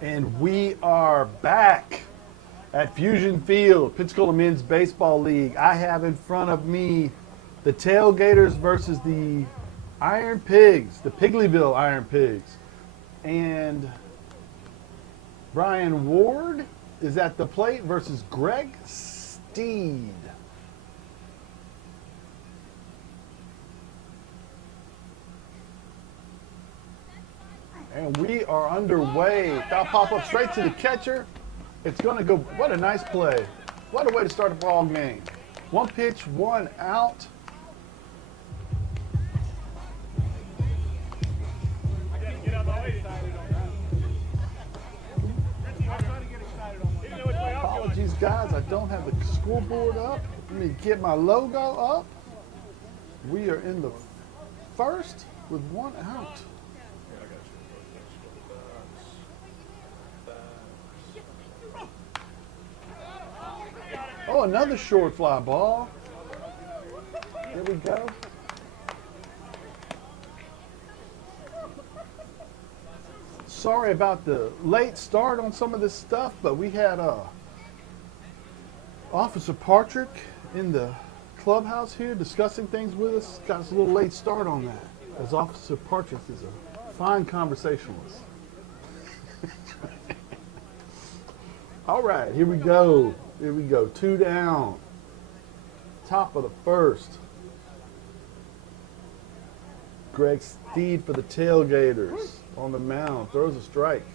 And we are back at Fusion Field, Pensacola Men's Baseball League. I have in front of me the Tailgaters versus the Iron Pigs, the Pigglyville Iron Pigs. And Brian Ward is at the plate versus Greg Steed. And we are underway. Foul pop up straight to the catcher. It's going to go. What a nice play. What a way to start a ball game. One pitch, one out. Apologies, guys. I don't have the scoreboard up. Let me get my logo up. We are in the first with one out. Oh, another short fly ball. There we go. Sorry about the late start on some of this stuff, but we had Officer Patrick in the clubhouse here discussing things with us. Got us a little late start on that, as Officer Patrick is a fine conversationalist. All right, here we go. Here we go. 2 down. Top of the first. Greg Steed for the Tailgaters on the mound. Throws a strike.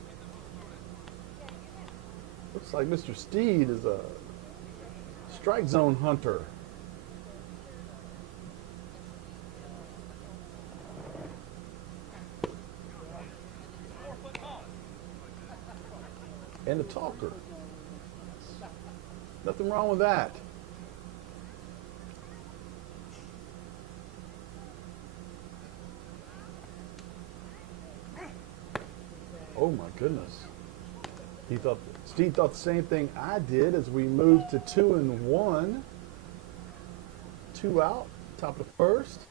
Looks like Mr. Steed is a strike zone hunter. And a talker. Nothing wrong with that. Oh my goodness. Steve thought the same thing I did as we moved to 2-1. 2 out, top of the first.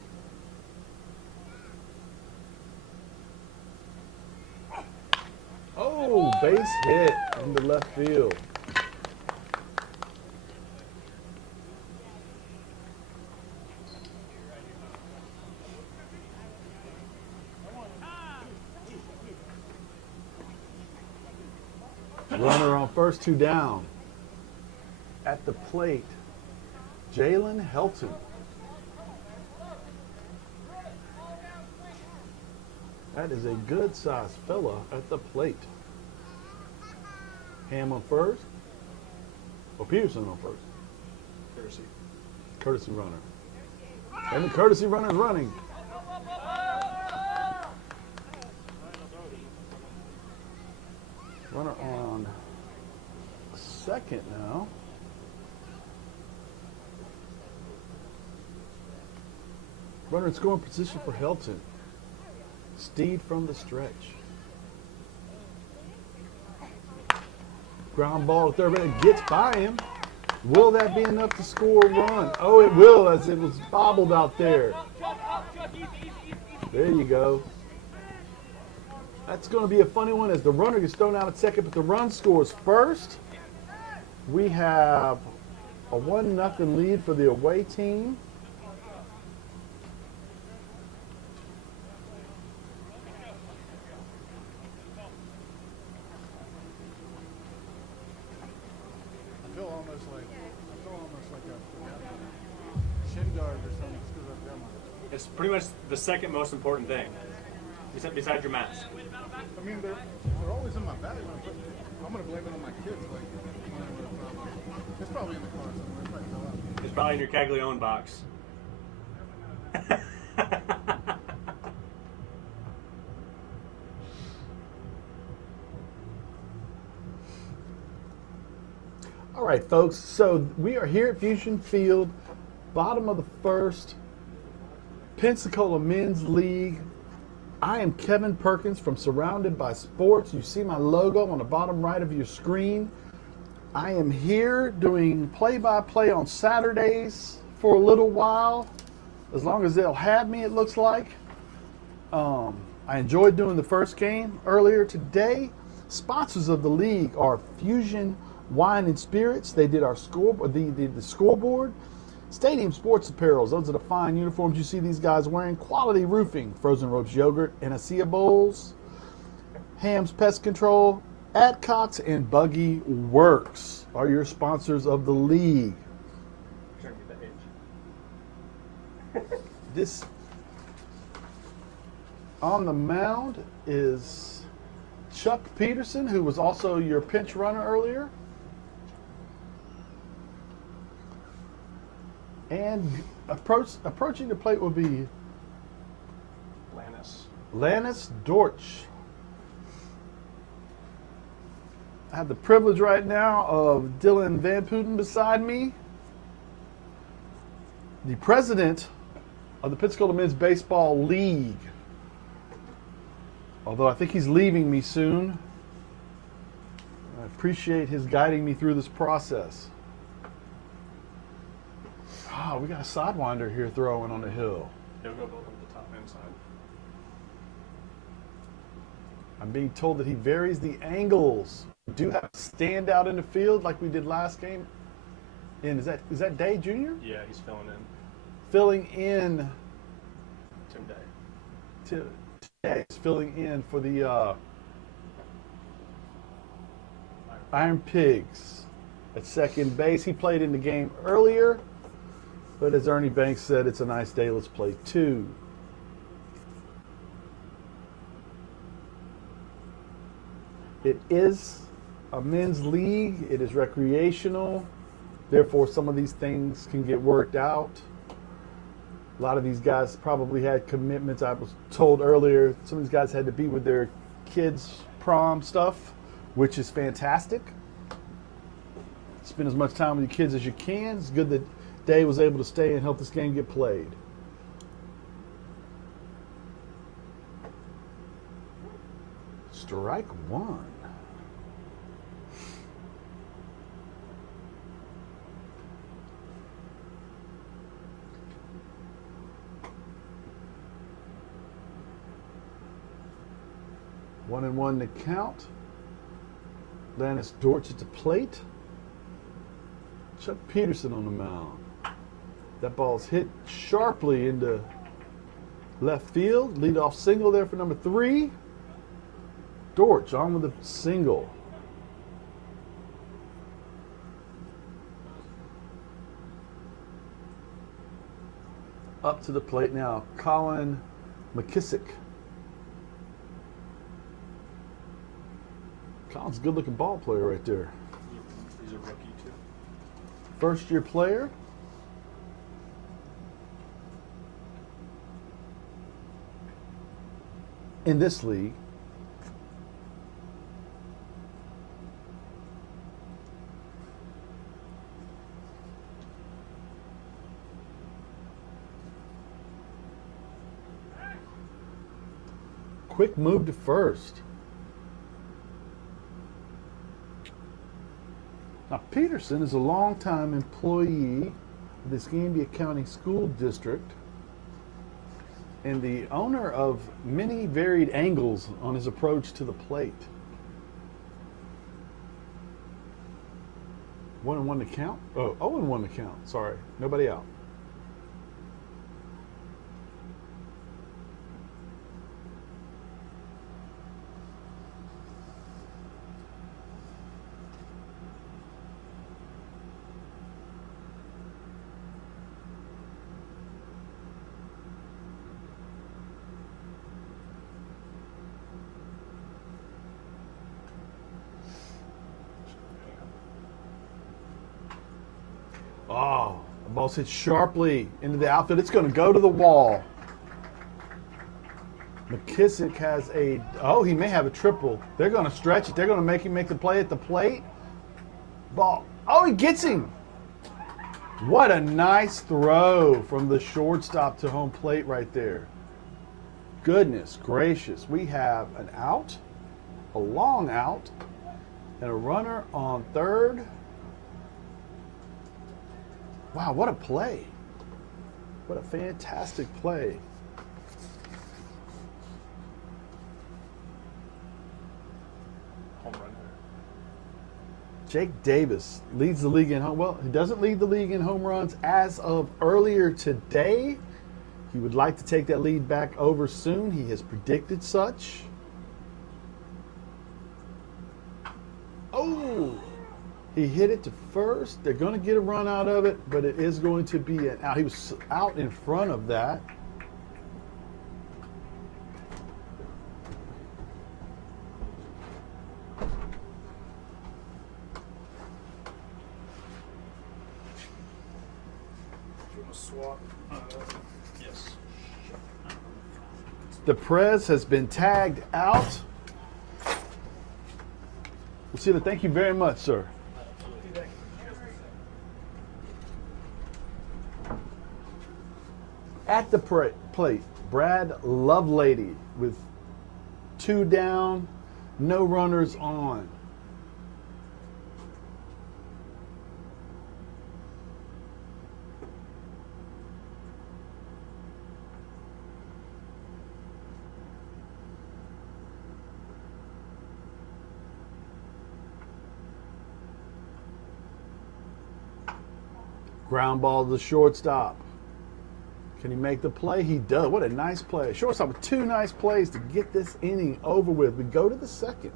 Oh, base hit into left field. Runner on first, 2 down. At the plate, Jalen Helton. That is a good-sized fella at the plate. Ham on first. Or Peterson on first. Courtesy runner. And the courtesy runner is running. Runner on second now. Runner in scoring position for Helton. Steed from the stretch. Ground ball to third base. Gets by him. Will that be enough to score a run? Oh, it will, as it was bobbled out there. There you go. That's going to be a funny one as the runner gets thrown out at second, but the run scores first. We have a 1-0 lead for the away team. I feel almost like a shin guard or something because I've got my. It's pretty much the second most important thing, besides your mask. I mean, they're always in my bag. I'm gonna blame it on my kids. Like, it's probably in the car somewhere. It's probably fell out. It's probably in your Caglione box. All right, folks. So we are here at Fusion Field, bottom of the first, Pensacola Men's League. I am Kevin Perkins from Surrounded by Sports. You see my logo on the bottom right of your screen. I am here doing play-by-play on Saturdays for a little while, as long as they'll have me, it looks like. I enjoyed doing the first game earlier today. Sponsors of the league are Fusion Wine and Spirits. They did our the scoreboard. Stadium Sports Apparels. Those are the fine uniforms you see these guys wearing. Quality Roofing, Frozen Ropes Yogurt, and Acia Bowls. Ham's Pest Control, Adcox, and Buggy Works are your sponsors of the league. Trying to get that age. This on the mound is Chuck Peterson, who was also your pinch runner earlier. And approaching the plate will be Lannis Dortch. I have the privilege right now of Dylan Van Putten beside me, the president of the Pensacola Men's Baseball League. Although I think he's leaving me soon. I appreciate his guiding me through this process. Oh, we got a sidewinder here throwing on the hill. He'll go both on the top and side. I'm being told that he varies the angles. We do have to stand out in the field like we did last game. And is that Day Jr.? Yeah, he's filling in. Filling in. Tim Day. Today is filling in for the IronPigs at second base. He played in the game earlier, but as Ernie Banks said, it's a nice day. Let's play two. It is a men's league. It is recreational. Therefore, some of these things can get worked out. A lot of these guys probably had commitments. I was told earlier some of these guys had to be with their kids' prom stuff, which is fantastic. Spend as much time with your kids as you can. It's good that Day was able to stay and help this game get played. Strike one. One and one to count. Lannis Dortch at the plate. Chuck Peterson on the mound. That ball's hit sharply into left field. Leadoff single there for number 3. Dortch on with a single. Up to the plate now, Colin McKissick. Colin's a good-looking ball player right there. He's a rookie, too. First-year player. In this league. Quick move to first. Now, Peterson is a longtime employee of the Escambia County School District and the owner of many varied angles on his approach to the plate. 1-1 to count? Oh, 0-1 to count. Sorry, nobody out. Oh, the ball's hit sharply into the outfield. It's going to go to the wall. McKissick has he may have a triple. They're going to stretch it. They're going to make him make the play at the plate. Ball. Oh, he gets him. What a nice throw from the shortstop to home plate right there. Goodness gracious. We have an out, a long out, and a runner on third. Wow, what a play. What a fantastic play. Jake Davis leads the league in home. Well, he doesn't lead the league in home runs as of earlier today. He would like to take that lead back over soon. He has predicted such. Oh, he hit it to first. They're going to get a run out of it, but it is going to be an out. He was out in front of that. Swap. Yes. The Prez has been tagged out. Lucila, thank you very much, sir. At the plate, Brad Lovelady with 2 down, no runners on. Ground ball to the shortstop. Can he make the play? He does. What a nice play. Shortstop with 2 nice plays to get this inning over with. We go to the second.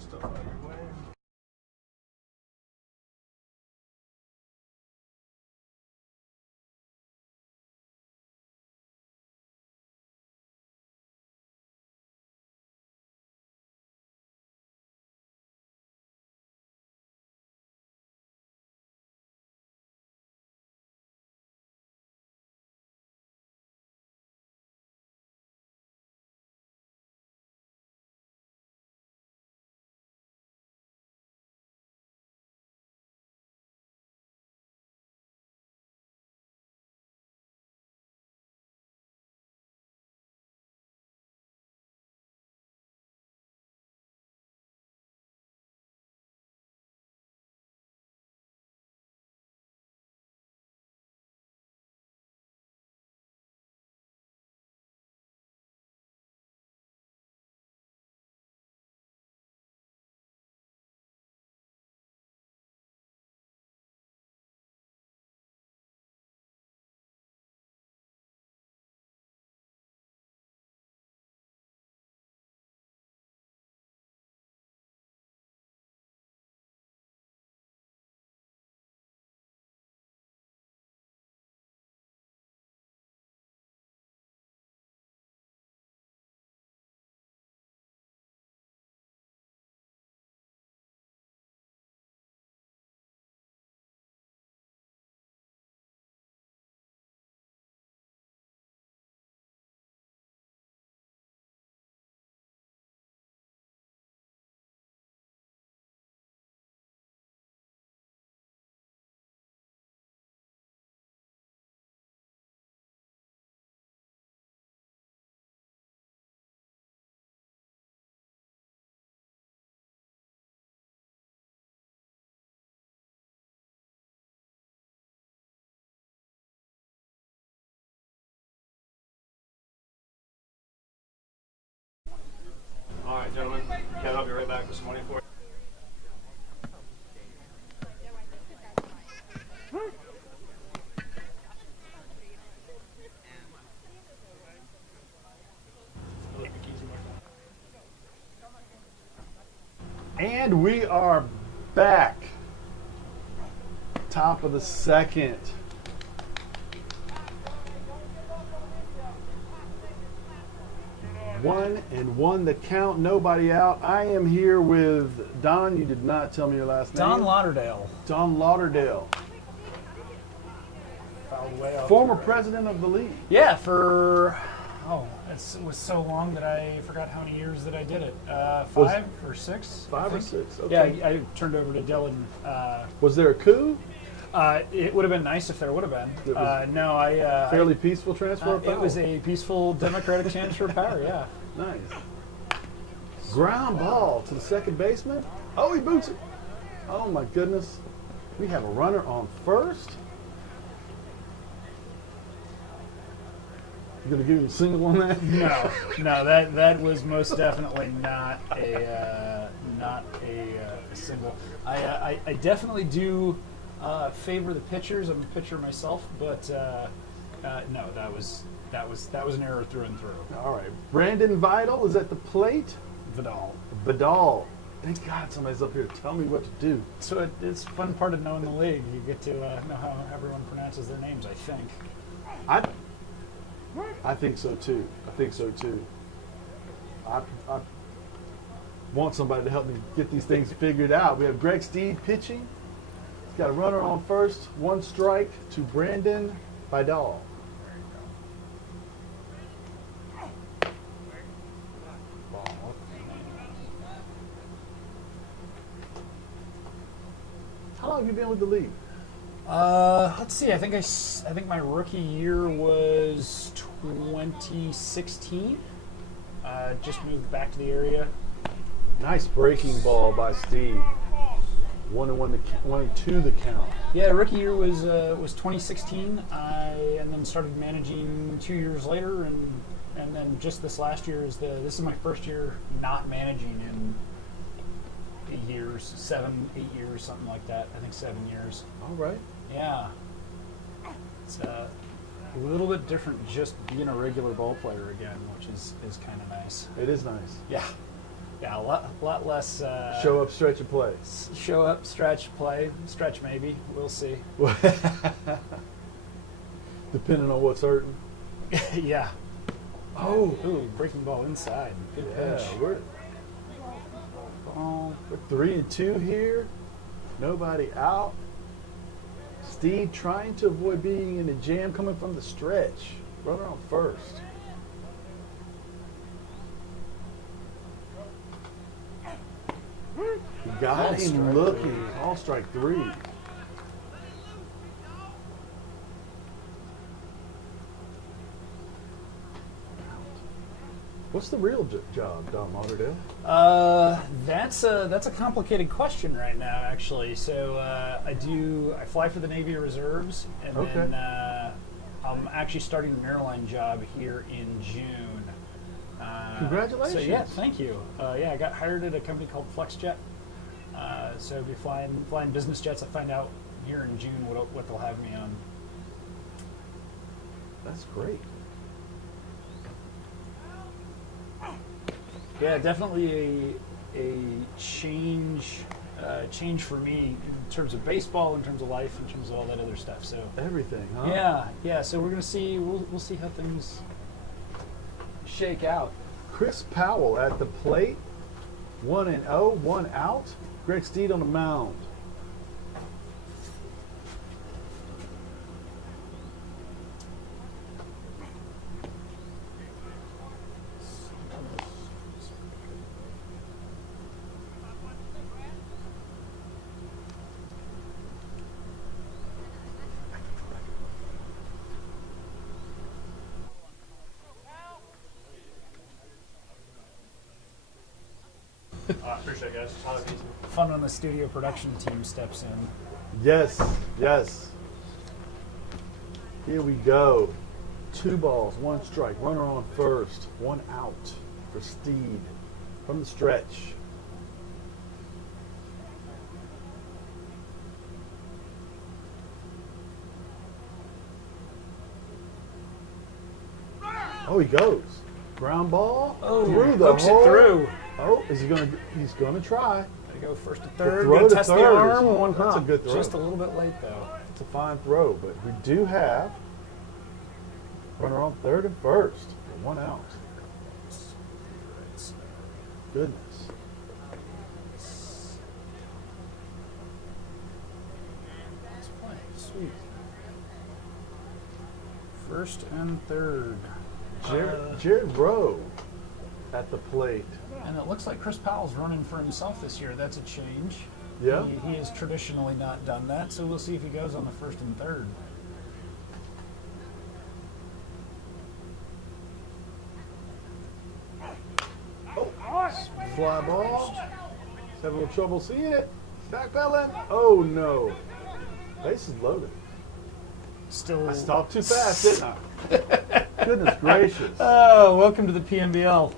Stuff out of your way. All right, gentlemen. Kevin, I'll be right back with some money for you. And we are back. Top of the second. 1-1 the count, nobody out. I am here with Don. You did not tell me your last name. Don Lauderdale. Don Lauderdale. Fouled way out Former there. president of the league. Yeah, for Oh, it was so long that I forgot how many years that I did it. 5 or 6. I 5 or think. 6? Okay. Yeah, I turned over to Dylan. Was there a coup? It would have been nice if there would have been. It was No, I. Fairly peaceful transfer of power? It was a peaceful democratic transfer of power. Yeah. Nice. Ground ball to the second baseman. Oh, he boots it. Oh, my goodness. We have a runner on first. You going to give him a single on that? No, that was most definitely not a single. I definitely do favor the pitchers. I'm a pitcher myself, but no, that was an error through and through. All right. Brandon Vidal is at the plate. Vidal. Thank God somebody's up here to tell me what to do. So it's a fun part of knowing the league. You get to know how everyone pronounces their names, I think. I think so too. I want somebody to help me get these things figured out. We have Greg Steed pitching. He's got a runner on first, 1 strike to Brandon Vidal. How long have you been with the league? Let's see. I think my rookie year was 2016. Just moved back to the area. Nice breaking ball by Steve. 1-2 the count. Yeah, rookie year was 2016. And then started managing 2 years later, and then just this last year this is my first year not managing in 8 years, 7, 8 years, something like that. I think 7 years. All right. Yeah. It's a little bit different just being a regular ball player again, which is kind of nice. It is nice. Yeah. Yeah, a lot less. Show up, stretch, and play. Show up, stretch, play. Stretch maybe. We'll see. Depending on what's hurting. Yeah. Oh. Ooh, breaking ball inside. Good Yeah, pitch. we're 3-2 here. Nobody out. Steve trying to avoid being in a jam coming from the stretch. Runner on first. He got him looking. Call strike 3. What's the real job, Don Lauderdale? That's a complicated question right now, actually. So I fly for the Navy Reserves, and then I'm actually starting a Maryland job here in June. Congratulations! So yeah, thank you. I got hired at a company called FlexJet. So I'll be flying business jets. I find out here in June what they'll have me on. That's great. Yeah, definitely a change for me in terms of baseball, in terms of life, in terms of all that other stuff. So Everything, huh? yeah. So we're gonna see. We'll see how things shake out. Chris Powell at the plate. 1-0, 1 out. Greg Steed on the mound. Appreciate it, guys. Fun when the studio production team steps in. Yes. Here we go. 2 balls, 1 strike. Runner on first. 1 out for Steed from the stretch. Oh, he goes. Ground ball through the hooks hole. it through. Oh, is he gonna? He's gonna try. Gotta go first to third. throw Gotta to test the third arm. is- One that's a hop. good throw. Just a little bit late though. It's a fine throw, but we do have runner on third and first. 1 out. Goodness. Let's play. Sweet. First and third. Jared Rowe at the plate. And it looks like Chris Powell's running for himself this year. That's a change. Yeah. He has traditionally not done that, so we'll see if he goes on the first and third. Fly ball. Having a little trouble seeing it. Backpedaling. Oh no. Base is loaded. Still. I stopped too fast, didn't I? Goodness gracious. Oh, welcome to the PMBL.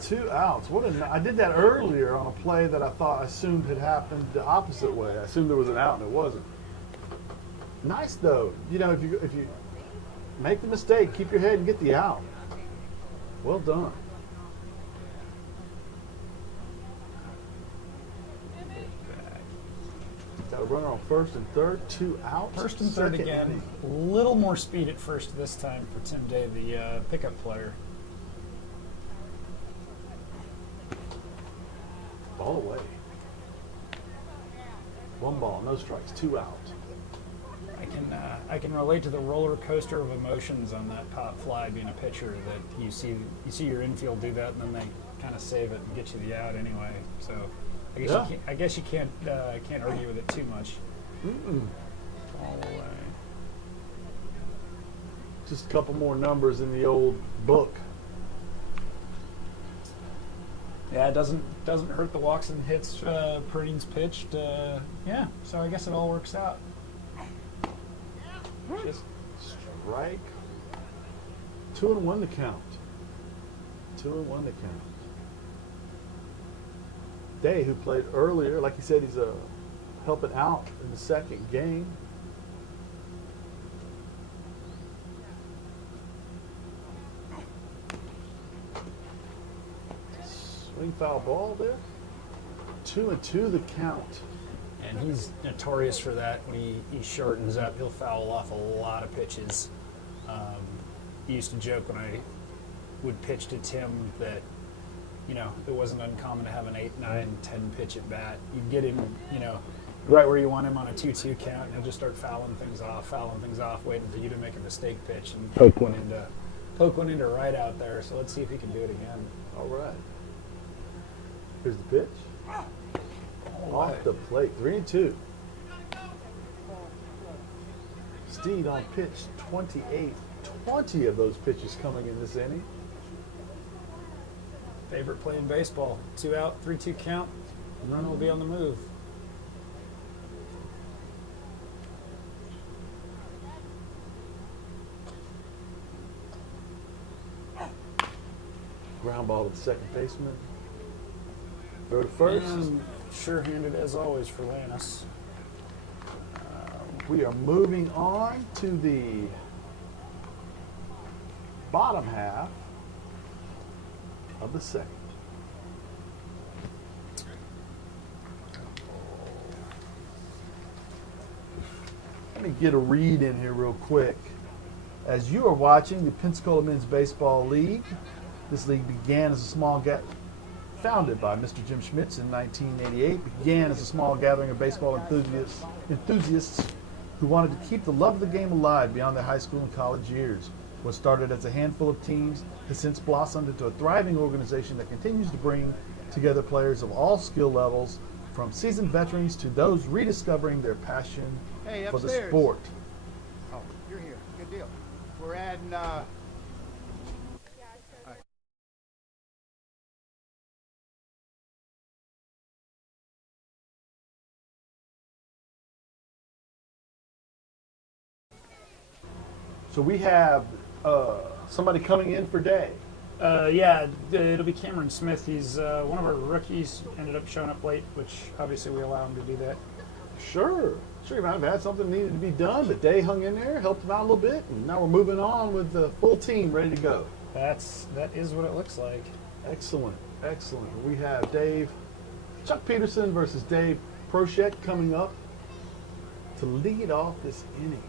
2 outs. I did that earlier on a play that I assumed had happened the opposite way. I assumed there was an out and it wasn't. Nice though. You know, if you make the mistake, keep your head and get the out. Well done. Got a runner on first and third, 2 outs. First and third Second again. inning. A little more speed at first this time for Tim Day, the pickup player. Ball away. 1 ball, no strikes, 2 out. I can relate to the roller coaster of emotions on that pop fly being a pitcher, that you see your infield do that and then they kind of save it and get you the out anyway. So I guess you can't argue with it too much. All the way. Just a couple more numbers in the old book. Yeah, it doesn't hurt the walks and hits Perding's pitched. Yeah, so I guess it all works out. Just strike. 2-1 to count. 2-1 to count. Day, who played earlier, like he said, he's helping out in the second game. Swing foul ball there. 2-2 the count. And he's notorious for that. When he shortens up, he'll foul off a lot of pitches. He used to joke when I would pitch to Tim that, you know, it wasn't uncommon to have an 8, 9, 10 pitch at bat. You'd get him, you know, right where you want him on a 2-2 count, and he'll just start fouling things off, waiting for you to make a mistake pitch and poke one into right out there. So let's see if he can do it again. All right. Here's the pitch. Off the plate, 3-2. Steed on pitch 28. 20 of those pitches coming in this inning. Favorite play in baseball. 2 out, 3-2 count. Run will be on the move. Ground ball to the second baseman. Throw to first. And sure-handed as always for Lannis. We are moving on to the bottom half of the second. Let me get a read in here real quick. As you are watching the Pensacola Men's Baseball League, this league began as a small founded by Mr. Jim Schmitz in 1988, began as a small gathering of baseball enthusiasts who wanted to keep the love of the game alive beyond their high school and college years. What started as a handful of teams has since blossomed into a thriving organization that continues to bring together players of all skill levels, from seasoned veterans to those rediscovering their passion for the sport. Oh, you're here. Good deal. We're adding, So we have somebody coming in for Day. Yeah, it'll be Cameron Smith. He's one of our rookies. Ended up showing up late, which obviously we allow him to do that. Sure, he might have had something needed to be done, but Day hung in there, helped him out a little bit, and now we're moving on with the full team ready to go. That is what it looks like. Excellent. We have Chuck Peterson versus Dave Prochek coming up to lead off this inning.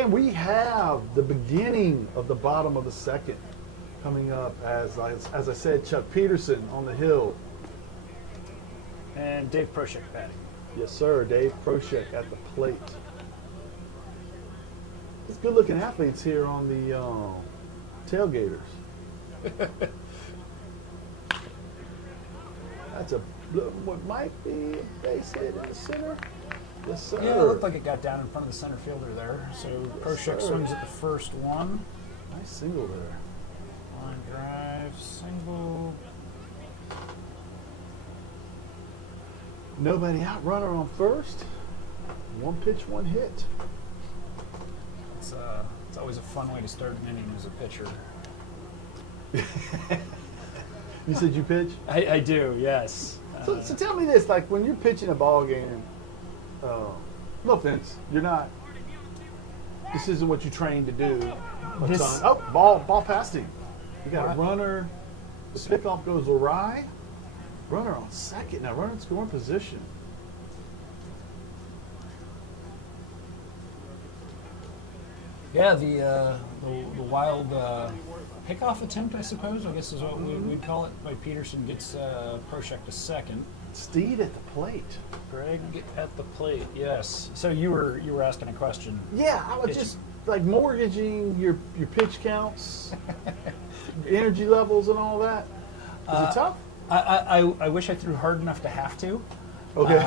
and we have the beginning of the bottom of the second coming up. As I said, Chuck Peterson on the hill. And Dave Proshek batting. Yes, sir. Dave Proshek at the plate. It's good-looking athletes here on the Tailgaters. That's what might be a base hit in the center. Yes, sir. Yeah, it looked like it got down in front of the center fielder there. So Proshek sir. swings at the first one. Nice single there. Line drive, single. Nobody out, runner on first. One pitch, one hit. It's always a fun way to start an inning as a pitcher. You said you pitch? I do, yes. So tell me this, like when you're pitching a ball game, no offense, you're not, this isn't what you trained to do. This- Ball past him. You got Right. a runner, the pickoff goes awry, runner on second. Now runner in scoring position. Yeah, the wild pickoff attempt, I suppose, I guess is what we'd call it, by Peterson gets Proshek to second. Steed at the plate. Greg at the plate, yes. So you were asking a question. Yeah, I was Pitch. just like mortgaging your pitch counts, energy levels, and all that. Is it tough? I wish I threw hard enough to have to. Okay.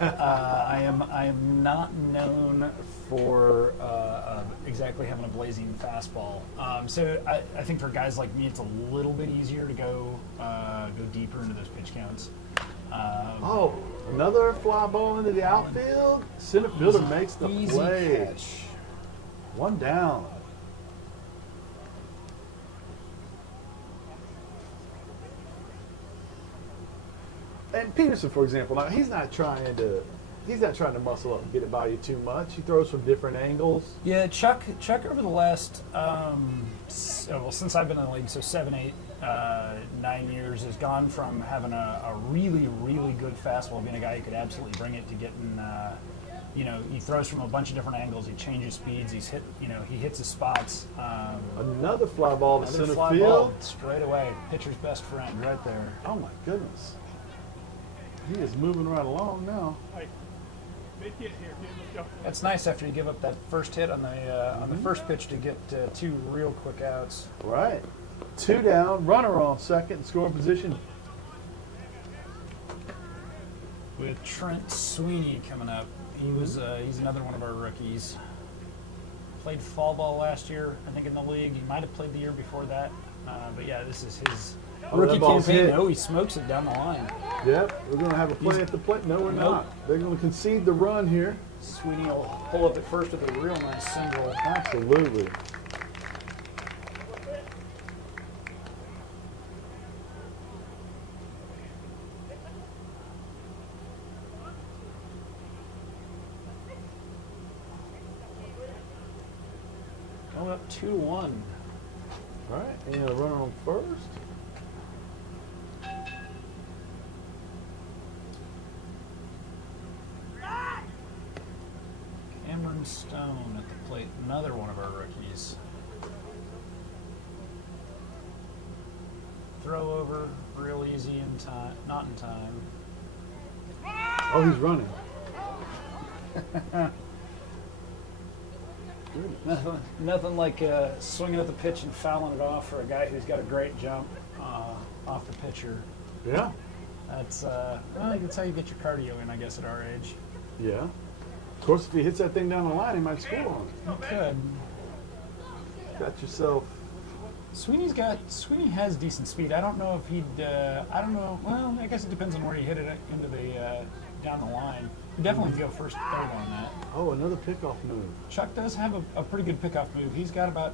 I am not known for exactly having a blazing fastball. So I think for guys like me, it's a little bit easier to go deeper into those pitch counts. Oh, another fly ball into the outfield. Center fielder makes the Easy play. catch. One down. And Peterson, for example, now he's not trying to muscle up and get it by you too much. He throws from different angles. Yeah, Chuck over the last since I've been in the league, so 7, 8, 9 years, has gone from having a really, really good fastball, being a guy who could absolutely bring it, to getting he throws from a bunch of different angles. He changes speeds. He hits his spots. Another fly ball to Another center fly field. ball straight away. Pitcher's best friend, right there. Oh my goodness. He is moving right along now. That's nice after you give up that first hit on the first pitch to get two real quick outs. Right. Two down, runner on second, scoring position. With Trent Sweeney coming up. He's another one of our rookies. Played fall ball last year, I think, in the league. He might have played the year before that. But yeah, this is his rookie that ball's campaign. hit. No, he smokes it down the line. Yep, we're going to have a play at the plate. No, we're Nope. not. They're going to concede the run here. Sweeney will pull up at first with a real nice single. Absolutely. Going up 2-1. All right, and a runner on first. Cameron Stone at the plate, another one of our rookies. Throw over, real easy in time, not in time. Oh, he's running. Nothing like swinging at the pitch and fouling it off for a guy who's got a great jump off the pitcher. Yeah. That's that's how you get your cardio in, I guess, at our age. Yeah. Of course, if he hits that thing down the line, he might score on it. You could. Got yourself. Sweeney has decent speed. I don't know if he'd. I don't know. Well, I guess it depends on where you hit it into the down the line. You definitely go first third on that. Oh, another pickoff move. Chuck does have a pretty good pickoff move. He's got about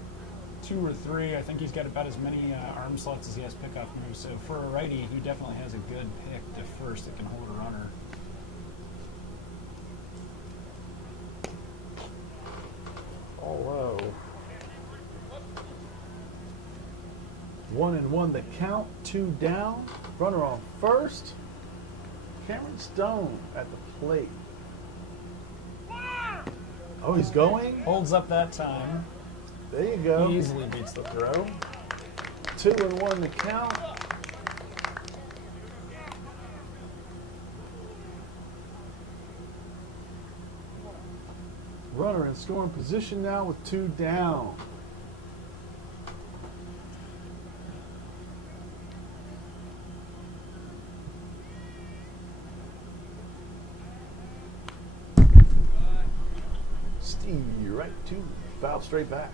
2 or 3. I think he's got about as many arm slots as he has pickoff moves. So for a righty, he definitely has a good pick to first that can hold a runner. All low. 1-1 the count, 2 down. Runner on first. Cameron Stone at the plate. Oh, he's going? Holds up that time. There you go. Easily beats the throw. 2-1 to count. Runner in scoring position now with 2 down. Steve, you're right, 2. Foul straight back.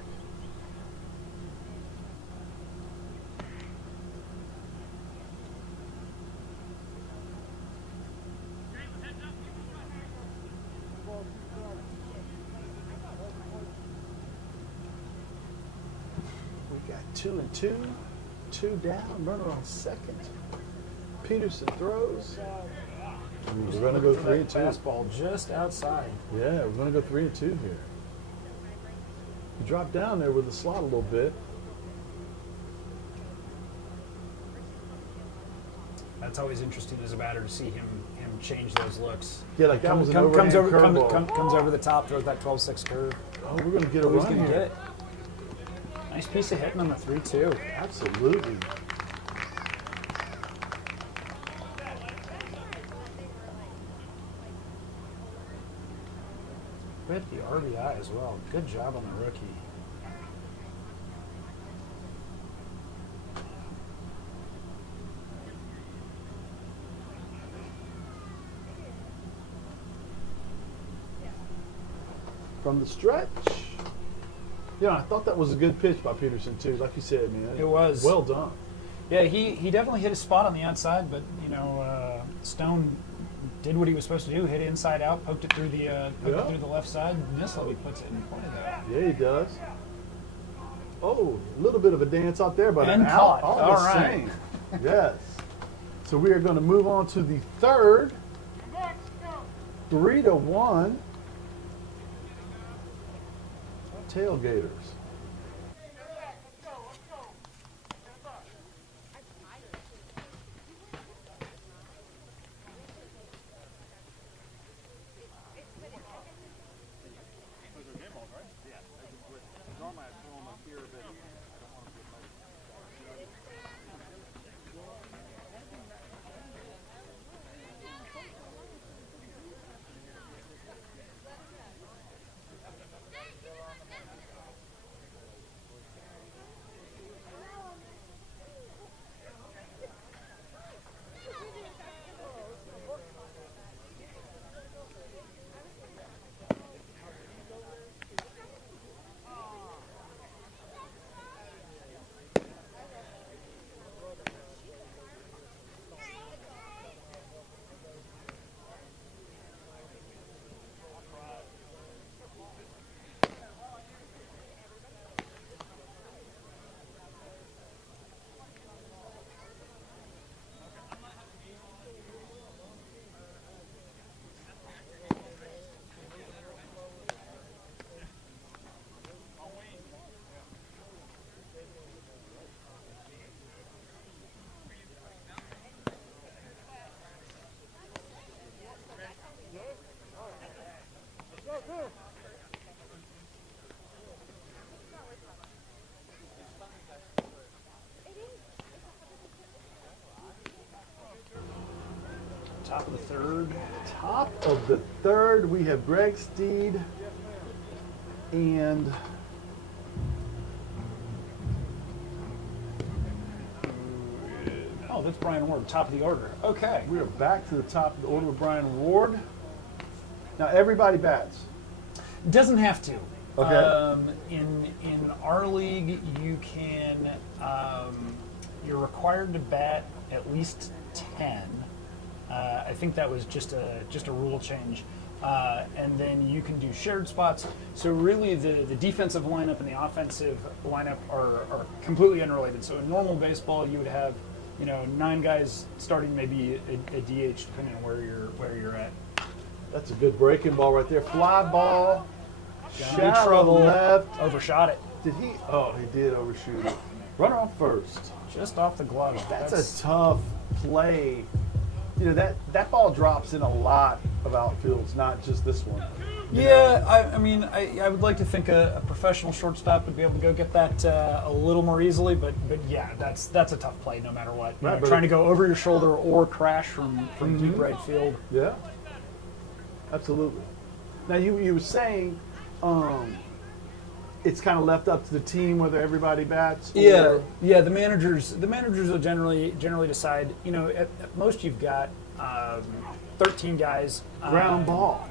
We got 2 and 2. 2 down. Runner on second. Peterson throws. We're going to go 3 and 2. Fastball just outside. Yeah, we're going to go 3 and 2 here. He dropped down there with the slot a little bit. That's always interesting as a batter to see him change those looks. Yeah, like that was an comes overhand over curveball. comes over the top, throws that 12-6 curve. Oh, we're going to get a He's run gonna here. get it. Nice piece of hitting on the 3-2. Absolutely. With the RBI as well. Good job on the rookie. From the stretch. Yeah, I thought that was a good pitch by Peterson too. Like you said, man. It was. Well done. Yeah, he definitely hit a spot on the outside, but Stone did what he was supposed to do. Hit it inside out, poked it through the left side. Nislow puts it in play though. Yeah, he does. Oh, a little bit of a dance out there, but And an caught. out all All the right. same. Yes. So we are going to move on to the third. 3-1. Tailgaters. Top of the third. Top of the third, we have Greg Steed and Oh, that's Brian Ward, top of the order. Okay. we are back to the top of the order with Brian Ward. Now everybody bats. Doesn't have to. Okay. In our league, you can you're required to bat at least 10. I think that was just a rule change. And then you can do shared spots. So really, the defensive lineup and the offensive lineup are completely unrelated. So in normal baseball, you would have 9 guys starting, maybe a DH depending on where you're at. That's a good breaking ball right there. Fly ball. Got Shallow in trouble. left. Overshot it. Did he? Oh, he did overshoot it. Runner on first. Just off the glove. That's a tough play. That ball drops in a lot of outfields, not just this one. Yeah, I mean, I would like to think a professional shortstop would be able to go get that a little more easily, but yeah, that's a tough play no matter what. You Right, know, but trying to go over your shoulder or crash from deep right field. Yeah, absolutely. Now you were saying it's kind of left up to the team whether everybody bats. Or... Yeah. The managers will generally decide. You know, at most you've got 13 guys. Ground ball.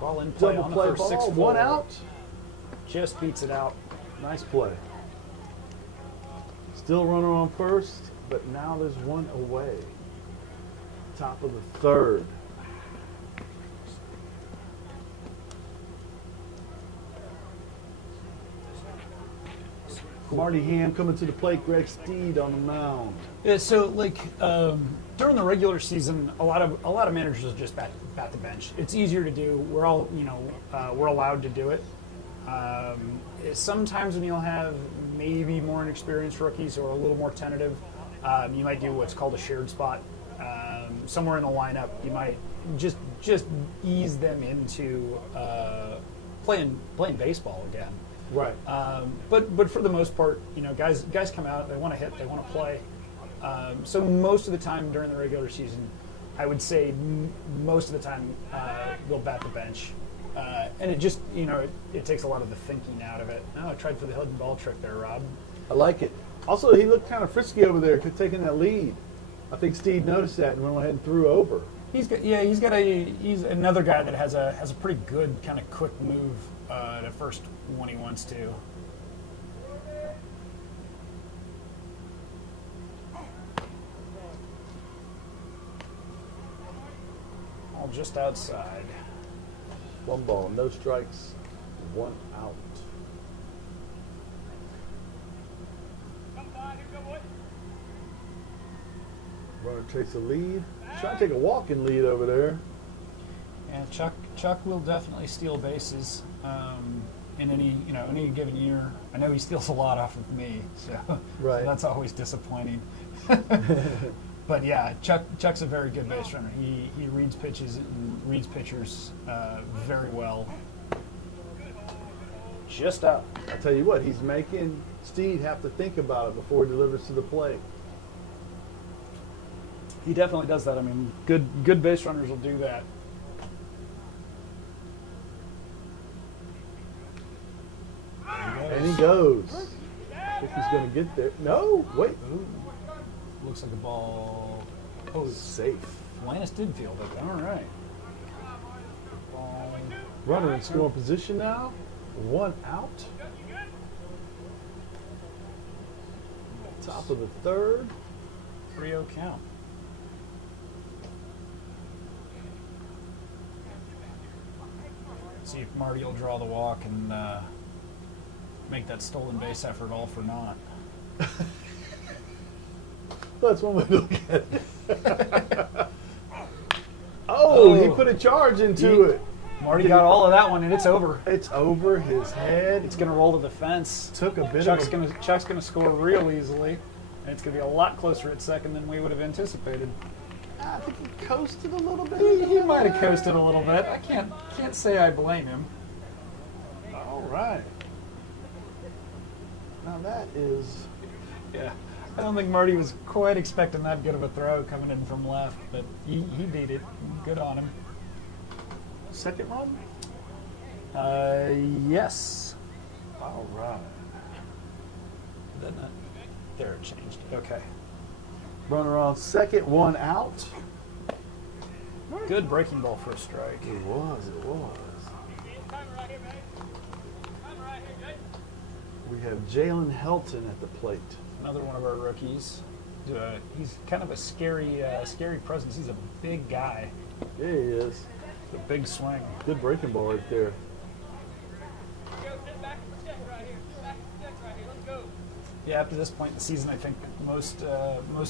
Ball in play Double on the play first ball. 6 One forward. out. Just beats it out. Nice play. Still runner on first, but now there's one away. Top of the third. Marty Ham coming to the plate. Greg Steed on the mound. Yeah, so like during the regular season, a lot of managers will just bat the bench. It's easier to do. We're all we're allowed to do it. Sometimes when you'll have maybe more inexperienced rookies or a little more tentative, you might do what's called a shared spot. Somewhere in the lineup, you might just ease them into playing baseball again. Right. But for the most part, guys come out, they want to hit, they want to play. So most of the time during the regular season, I would say most of the time we'll bat the bench. And it just, it takes a lot of the thinking out of it. Oh, I tried for the hidden ball trick there, Rob. I like it. Also, he looked kind of frisky over there, taking that lead. I think Steve noticed that and went ahead and threw over. He's another guy that has a pretty good kind of quick move at first when he wants to. All just outside. One ball, no strikes, one out. Runner takes a lead. Trying to take a walking lead over there. And Chuck will definitely steal bases in any given year. I know he steals a lot off of me, so that's always disappointing. But yeah, Chuck's a very good base runner. He reads pitches and reads pitchers very well. Just out. I tell you what, he's making Steve have to think about it before he delivers to the plate. He definitely does that. I mean, good base runners will do that. And he goes. I think he's going to get there. No, wait. Ooh. Looks like a ball. Oh, Safe. Lannis did field it. All right. Ball. Runner in scoring position now. One out. Top of the third. 3-0 count. See if Marty will draw the walk and make that stolen base effort all for naught. That's one way to look at it. He put a charge into it. Marty got all of that one, and it's over. It's over his head. It's going to roll to the fence. Took a bit Chuck's of going to score real easily, and it's going to be a lot closer at second than we would have anticipated. I think he coasted a little bit. He might have coasted a little bit. I can't say I blame him. All right. Now that is... Yeah. I don't think Marty was quite expecting that good of a throw coming in from left, but he beat it. Good on him. Second run? Yes. All right. There it changed. Okay. Runner on second, one out. Good breaking ball for a strike. It was. We have Jalen Helton at the plate. Another one of our rookies. He's kind of a scary presence. He's a big guy. Yeah, he is. A big swing. Good breaking ball right there. Yeah, after this point in the season, I think most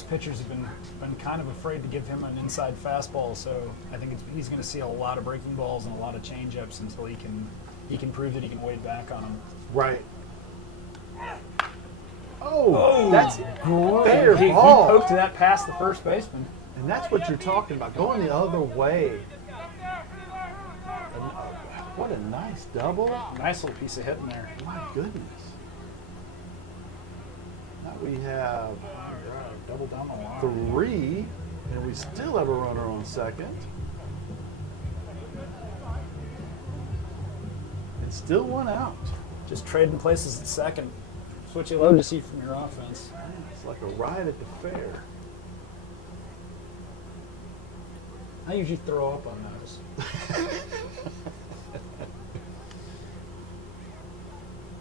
pitchers have been kind of afraid to give him an inside fastball. So I think he's going to see a lot of breaking balls and a lot of changeups until he can prove that he can wade back on them. Right. Oh, that's fair He ball. poked that past the first baseman. And that's what you're talking about, going the other way. What a nice double. Nice little piece of hit in there. My goodness. Now we have Double down the line. 3, and we still have a runner on second. And still 1 out. Just trading places at second. That's what you love to see from your offense. It's like a ride at the fair. I usually throw up on those.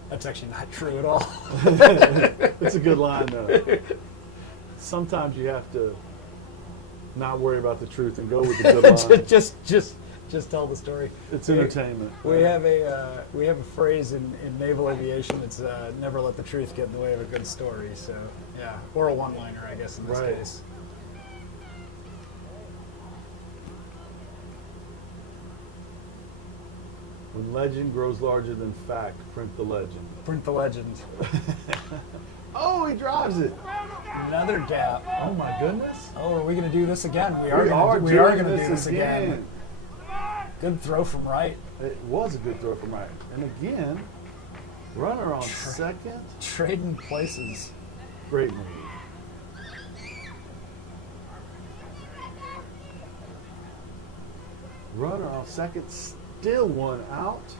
That's actually not true at all. It's a good line, though. Sometimes you have to not worry about the truth and go with the good line. just tell the story. It's entertainment. We have a phrase in naval aviation that's never let the truth get in the way of a good story. So yeah, or a one-liner, I guess in this Right. case. When legend grows larger than fact, print the legend. Print the legend. Oh, he drives it. Another gap. Oh my goodness. Oh, are we going to do this again? We are going to doing do this again. Good throw from right. It was a good throw from right. And again, runner on second. Trading places. Great move. Runner on second, still 1 out.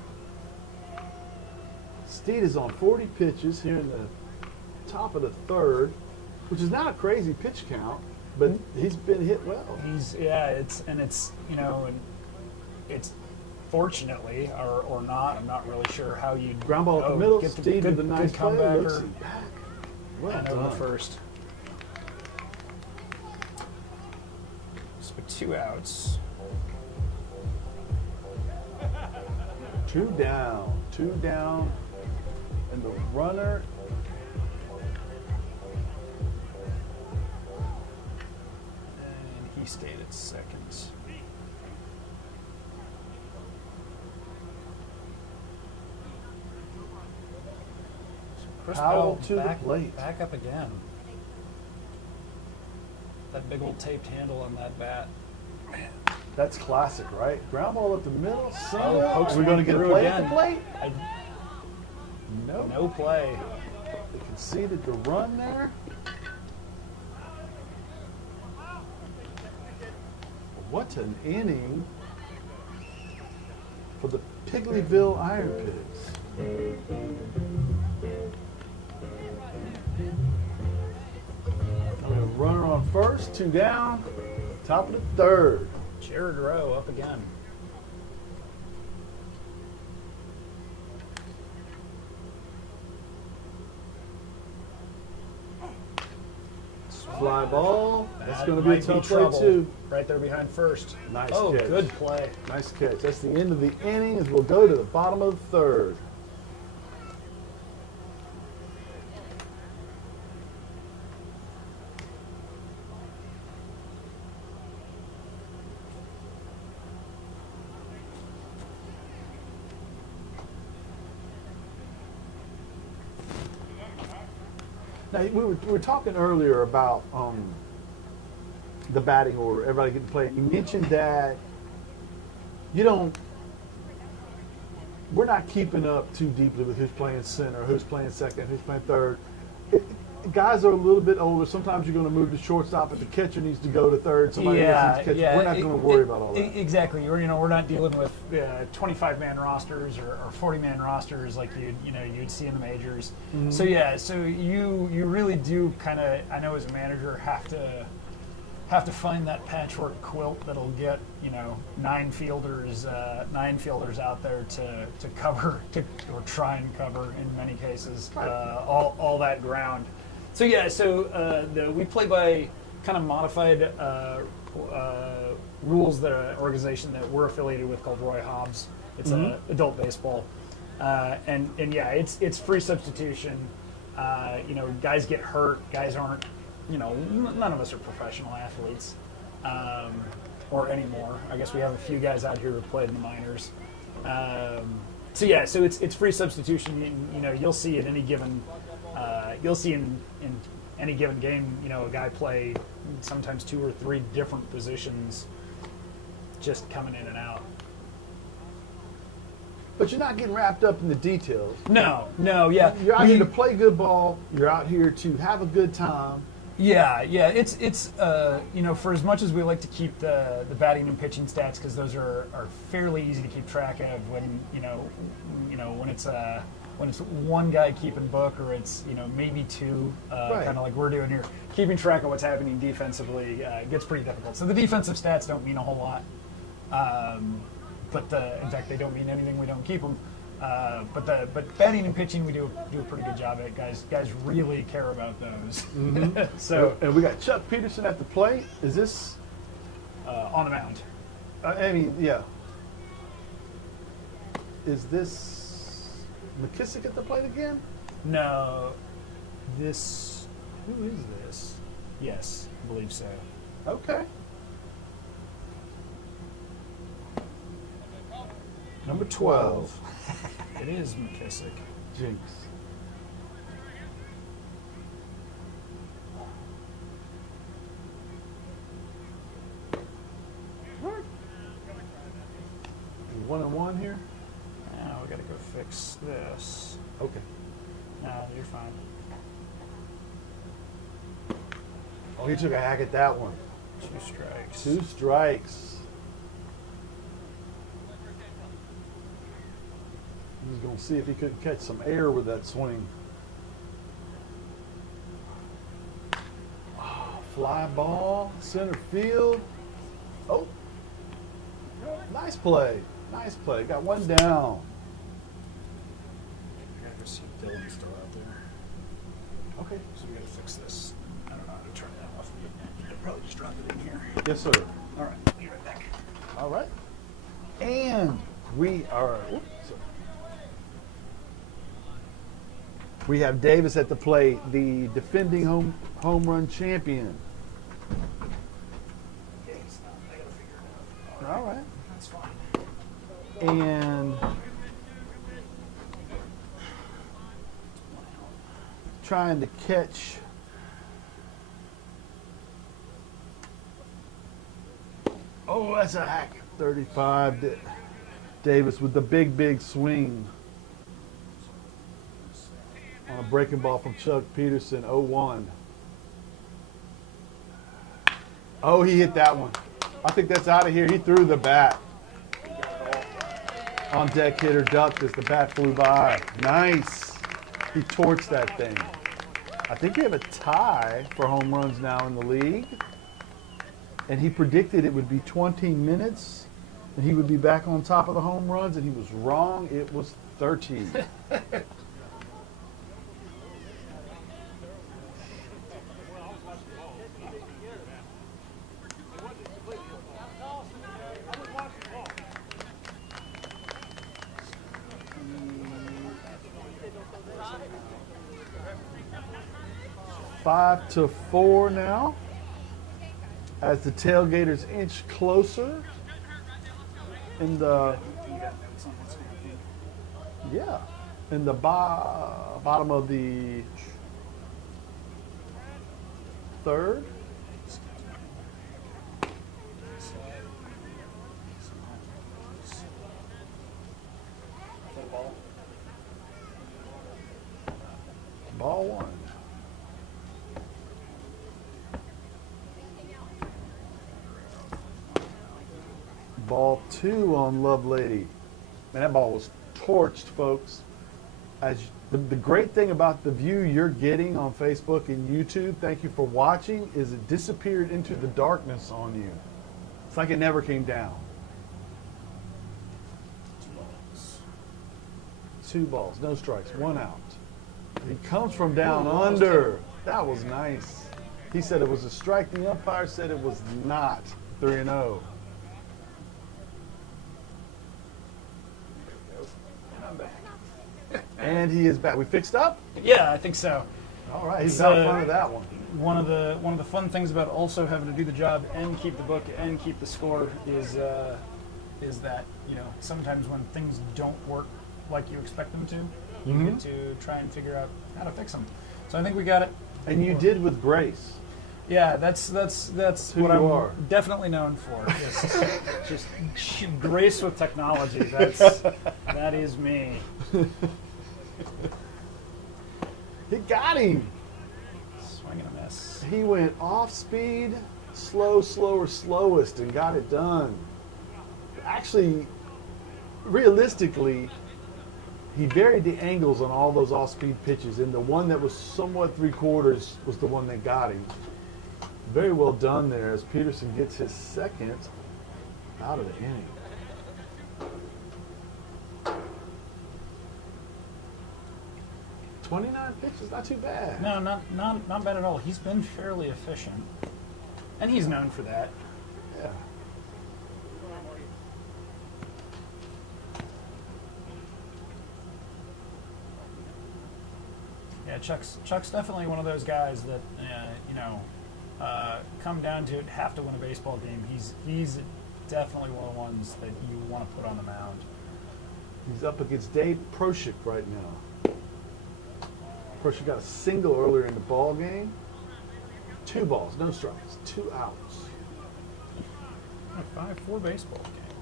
Steed is on 40 pitches here in the top of the 3rd, which is not a crazy pitch count, but he's been hit well. It's fortunately or not. I'm not really sure how you Ground ball up the middle. Get the Steed good, with a nice good play. comebacker. Looks it back. Well And over the done. first. So 2 outs. 2 down. 2 down. And the runner. And he stayed at second. Chris Powell Powell to the plate. back up again. That big old taped handle on that bat. That's classic, right? Ground ball up the middle. Single. pokes We're going to one get a through play at again. the plate. No Nope. play. They conceded the run there. What an inning for the Pigglyville IronPigs. A runner on first, 2 down, top of the 3rd. Jared Rowe up again. Fly ball. That's That going to be a might tough play, trouble. too. Right there behind first. Nice Oh, catch. good play. Nice catch. That's the end of the inning as we'll go to the bottom of the 3rd. Now, we were talking earlier about the batting order, everybody getting played. You mentioned that we're not keeping up too deeply with who's playing center, who's playing second, who's playing third. Guys are a little bit older. Sometimes you're going to move to shortstop, but the catcher needs to go to third. Somebody else needs to catch. We're not going to worry about all that. Exactly. We're not dealing with 25-man rosters or 40-man rosters like you'd see in the majors. Mm-hmm. So you really do kind of, I know as a manager, have to find that patchwork quilt that'll get 9 fielders out there to cover or try and cover in many cases all that ground. So we play by kind of modified rules that an organization that we're affiliated with called Roy Hobbs. It's adult baseball, and it's free substitution. Guys get hurt. Guys aren't. None of us are professional athletes, or anymore. I guess we have a few guys out here who played in the minors. So it's free substitution. You'll see at any given, in any given game, a guy play sometimes 2 or 3 different positions, just coming in and out. But you're not getting wrapped up in the details. No, yeah. You're out here to play good ball. You're out here to have a good time. Yeah. It's for as much as we like to keep the batting and pitching stats, because those are fairly easy to keep track of when when it's one guy keeping book, or it's maybe two, Right. kind of like we're doing here. Keeping track of what's happening defensively gets pretty difficult. So the defensive stats don't mean a whole lot, but in fact they don't mean anything. We don't keep them. But batting and pitching we do a pretty good job at. Guys really care about those. So And we got Chuck Peterson at the plate. Is this? on the mound. I mean, yeah. Is this McKissick at the plate again? No, who is this? Yes, I believe so. Okay. Number 12. It is McKissick. Jinx. One and one here. Now we got to go fix this. Okay. No, you're fine. Oh, he took a hack at that one. 2 strikes. 2 strikes. He's going to see if he could catch some air with that swing. Oh, fly ball, center field. Oh, nice play. Nice play. Got one down. I gotta go see if Dylan's still out there. Okay. So we gotta fix this. I don't know how to turn that off. I'll probably just drop it in here. Yes, sir. All right, be right back. All right. And we are. Oops, sorry. We have Davis at the plate, the defending home run champion. Okay, stop. I gotta figure it out. All right. That's fine. And trying to catch oh, that's a hack. 35. Davis with the big swing on a breaking ball from Chuck Peterson. 0-1. Oh, he hit that one. I think that's out of here. He threw the bat. On deck hitter ducked as the bat flew by. Nice. He torched that thing. I think we have a tie for home runs now in the league. And he predicted it would be 20 minutes and he would be back on top of the home runs, and he was wrong. It was 30. Five to 4 now, as the Tailgaters inch closer in the bottom of the third. Ball 1. Ball 2 on Lovelady. Man, that ball was torched, folks. The great thing about the view you're getting on Facebook and YouTube, thank you for watching, is it disappeared into the darkness on you. It's like it never came down. 2 balls, no strikes, 1 out. He comes from down under. That was nice. He said it was a strike. The umpire said it was not. 3-0. And he is back. We fixed up? Yeah, I think so. All right, he's It's, out front of that one. One of the fun things about also having to do the job and keep the book and keep the score is that, you know, sometimes when things don't work like you expect them to, you get to try and figure out how to fix them. So I think we got it. And you did with grace. Yeah, that's who what you I'm are. definitely known for. Just grace with technology. That is me. He got him. Swing and a miss. He went off speed, slow, slower, slowest, and got it done. Actually, realistically, he varied the angles on all those off-speed pitches, and the one that was somewhat three-quarters was the one that got him. Very well done there as Peterson gets his second out of the inning. "29 pitches, not too bad." No, not bad at all. He's been fairly efficient, and he's known for that. Yeah. Yeah, Chuck's definitely one of those guys that come down to it, have to win a baseball game. He's definitely one of the ones that you want to put on the mound. He's up against Dave Proshik right now. Proshik got a single earlier in the ball game. 2 balls, no strikes, 2 outs. A 5-4 baseball game.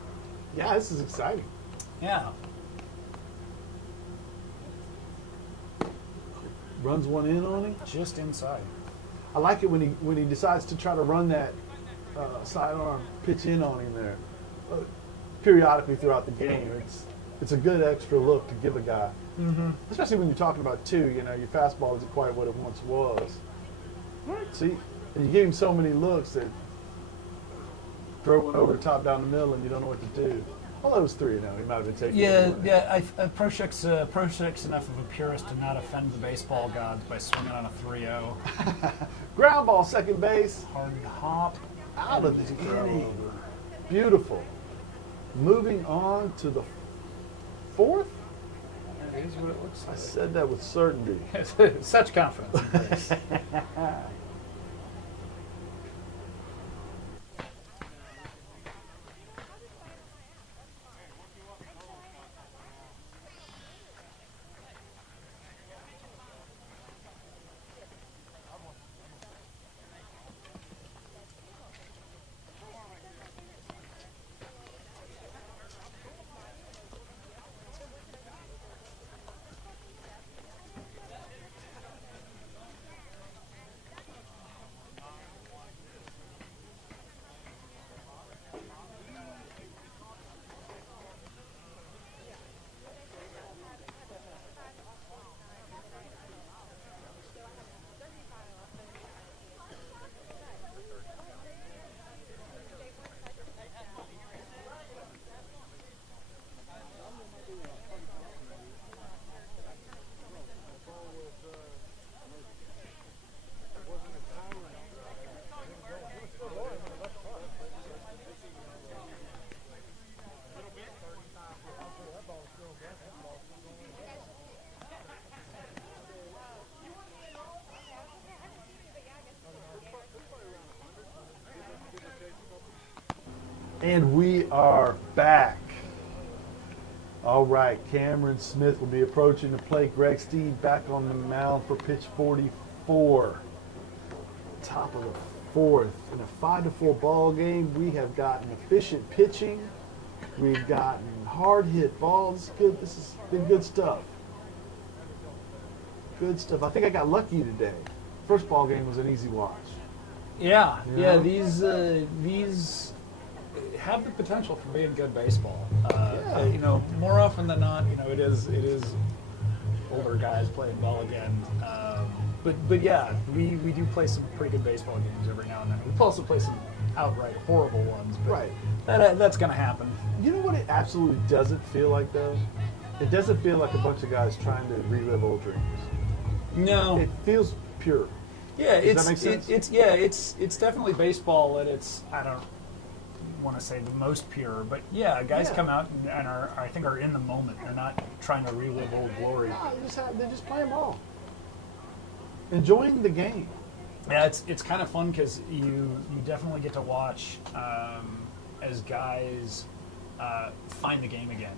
Yeah, this is exciting. Yeah. Runs one in on him. Just inside. I like it when he decides to try to run that sidearm pitch in on him there. Periodically throughout the game, it's a good extra look to give a guy. Mm-hmm. Especially when you're talking about 2, your fastball isn't quite what it once was. See, and you give him so many looks that throw one over the top down the middle and you don't know what to do. Although it was 3 now, he might have been taking it away. Yeah. Proshik's enough of a purist to not offend the baseball gods by swinging on a 3-0. Ground ball, second base, Hard hop. out of the Throw inning. over. Beautiful. Moving on to the 4th. That is what it looks I like. said that with certainty. Such confidence in this. And we are back. All right, Cameron Smith will be approaching the plate. Greg Steed back on the mound for pitch 44. Top of the 4th. In a 5-4 ball game, we have gotten efficient pitching. We've gotten hard hit balls. Good. This has been good stuff. Good stuff. I think I got lucky today. First ball game was an easy watch. Yeah. Yeah. These have the potential for being good baseball. Yeah. More often than not, it is older guys playing ball again. But yeah, we do play some pretty good baseball games every now and then. We also play some outright horrible ones. But Right. That's going to happen. You know what it absolutely doesn't feel like, though? It doesn't feel like a bunch of guys trying to relive old dreams. No. It feels pure. Yeah, Does that make sense? It's definitely baseball at its, I don't want to say the most pure, but yeah, guys come out and are in the moment. They're not trying to relive old glory. No, they're just playing ball, enjoying the game. Yeah, it's kind of fun because you definitely get to watch as guys find the game again.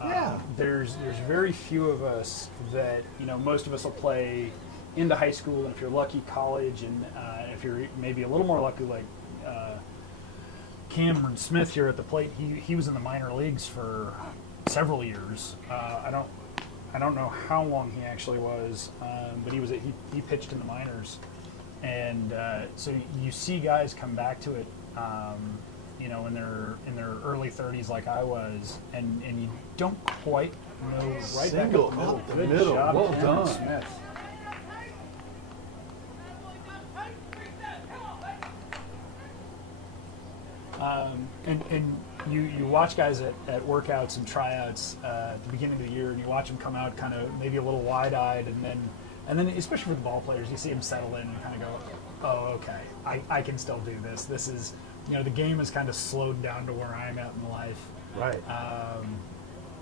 Yeah. There's very few of us that most of us will play into high school, and if you're lucky, college, and if if you're maybe a little more lucky, like Cameron Smith here at the plate, he was in the minor leagues for several years. I don't know how long he actually was, but he pitched in the minors, and so you see guys come back to it, you know, in their early 30s, like I was, and you don't quite know right Single back up up the Good middle. job, Well Cameron done. Smith. And you watch guys at workouts and tryouts at the beginning of the year, and you watch them come out kind of maybe a little wide-eyed, and then especially for the ball players, you see them settle in and kind of go, oh, okay, I can still do this. This is, you know, the game is kind of slowed down to where I'm at in life. Right.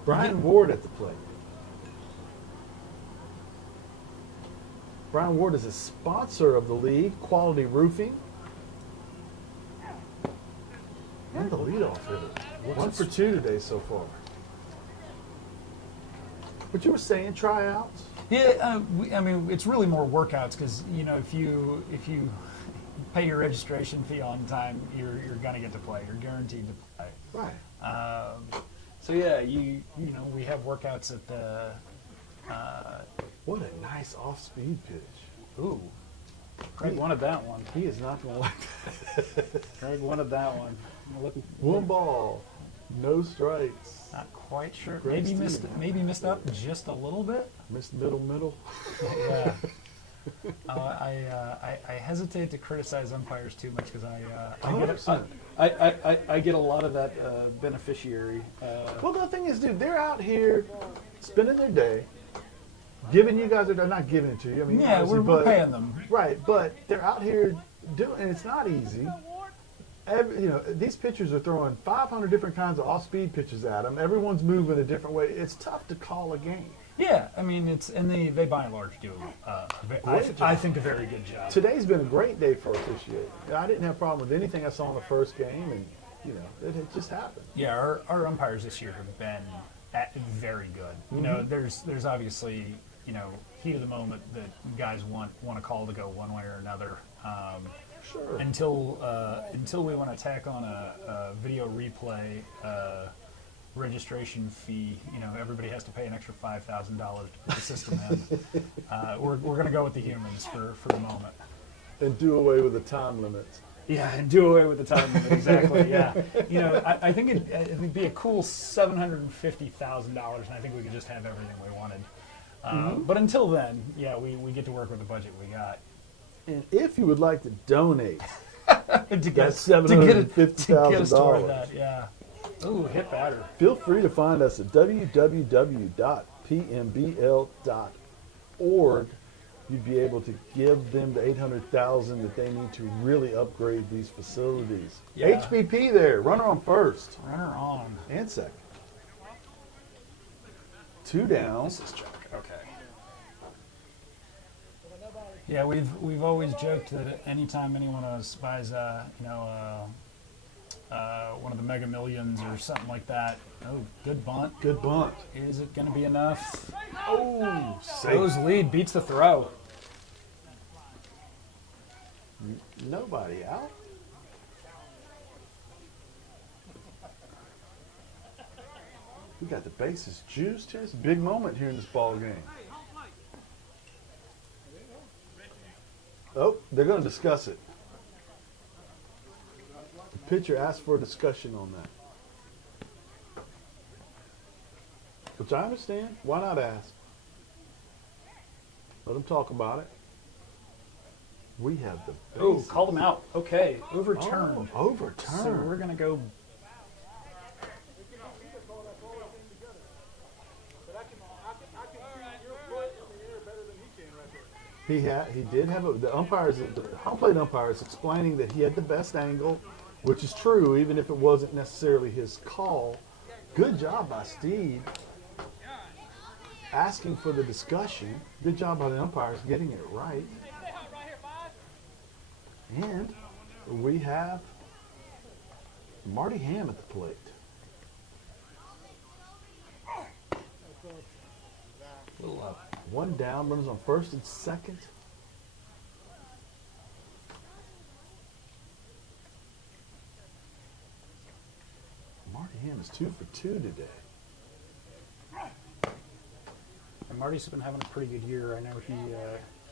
Brian Ward at the plate. Brian Ward is a sponsor of the league, Quality Roofing. And the leadoff hitter. 1 for 2 today so far. But you were saying tryouts? Yeah, I mean, it's really more workouts because, you know, if you pay your registration fee on time, you're going to get to play. You're guaranteed to play. Right. So yeah, you know, we have workouts at the. What a nice off-speed pitch. Ooh, Craig wanted that one. He is not going to like that. Craig wanted that one. I'm looking. One ball, no strikes. Not quite sure. Great Maybe missed up just a little bit. Missed middle. Yeah. I hesitate to criticize umpires too much because I get a lot of that beneficiary. Well, the thing is, dude, they're out here spending their day, giving you guys, they're not giving it to you. I mean, Yeah, obviously, we're but- paying them. Right, but they're out here doing, and it's not easy. You know, these pitchers are throwing 500 different kinds of off-speed pitches at them. Everyone's moving a different way. It's tough to call a game. Yeah, I mean they by and large do. I think a very good job. Today's been a great day for officiating. I didn't have a problem with anything I saw in the first game, and you know, it just happened. Yeah, our umpires this year have been very good. You know, there's obviously, you know, heat of the moment that guys want a call to go one way or another. Sure. Until we want to tack on a video replay registration fee, you know, everybody has to pay an extra $5,000 to put the system in. We're going to go with the humans for the moment. And do away with the time limits. Yeah, and do away with the time limit, exactly. Yeah, you know, I think it'd be a cool $750,000, and I think we could just have everything we wanted. But until then, yeah, we get to work with the budget we got. And if you would like to donate, to get that's to get us toward $750,000. that, yeah. Ooh, hit batter. Feel free to find us at www.pmbl.org. You'd be able to give them the $800,000 that they need to really upgrade these facilities. Yeah. HBP there, runner on first Runner on. and second. 2 down. This is Chuck. Okay. Yeah, we've always joked that anytime anyone of us buys one of the Mega Millions or something like that, oh, good bunt. Good bunt. Is it going to be enough? Oh, Rose lead beats the throw. Nobody out. We got the bases juiced here. It's a big moment here in this ball game. Oh, they're going to discuss it. The pitcher asked for a discussion on that. Which I understand. Why not ask? Let them talk about it. We have the Oh, bases. called him out. Okay, overturned. Oh, overturned. So we're going to go. He did have the umpires, the home plate umpires explaining that he had the best angle, which is true, even if it wasn't necessarily his call. Good job by Steve asking for the discussion. Good job by the umpires getting it right. And we have Marty Ham at the plate. Little up. 1 down, runners on first and second. Damn, it's 2 for 2 today. And Marty's been having a pretty good year. I know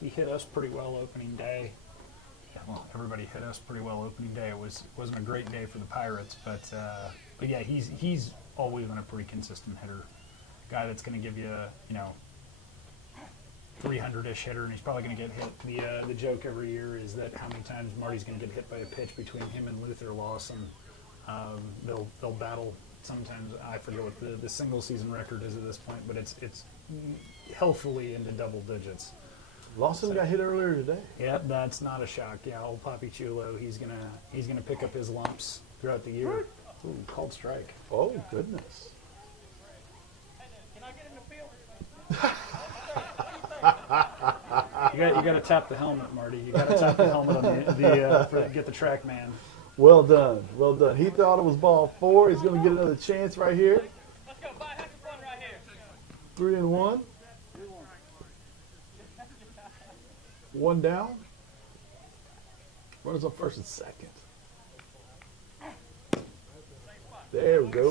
he hit us pretty well opening day. Well, everybody hit us pretty well opening day. It wasn't a great day for the Pirates, but yeah, he's always been a pretty consistent hitter. Guy that's going to give you 300-ish hitter, and he's probably going to get hit. The joke every year is that how many times Marty's going to get hit by a pitch between him and Luther Lawson. They'll battle. Sometimes I forget what the single season record is at this point, but it's healthily into double digits. Lawson got hit earlier today. Yep, that's not a shock. Yeah, old Papi Chulo, he's gonna pick up his lumps throughout the year. Ooh, called strike. Oh goodness. Can I get in the field? You got to tap the helmet, Marty. You got to tap the helmet on get the track man. Well done, well done. He thought it was ball 4. He's going to get another chance right here. Let's go. Have some fun right here. 3 and 1. 1 down. Runners up first and second. There we go.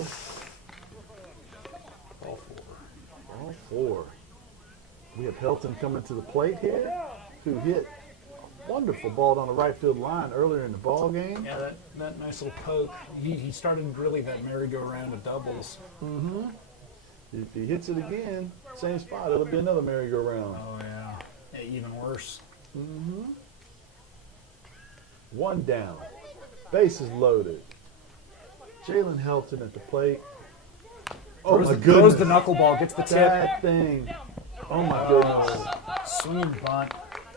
All 4. All 4. We have Helton coming to the plate here, who hit a wonderful ball down the right field line earlier in the ball game. Yeah, that nice little poke. He started really that merry-go-round of doubles. If he hits it again, same spot, it'll be another merry-go-round. Oh yeah, even worse. 1 down. Bases loaded. Jalen Helton at the plate. Oh my Throws goodness. the knuckleball, gets the tip. That thing. Oh my goodness. Swinging bunt.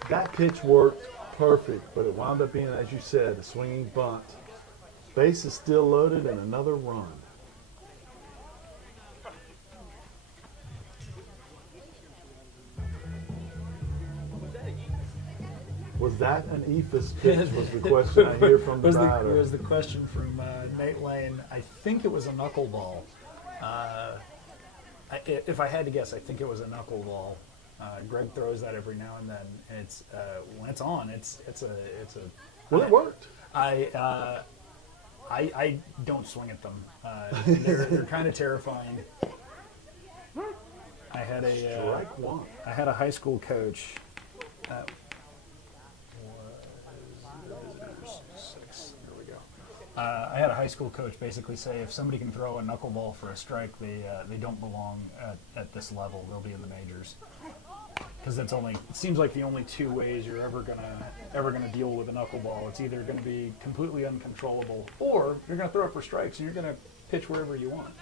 That pitch worked perfect, but it wound up being, as you said, a swinging bunt. Base is still loaded and another run. Was that an EFIS pitch was the question I hear from the rider. was the question from Nate Lane. I think it was a knuckleball. If I had to guess, I think it was a knuckleball. Greg throws that every now and then. And it's when it's on, it's a. Well, it worked. I don't swing at them. They're kind of terrifying. I had Strike 1. I had a high school coach. I had a high school coach basically say if somebody can throw a knuckleball for a strike, they don't belong at this level. They'll be in the majors. Because it seems like the only 2 ways you're ever gonna deal with a knuckleball. It's either going to be completely uncontrollable, or you're going to throw it for strikes and you're going to pitch wherever you want.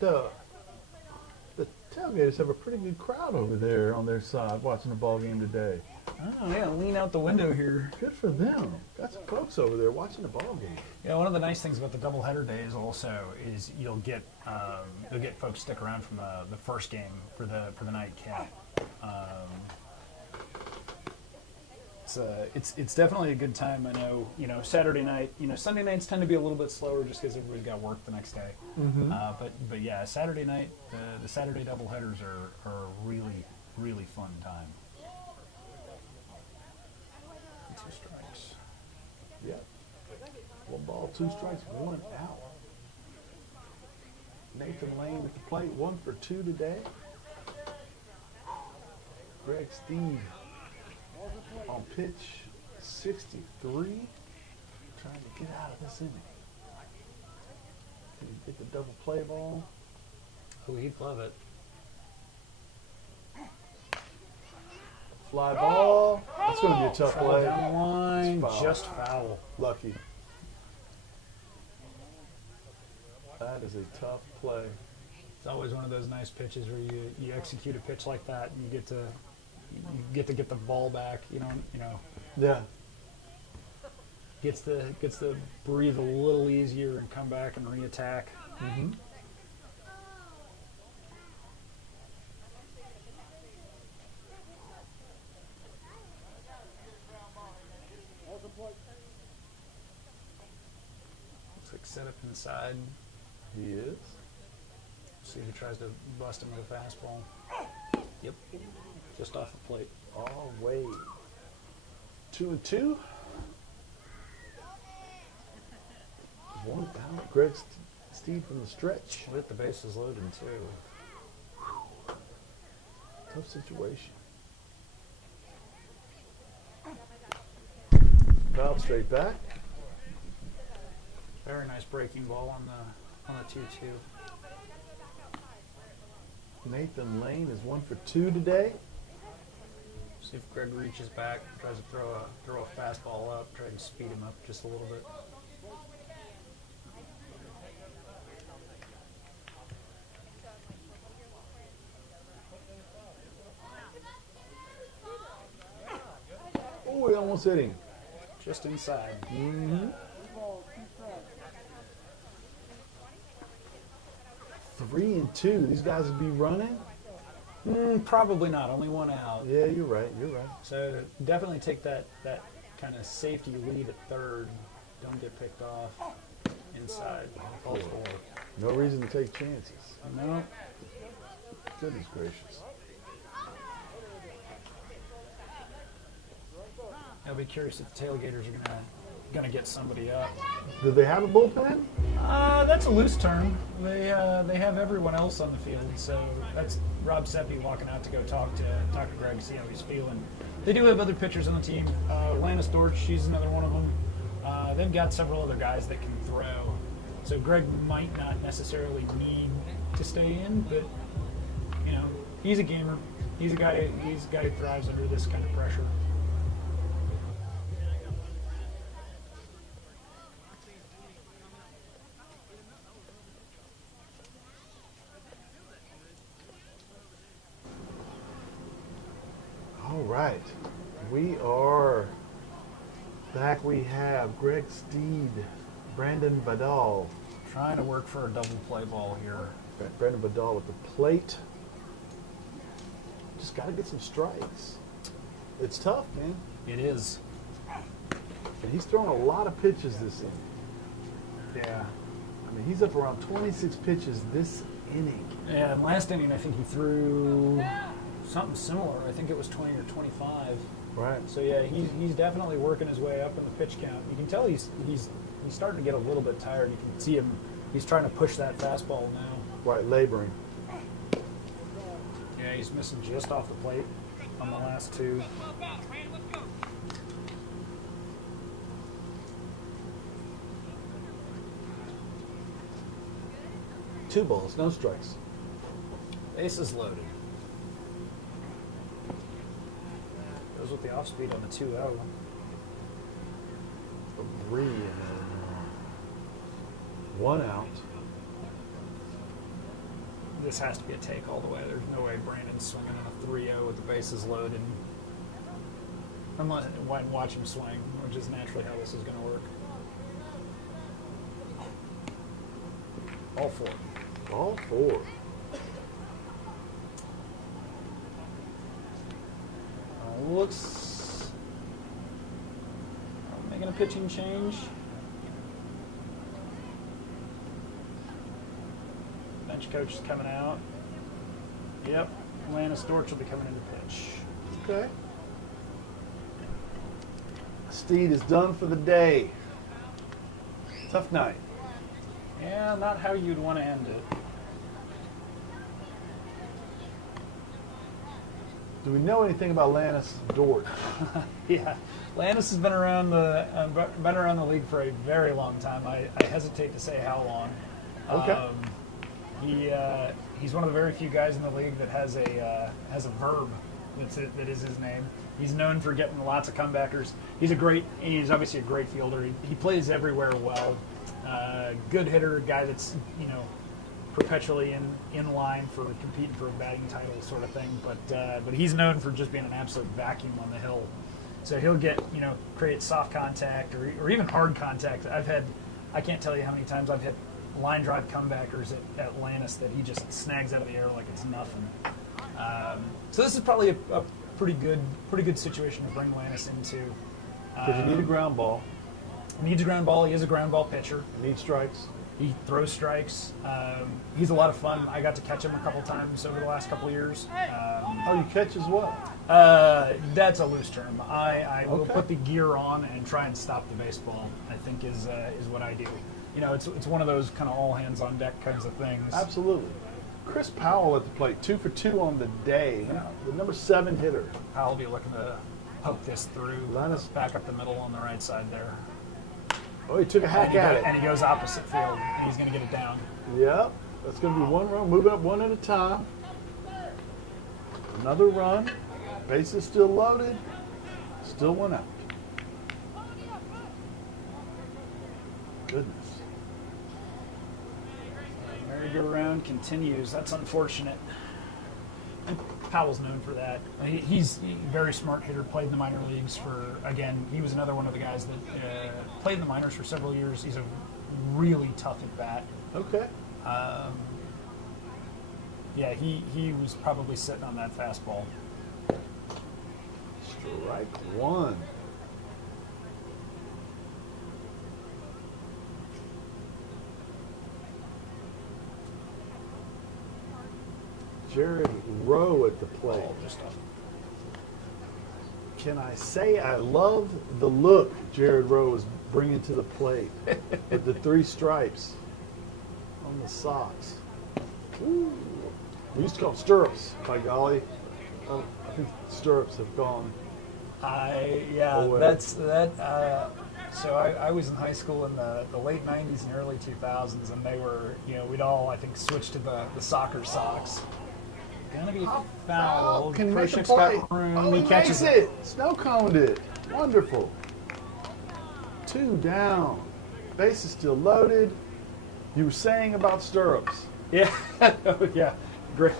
The Tailgaters have a pretty good crowd over there on their side watching the ball game today. Oh yeah, lean out the window here. Good for them. Got some folks over there watching the ball game. Yeah, one of the nice things about the doubleheader days also is you'll get folks stick around from the first game for the nightcap. It's definitely a good time. I know, Saturday night, Sunday nights tend to be a little bit slower just because everybody's got work the next day. But yeah, Saturday night, the Saturday doubleheaders are a really, really fun time. 2 strikes. Yeah. 1 ball, 2 strikes, 1 out. Nathan Lane at the plate, 1 for 2 today. Greg Steve on pitch 63, trying to get out of this inning. Can he get the double play ball? Oh, he'd love it. Fly ball. That's going to be a tough Foul play. down the line, It's foul. just foul. Lucky. That is a tough play. It's always one of those nice pitches where you execute a pitch like that and you get to get the ball back. Yeah. Gets to breathe a little easier and come back and re-attack. Looks like set up inside. He is. See who tries to bust him with a fastball. Yep. Just off the plate. All way. 2 and 2. One out. Greg Steed from the stretch. With the bases loaded too. Tough situation. Foul straight back. Very nice breaking ball on the 2-2. Nathan Lane is 1 for 2 today. See if Greg reaches back, tries to throw a fastball up, try to speed him up just a little bit. Oh, he almost hit him. Just inside. Mm-hmm. 3-2. These guys would be running. Probably not. Only one out. Yeah, you're right. You're right. So definitely take that kind of safety lead at third. Don't get picked off. Inside. All four. No reason to take chances. No. Goodness gracious. I'll be curious if the Tailgaters are gonna get somebody up. Do they have a bullpen? That's a loose term. They have everyone else on the field, so that's Rob Seppi walking out to go talk to Greg, see how he's feeling. They do have other pitchers on the team. Lannis Dortch, she's another one of them. They've got several other guys that can throw, so Greg might not necessarily need to stay in, but you know, he's a gamer. He's a guy who thrives under this kind of pressure. All right. We are back. We have Greg Steed, Brandon Vidal. Trying to work for a double play ball here. Got Brandon Vidal with the plate. Just got to get some strikes. It's tough, man. It is. And he's thrown a lot of pitches this inning. Yeah. I mean, he's up around 26 pitches this inning. Yeah, and last inning I think he threw something similar. I think it was 20 or 25. Right. So yeah, he's definitely working his way up in the pitch count. You can tell he's starting to get a little bit tired. You can see him. He's trying to push that fastball now. Right, laboring. Yeah, he's missing just off the plate on the last two. Two balls, no strikes. Bases loaded. Goes with the off speed on the 2-0. 3 and 1 out. This has to be a take all the way. There's no way Brandon's swinging on a 3-0 with the bases loaded. Unless watch him swing, which is naturally how this is going to work. All four. All 4. Looks making a pitching change. Bench coach is coming out. Yep, Lannis Dortch will be coming in to pitch. Okay. Steed is done for the day. Tough night. Yeah, not how you'd want to end it. Do we know anything about Lannis Dortch? Yeah, Lannis has been around the league for a very long time. I hesitate to say how long. Okay. He's one of the very few guys in the league that has a verb that is his name. He's known for getting lots of comebackers. He's obviously a great fielder. He plays everywhere well. Good hitter, guy that's perpetually in line for competing for a batting title sort of thing. But he's known for just being an absolute vacuum on the hill. So he'll get create soft contact or even hard contact. I can't tell you how many times I've hit line drive comebackers at Lannis that he just snags out of the air like it's nothing. So this is probably a pretty good situation to bring Lannis into. Because you need a ground ball. Needs a ground ball. He is a ground ball pitcher. Need strikes. He throws strikes. He's a lot of fun. I got to catch him a couple times over the last couple of years. Oh, you catch as well? That's a loose term. I will Okay. put the gear on and try and stop the baseball. I think is what I do. You know, it's one of those kind of all hands on deck kinds of things. Absolutely. Chris Powell at the plate, 2 for 2 on the day. The number 7 hitter. I'll be looking to poke this through, Linus. back up the middle on the right side there. Oh, he took a hack at And it. he goes opposite field, and he's going to get it down. Yep. That's going to be 1 run. Moving up 1 at a time. Another run. Bases still loaded. Still 1 out. Goodness. Merry-go-round continues. That's unfortunate. And Powell's known for that. He's a very smart hitter, played in the minor leagues for, again, he was another one of the guys that played in the minors for several years. He's a really tough at bat. Okay. Yeah, he was probably sitting on that fastball. Strike 1. Jared Rowe at the plate. Just Can I say I love the look Jared Rowe is bringing to the plate with the 3 stripes on the socks. Ooh. We used to call them stirrups, by golly. I think stirrups have gone. Yeah, that's that. So I was in high school in the late '90s and early 2000s, and they were, we'd all, I think, switch to the soccer socks. Gonna be foul. Can he make the Pershik's play? got room. Oh, he catches makes it. Snow coned it. Wonderful. 2 down. Base is still loaded. You were saying about stirrups. Yeah, yeah, great.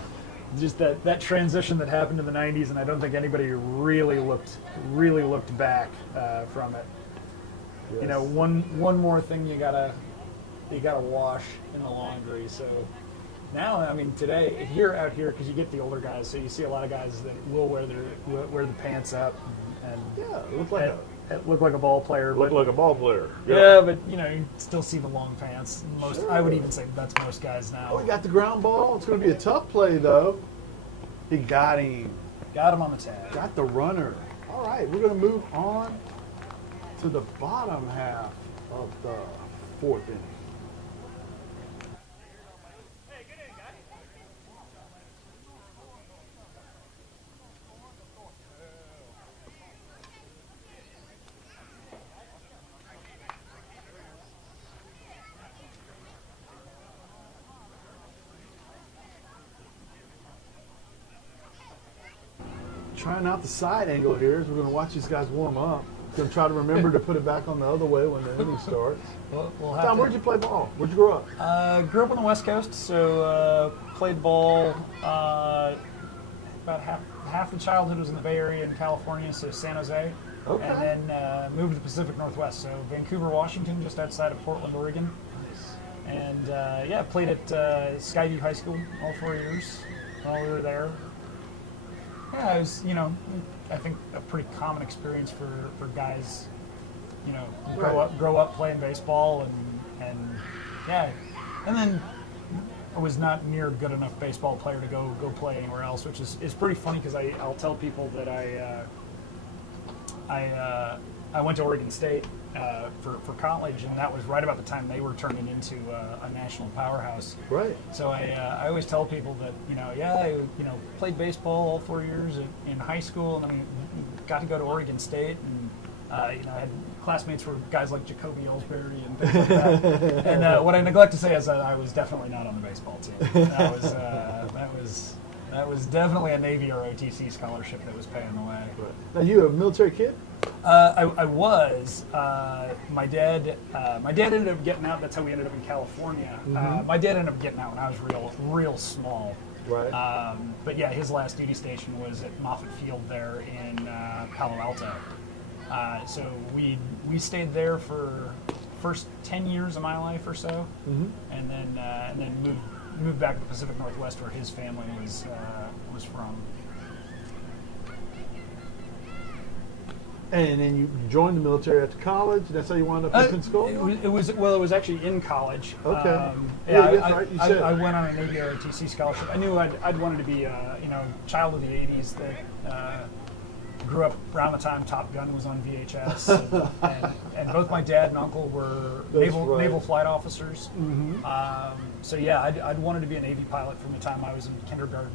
Just that transition that happened in the '90s, and I don't think anybody really looked back from it. Yes. You know, one more thing you gotta wash in the laundry. So now, I mean, today out here, because you get the older guys, so you see a lot of guys that will wear the pants up and Yeah, it looked like it look like a ball player. looked but, like a ball player. yeah, but you still see the long pants. Sure. I would even say that's most guys now. Oh, he got the ground ball. It's going to be a tough play, though. He got him. Got him on the tag. Got the runner. All right, we're going to move on to the bottom half of the 4th inning. Trying out the side angle here as we're going to watch these guys warm up. Going to try to remember to put it back on the other way when the inning starts. We'll have Tom, to- where'd you play ball? Where'd you grow up? Grew up on the West Coast, so played ball. About half the childhood was in the Bay Area in California, so San Jose. Okay. And then moved to the Pacific Northwest, so Vancouver, Washington, just outside of Portland, Oregon. And played at Skyview High School all 4 years while we were there. Yeah, it was, I think a pretty common experience for guys, grow up playing baseball and then I was not near a good enough baseball player to go play anywhere else, which is pretty funny because I'll tell people that I went to Oregon State for college, and that was right about the time they were turning into a national powerhouse. Right. So I always tell people that I played baseball all 4 years in high school, and then got to go to Oregon State, and I had classmates were guys like Jacoby Ellsbury and things like that. And what I neglect to say is that I was definitely not on the baseball team. That was definitely a Navy or OTC scholarship that was paying the way. Now, you a military kid? I was. My dad ended up getting out. That's how we ended up in California. My dad ended up getting out when I was real small. Right. But yeah, his last duty station was at Moffett Field there in Palo Alto. So we stayed there for first 10 years of my life or so, and then moved back to the Pacific Northwest where his family was from. And then you joined the military after college. That's how you wound up in Pensacola? It was actually in college. Okay. Yeah, That's right. You said. I went on a Navy ROTC scholarship. I knew I'd wanted to be a child of the '80s that grew up around the time Top Gun was on VHS, and both my dad and uncle were naval flight officers. Mm-hmm. So yeah, I'd wanted to be a Navy pilot from the time I was in kindergarten.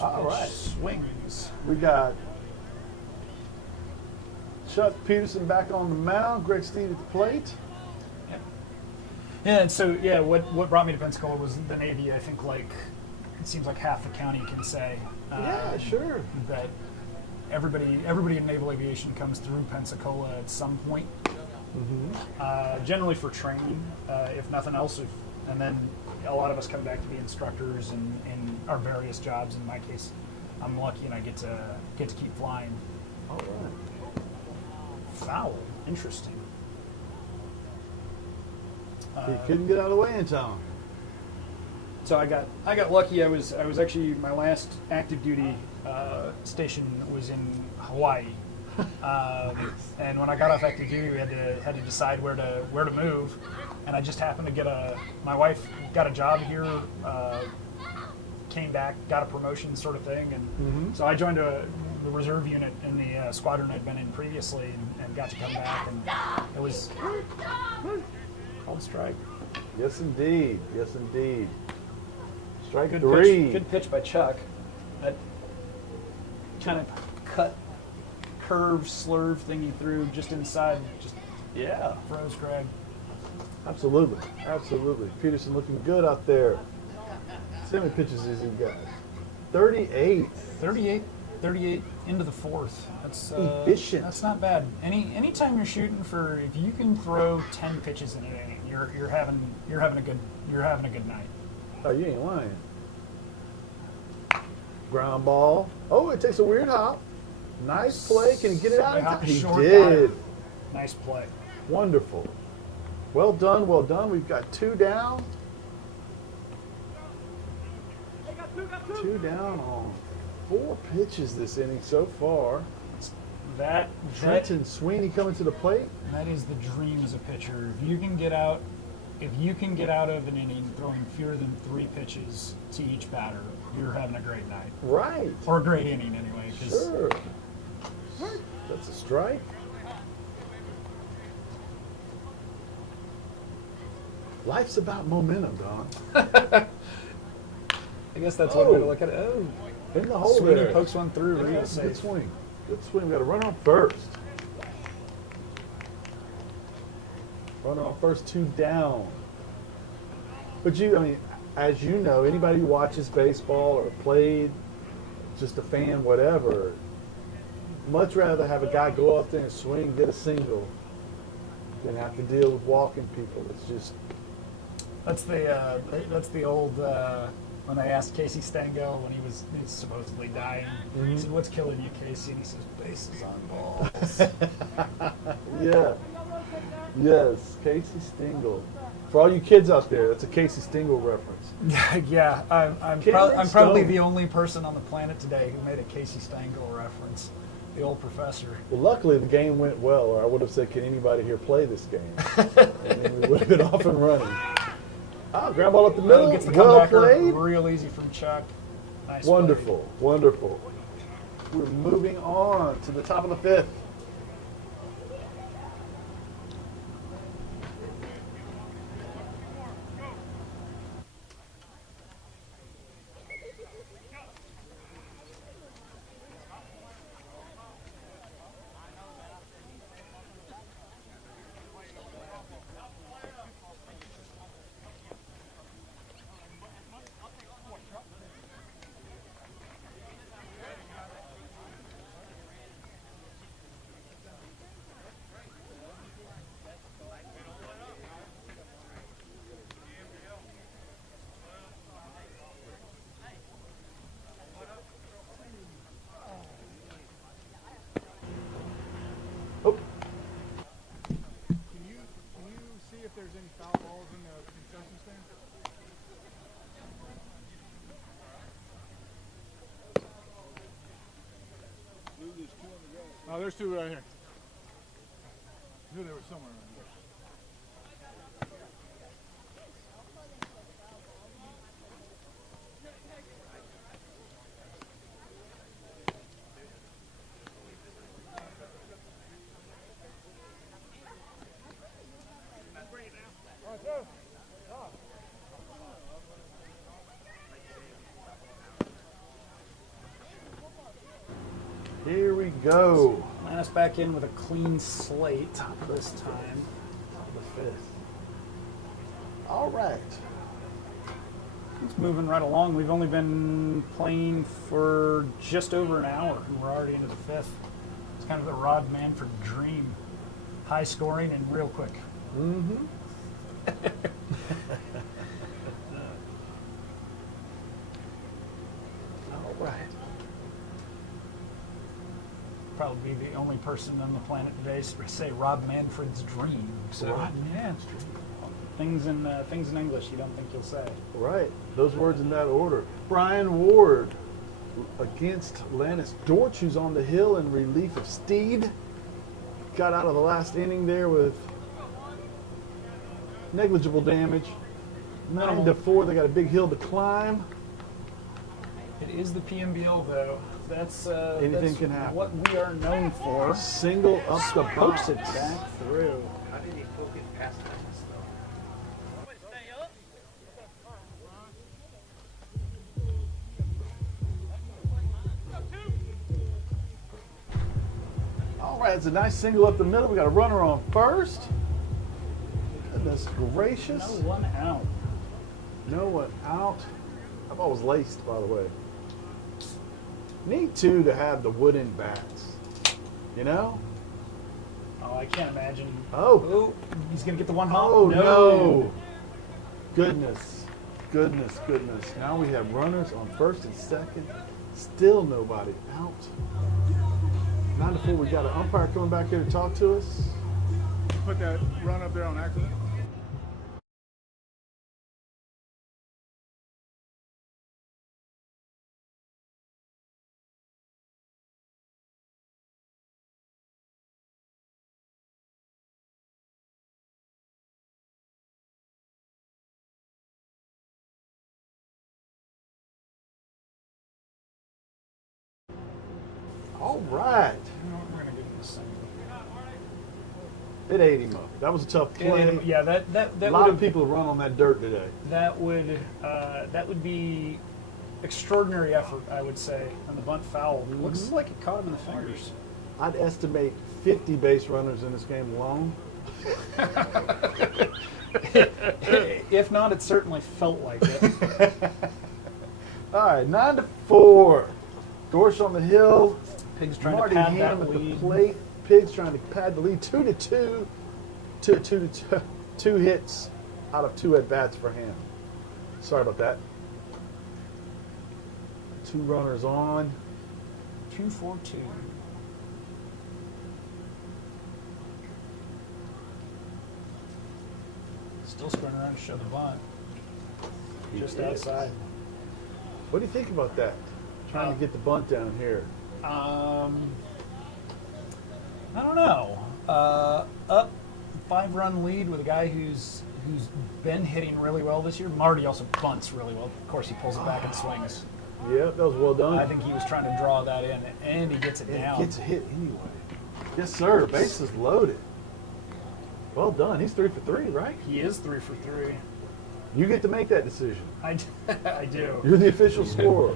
All right. Swings. We got Chuck Peterson back on the mound. Greg Steed at the plate. Yeah, and so yeah, what brought me to Pensacola was the Navy. I think like it seems like half the county can say. Yeah, sure. That everybody in naval aviation comes through Pensacola at some point. Mm-hmm. Generally for training, if nothing else, and then a lot of us come back to be instructors in our various jobs. In my case, I'm lucky and I get to keep flying. All right. Foul. Interesting. He couldn't get out of the way in time. So I got lucky. I was actually my last active duty station was in Hawaii, and when I got off active duty, we had to decide where to move, and I just happened to get my wife got a job here, came back, got a promotion, sort of thing, and so I joined the reserve unit in the squadron I'd been in previously, and got to come back, and it was called strike. Yes, indeed. Yes, indeed. Strike Good three. pitch, good pitch by Chuck. That kind of cut, curve, slurve thing he threw just inside. Froze Greg. Absolutely. Absolutely. Peterson looking good out there. See how many pitches has he got? 38. 38 into the fourth. That's efficient. That's not bad. Anytime you're shooting for, if you can throw 10 pitches in an inning, you're having a good night. Oh, you ain't lying. Ground ball. Oh, it takes a weird hop. Nice play. Can he get it out? He did. Nice play. Wonderful. Well done. Well done. We've got two down. Two down on 4 pitches this inning so far. Trenton Sweeney coming to the plate. That is the dream as a pitcher. If you can get out of an inning throwing fewer than 3 pitches to each batter, you're having a great night. Right. Or a great inning anyway. Sure. That's a strike. Life's about momentum, Don. I guess that's one way to look at it. Oh, in the hole Sweeney there. pokes one through. Yeah, Real that's a good safe. swing. Good swing. We got to run on first. Run on first, 2 down. But as you know, anybody who watches baseball or played, just a fan, whatever, much rather have a guy go up there and swing, get a single, than have to deal with walking people. It's just. That's the old when I asked Casey Stengel when he was supposedly dying. He said, "What's killing you, Casey?" And he says, "Bases on balls." Yeah. Yes, Casey Stengel. For all you kids out there, that's a Casey Stengel reference. Yeah, I'm probably the only person on the planet today who made a Casey Stengel reference. The old professor. Well, luckily the game went well, or I would have said, "Can anybody here play this game?" And then we would have been off and running. Oh, ground ball up the middle. Gets the Well comebacker played. real easy from Chuck. Nice Wonderful, play. wonderful. We're moving on to the top of the 5th. Oh, Can you see if there's any foul balls in the concession stand? Oh, there's two right here. I knew they were somewhere around here. Here we go. Line us back in with a clean slate this time. The fifth. All right. It's moving right along. We've only been playing for just over an hour, and we're already into the fifth. It's kind of the Rod Manfred dream. High scoring and real quick. Mm-hmm. All right. Probably be the only person on the planet today to say Rob Manfred's dream. So, Rod yeah, things in English you don't think you'll say. Right. Those words in that order. Brian Ward against Lannis Dortch, who's on the hill in relief of Steed. Got out of the last inning there with negligible damage. 9-4. They got a big hill to climb. It is the PMBL though. That's Anything can happen. What we are known for. Single up the Pokes it box. back through. How did he poke it past Lannis, though? All right, it's a nice single up the middle. We got a runner on first. Goodness gracious. No one out. No one out. I'm always laced, by the way. Need to have the wooden bats. You know? Oh, I can't imagine. Oh. He's gonna get the one hop. Oh, no. Goodness. Goodness, goodness. Now we have runners on first and second. Still nobody out. 9-4, we got an umpire coming back here to talk to us. You put that run up there on accident? All right. You know what, we're gonna get this thing. It ate him up. That was a tough play. Yeah, that A lot of would people have run on that dirt today. that would be extraordinary effort, I would say, on the bunt foul. It looks like it caught him in the fingers. I'd estimate 50 base runners in this game alone. If not, it certainly felt like it. All right, 9-4. Dorsch on the hill. Pigs trying Marty to pad Ham that at the lead. plate. Pigs trying to pad the lead. 2-2. Two hits out of 2 at bats for Ham. Sorry about that. 2 runners on. 2-4-2. Still spinning around to show the bunt. Just outside. What do you think about that? Trying to get the bunt down here. I don't know. Up 5-run lead with a guy who's been hitting really well this year. Marty also bunts really well. Of course, he pulls it back and swings. Yeah, that was well done. I think he was trying to draw that in, and he gets it And down. he gets a hit anyway. Yes, sir. Bases loaded. Well done. He's 3 for 3, right? He is 3 for 3. You get to make that decision. I do. You're the official scorer.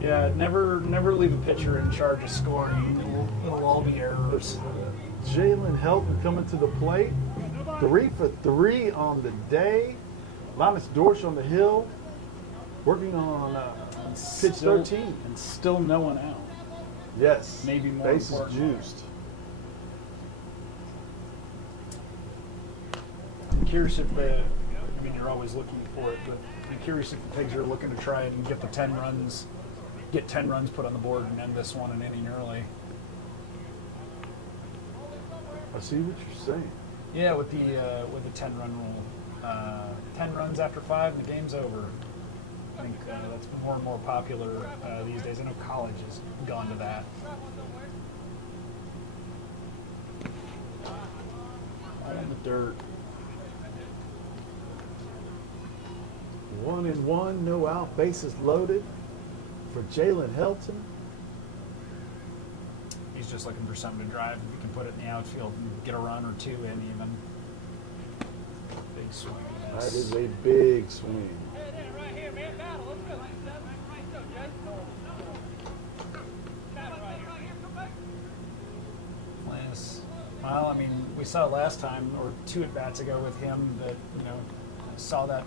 Yeah, never leave a pitcher in charge of scoring. It'll all be errors. Jalen Helton coming to the plate. 3 for 3 on the day. Linus Dorsch on the hill. Working on pitch Still- 13. And still no one out. Yes. Maybe more Bases important. juiced. I'm curious if you're always looking for it, but I'm curious if the Pigs are looking to try and get 10 runs put on the board and end this one an inning early. I see what you're saying. Yeah, with the 10-run rule. 10 runs after 5, and the game's over. I think that's more and more popular these days. I know college has gone to that. All in the dirt. 1-1, no out, bases loaded for Jalen Helton. He's just looking for something to drive. If you can put it in the outfield and get a run or two in even. Big swing. That is a big swing. Well, I mean, we saw it last time, or 2 at-bats ago with him, that, saw that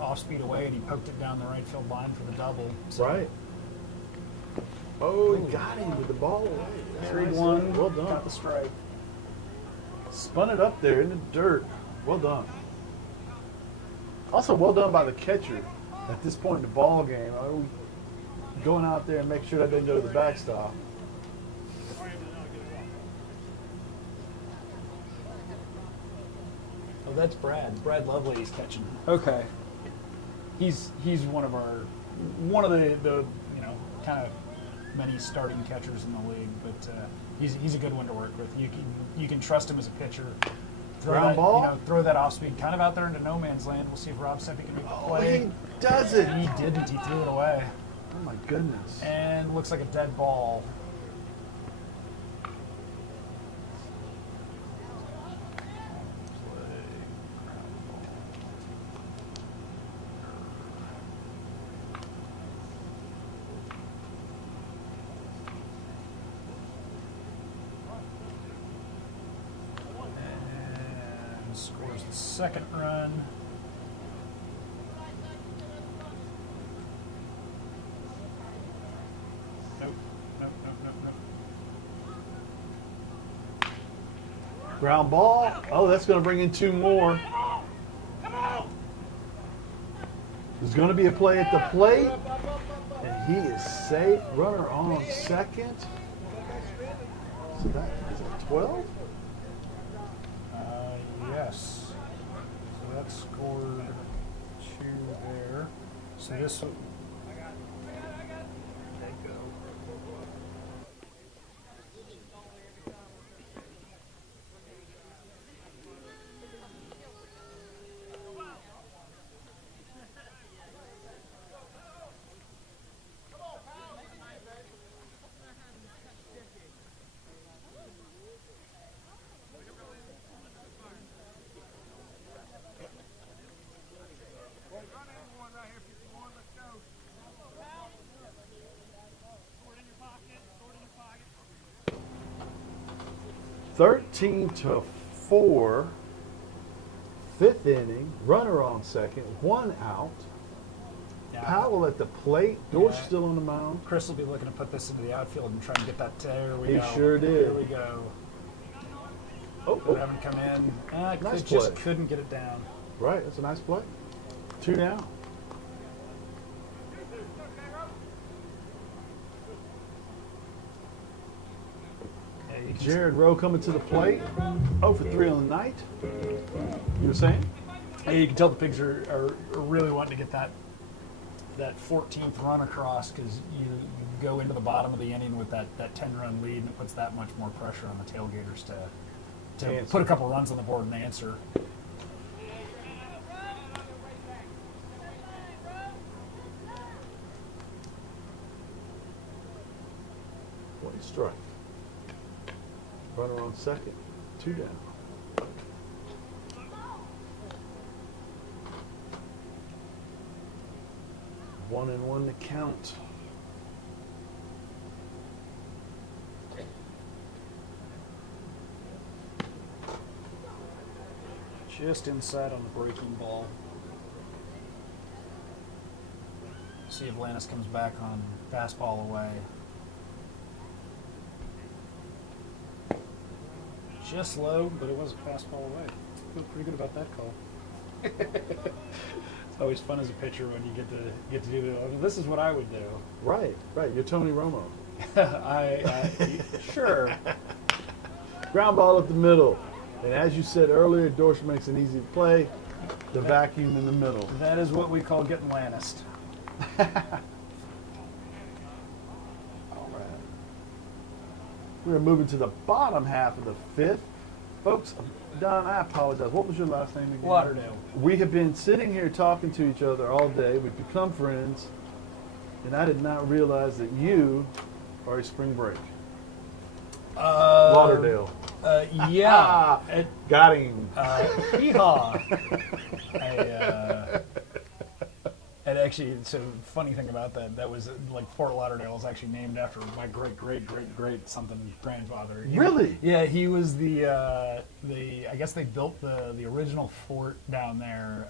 off-speed away, and he poked it down the right field line for the double. So. Right. Oh, he got him with the ball away. 3-1. Well done. Got the strike. Spun it up there in the dirt. Well done. Also, well done by the catcher at this point in the ball game. Are we going out there and make sure that doesn't go to the backstop? Oh, that's Brad. Brad Lovely he's catching. Okay. He's one of the kind of many starting catchers in the league, but he's a good one to work with. You can trust him as a pitcher. Ground ball? Throw that off speed kind of out there into no man's land. We'll see if Rob Sempe can make the play. He does it. He didn't. He threw it away. Oh my goodness. And looks like a dead ball. Scores the second run. Nope. Ground ball. Oh, that's going to bring in 2 more. There's going to be a play at the plate. And he is safe. Runner on second. So that is a 12? Yes. So that scored 2 there. So this one. There you go. Thirteen to 4, 5th inning, runner on second, 1 out. Yeah. Powell at the plate, Dorsch Yeah. still on the mound. Chris will be looking to put this into the outfield and try and get that. There we He go. sure did. There we go. Oh, Haven't come in. Nice Just play. couldn't get it down. right, that's a nice play. 2 down. Yeah, you can Jared Rowe coming to the plate. 0 for 3 on the night. You were saying? Yeah, you can tell the Pigs are really wanting to get that 14th run across, because you go into the bottom of the inning with that 10-run lead, and it puts that much more pressure on the Tailgaters to Answer. put a couple runs on the board and answer. One strike. Runner on second, 2 down. One and one to count. Just inside on the breaking ball. See if Lannis comes back on fastball away. Just low, but it was a fastball away. Feel pretty good about that call. It's always fun as a pitcher when you get to do it. This is what I would do. Right, right. You're Tony Romo. Sure. Ground ball up the middle. And as you said earlier, Dorsch makes an easy play. The vacuum in the middle. That is what we call getting Lannis. All right. We're moving to the bottom half of the fifth. Folks, Don, I apologize. What was your last name again? Lauderdale. We have been sitting here talking to each other all day. We've become friends. And I did not realize that you are a spring break. Lauderdale. Yeah. Got him. Hee-haw. And actually, so funny thing about that was like Fort Lauderdale was actually named after my great something grandfather. Really? Yeah, he was the I guess they built the original fort down there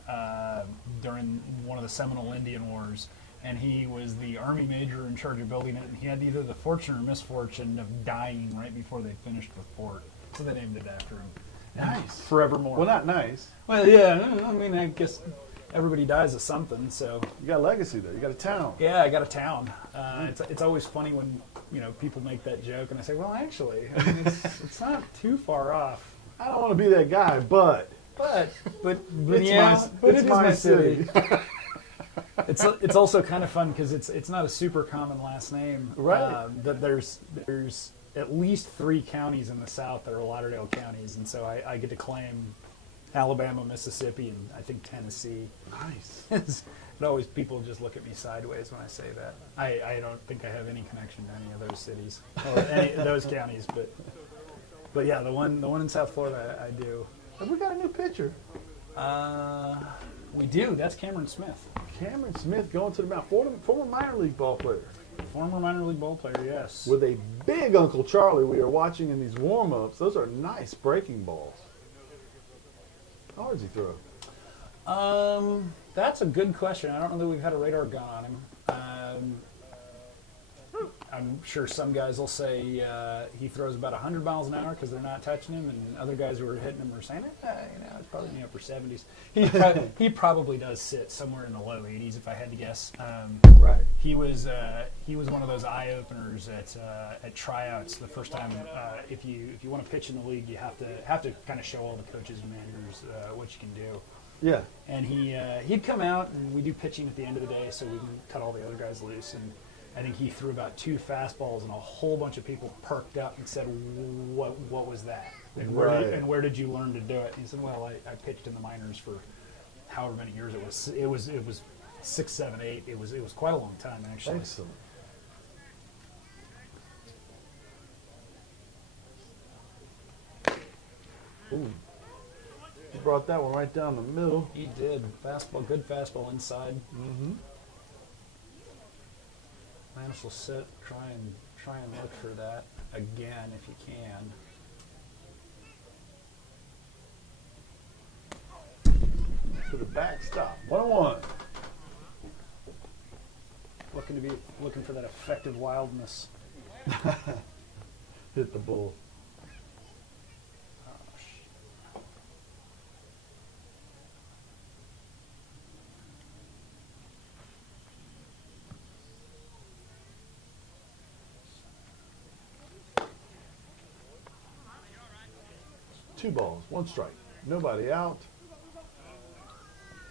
during one of the Seminole Indian Wars, and he was the Army major in charge of building it, and he had either the fortune or misfortune of dying right before they finished the fort, so they named it after him. Nice. Forevermore. Well, not nice. Well, yeah, I mean, I guess everybody dies of something, so. You got a legacy there. You got a town. Yeah, I got a town. It's always funny when, people make that joke, and I say, well, actually, I mean, it's not too far off. I don't want to be that guy, but But it's yeah, my, it it's is my city. It's also kind of fun because it's not a super common last name. Right. That there's at least 3 counties in the South that are Lauderdale counties, and so I get to claim Alabama, Mississippi, and I think Tennessee. Nice. It always, people just look at me sideways when I say that. I don't think I have any connection to any of those cities or any of those counties, but yeah, the one in South Florida I do. Have we got a new pitcher? We do. That's Cameron Smith, Cameron Smith going to the mound. Former minor league ball player. former minor league ball player. Yes. With a big Uncle Charlie we are watching in these warm-ups. Those are nice breaking balls. How hard does he throw? That's a good question. I don't know that we've had a radar gun on him. I'm sure some guys will say he throws about 100 miles an hour because they're not touching him, and other guys who are hitting him are saying, it's probably in the upper 70s. He probably does sit somewhere in the low 80s, if I had to guess. Right. He was one of those eye openers at tryouts the first time. If you want to pitch in the league, you have to kind of show all the coaches and managers what you can do. Yeah. And he'd come out, and we do pitching at the end of the day, so we can cut all the other guys loose. And I think he threw about 2 fastballs, and a whole bunch of people perked up and said, "What was that? And where did you learn to do it?" And he said, "Well, I pitched in the minors for however many years it was. It was 6, 7, 8. It was quite a long time, actually." Excellent. Ooh. He brought that one right down the middle. He did. Fastball, good fastball inside. Mm-hmm. Lannis will sit, try and look for that again if you can. To the backstop. 1-1. Looking for that effective wildness. Hit the bull. Two balls, 1 strike. Nobody out.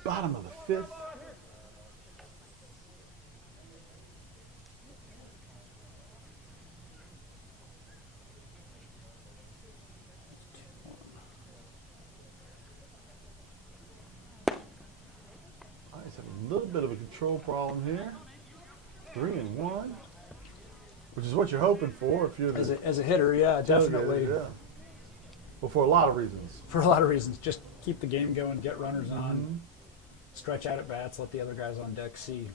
Bottom of the 5th. I just have a little bit of a control problem here. 3-1, which is what you're hoping for if you're the As a hitter, yeah, definitely. tailgater, yeah. Well, for a lot of reasons. For a lot of reasons, just keep the game going, get runners on, stretch out at bats, let the other guys on deck see.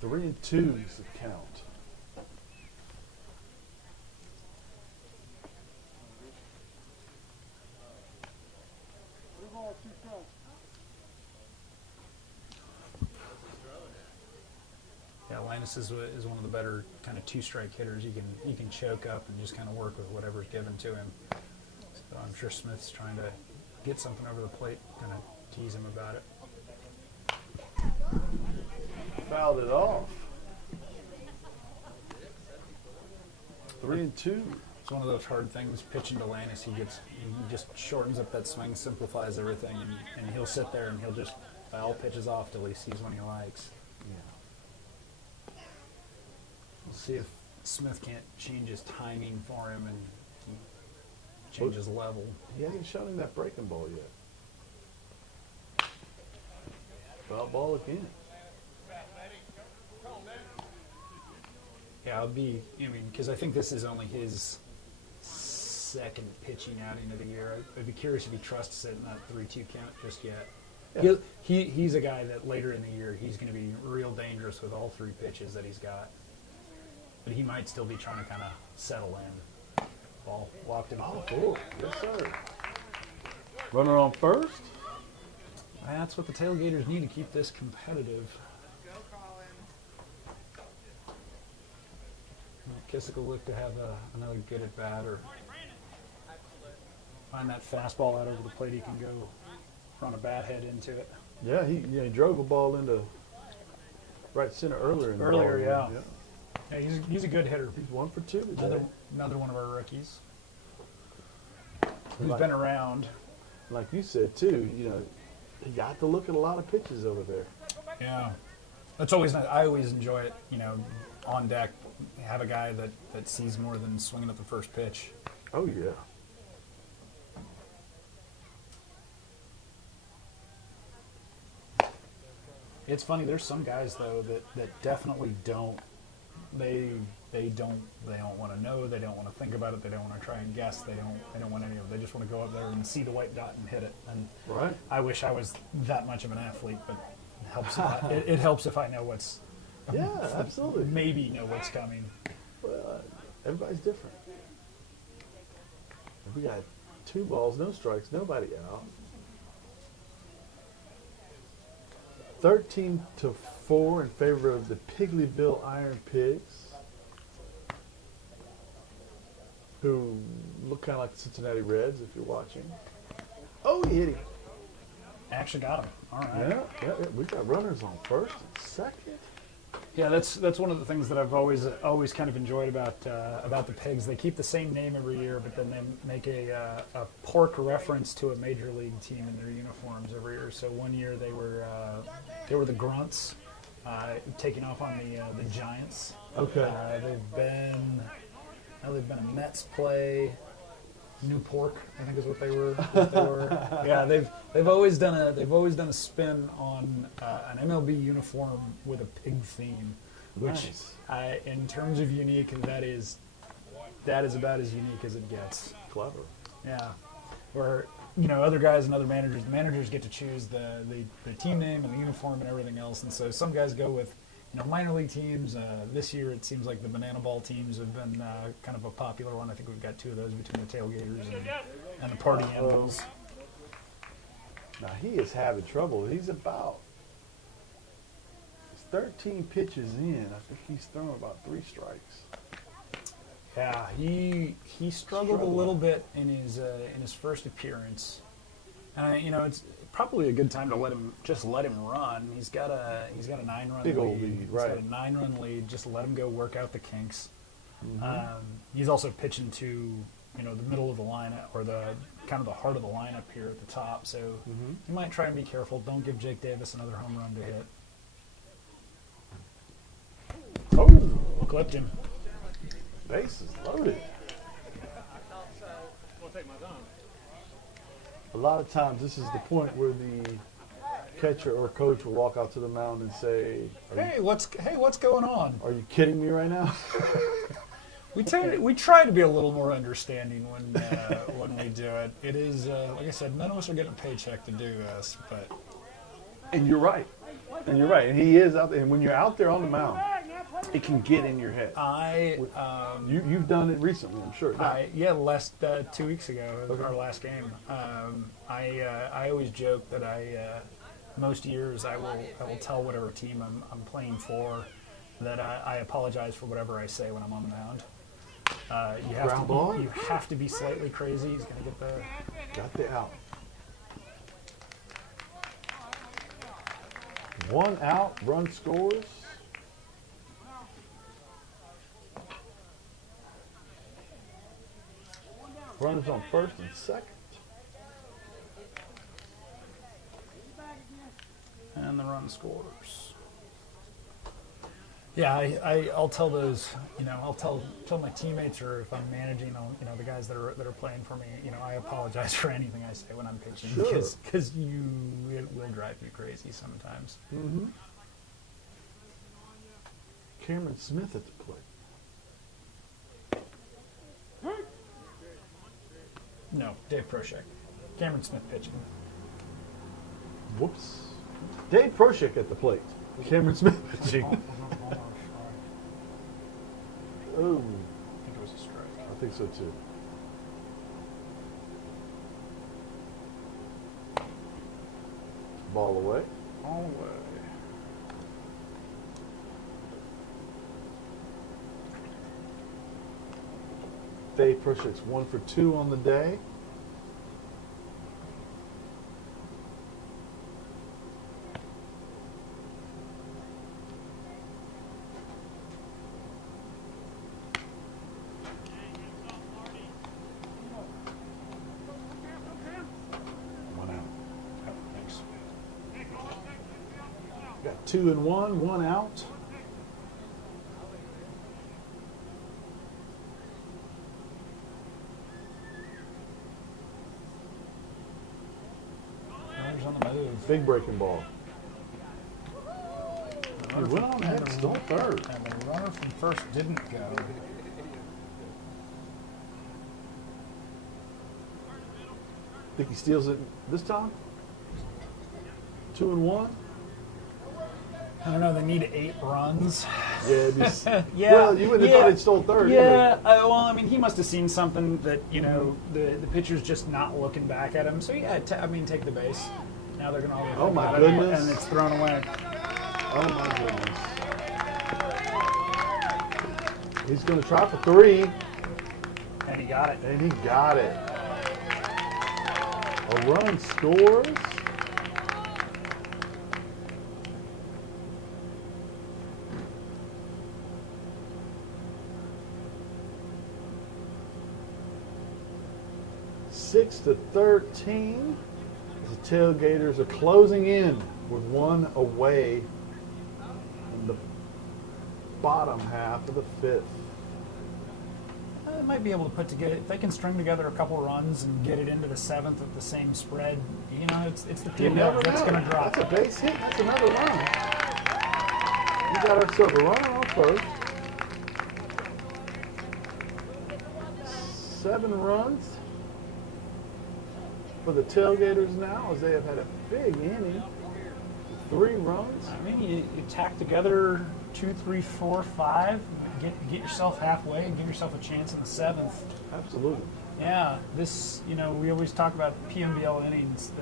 3-2 is the count. Yeah, Linus is one of the better kind of 2-strike hitters. He can choke up and just kind of work with whatever's given to him. So I'm sure Smith's trying to get something over the plate, kind of tease him about it. Fouled it off. 3-2. It's one of those hard things pitching to Lannis. He just shortens up that swing, simplifies everything, and he'll sit there and he'll just foul pitches off till he sees one he likes. Yeah. We'll see if Smith can't change his timing for him and change his level. He hasn't shown him that breaking ball yet. Foul ball again. Yeah, because I think this is only his second pitching outing of the year. I'd be curious if he trusts it in that 3-2 count just yet. Yeah. He's a guy that later in the year he's going to be real dangerous with all 3 pitches that he's got. But he might still be trying to kind of settle in. Ball walked him. Oh, cool. Yes, sir. Runner on first. That's what the Tailgaters need to keep this competitive. Kissick will look to have another good at bat or find that fastball out over the plate. He can go run a bat head into it. Yeah, he drove a ball into right center earlier in the ball. Yeah. He's a good hitter. He's 1 for 2 today. Another one of our rookies who's been around. Like you said too, he got to look at a lot of pitches over there. Yeah, that's always nice. I always enjoy it. On deck, have a guy that sees more than swinging at the first pitch. Oh yeah. It's funny. There's some guys though that definitely don't. They don't want to know. They don't want to think about it. They don't want to try and guess. They don't want any of it. They just want to go up there and see the white dot and hit it. And Right. I wish I was that much of an athlete, but it helps. It helps if I know what's. Yeah, absolutely. Maybe know what's coming. Well, everybody's different. We got 2 balls, no strikes, nobody out. 13-4 in favor of the Pigglyville IronPigs, who look kind of like the Cincinnati Reds if you're watching. Oh, he hit him. Actually got him. All right. Yeah. We got runners on first and second. Yeah, that's one of the things that I've always kind of enjoyed about the Pigs. They keep the same name every year, but then they make a pork reference to a major league team in their uniforms every year. So one year they were the Grunts, taking off on the Giants. Okay. They've been a Mets play. New Pork, I think is what they were. Yeah, they've always done a spin on an MLB uniform with a pig theme, which Nice. in terms of unique, that is about as unique as it gets. Clever. Yeah, where other guys and other managers get to choose the team name and the uniform and everything else, and so some guys go with minor league teams. This year it seems like the banana ball teams have been kind of a popular one. I think we've got 2 of those between the Tailgaters and the Party Animals. Now he is having trouble. He's 13 pitches in. I think he's thrown about 3 strikes. Yeah, he struggled a little bit in his first appearance, and it's probably a good time to let him run. He's got a 9-run Big lead. old lead, He's right. got a 9-run lead. Just let him go work out the kinks. Mm-hmm. He's also pitching to the middle of the lineup, or the kind of the heart of the lineup here at the top. So you might try and be careful. Don't give Jake Davis another home run to hit. Oh, Clipped him. base is loaded. We'll take my time. A lot of times this is the point where the catcher or coach will walk out to the mound and say, Hey, what's going on? are you kidding me right now? We try to be a little more understanding when we do it. It is like I said, none of us are getting a paycheck to do this, but And you're right. And he is out there. And when you're out there on the mound, it can get in your head. You've done it recently, I'm sure. Last 2 weeks ago, our last game. I always joke that most years I will tell whatever team I'm playing for that I apologize for whatever I say when I'm on the mound. You have to be slightly crazy. He's going to get the. Got the out. 1 out, run scores. Runners on first and second. run scores. Yeah, I'll tell those, I'll tell my teammates, or if I'm managing, the guys that are playing for me, I apologize for anything I say when I'm pitching, Sure. because it will drive you crazy sometimes. Mm-hmm. Cameron Smith at the plate. No, Dave Proshek. Cameron Smith pitching. Whoops. Dave Proshek at the plate. Cameron Smith pitching. Oh, I think it was a strike. I think so too. Ball away. All the way. Dave Proshek's 1 for 2 on the day. One out. Oh, thanks. Got 2 and 1 out. Runners on the move. Big breaking ball. He went on ahead and stole third. And the runner from first didn't go. Think he steals it this time? 2 and 1. I don't know. They need 8 runs. Yeah, it'd be Yeah. Well, you wouldn't have thought he'd stole third. Yeah. Well, I mean, he must have seen something that the pitcher's just not looking back at him. So yeah, take the base. Now they're gonna all Oh, my about it, goodness. and it's thrown away. Oh my goodness. He's going to try for 3, And he got it. and he got it. A run scores. Six to 13. The Tailgaters are closing in with 1 away in the bottom half of the 5th. They might be able to put together, if they can string together a couple runs and get it into the 7th at the same spread. It's the You team never that's know. going to drop. That's a base hit. That's another run. We got ourselves a runner on first. 7 runs for the Tailgaters now, as they have had a big inning. 3 runs. I mean, you tack together 2, 3, 4, 5, get yourself halfway and give yourself a chance in the 7th. Absolutely. Yeah, this, we always talk about PMBL innings,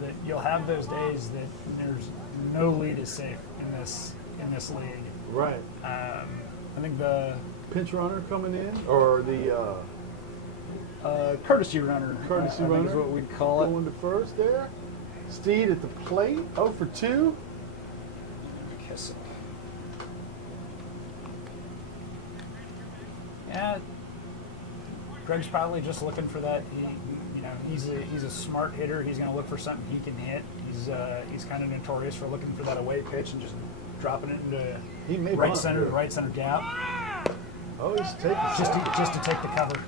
that you'll have those days that there's no lead is safe in this league. Right. I think the Pinch runner coming in, or the courtesy runner, courtesy I think runner is what we'd call it. going to first there. Steed at the plate, 0 for 2. Kiss it. Yeah, Greg's probably just looking for that. He's a smart hitter. He's going to look for something he can hit. He's kind of notorious for looking for that away pitch and just dropping it into He may right bunt center, here. the right center gap, Oh, he's taking just to take the cover.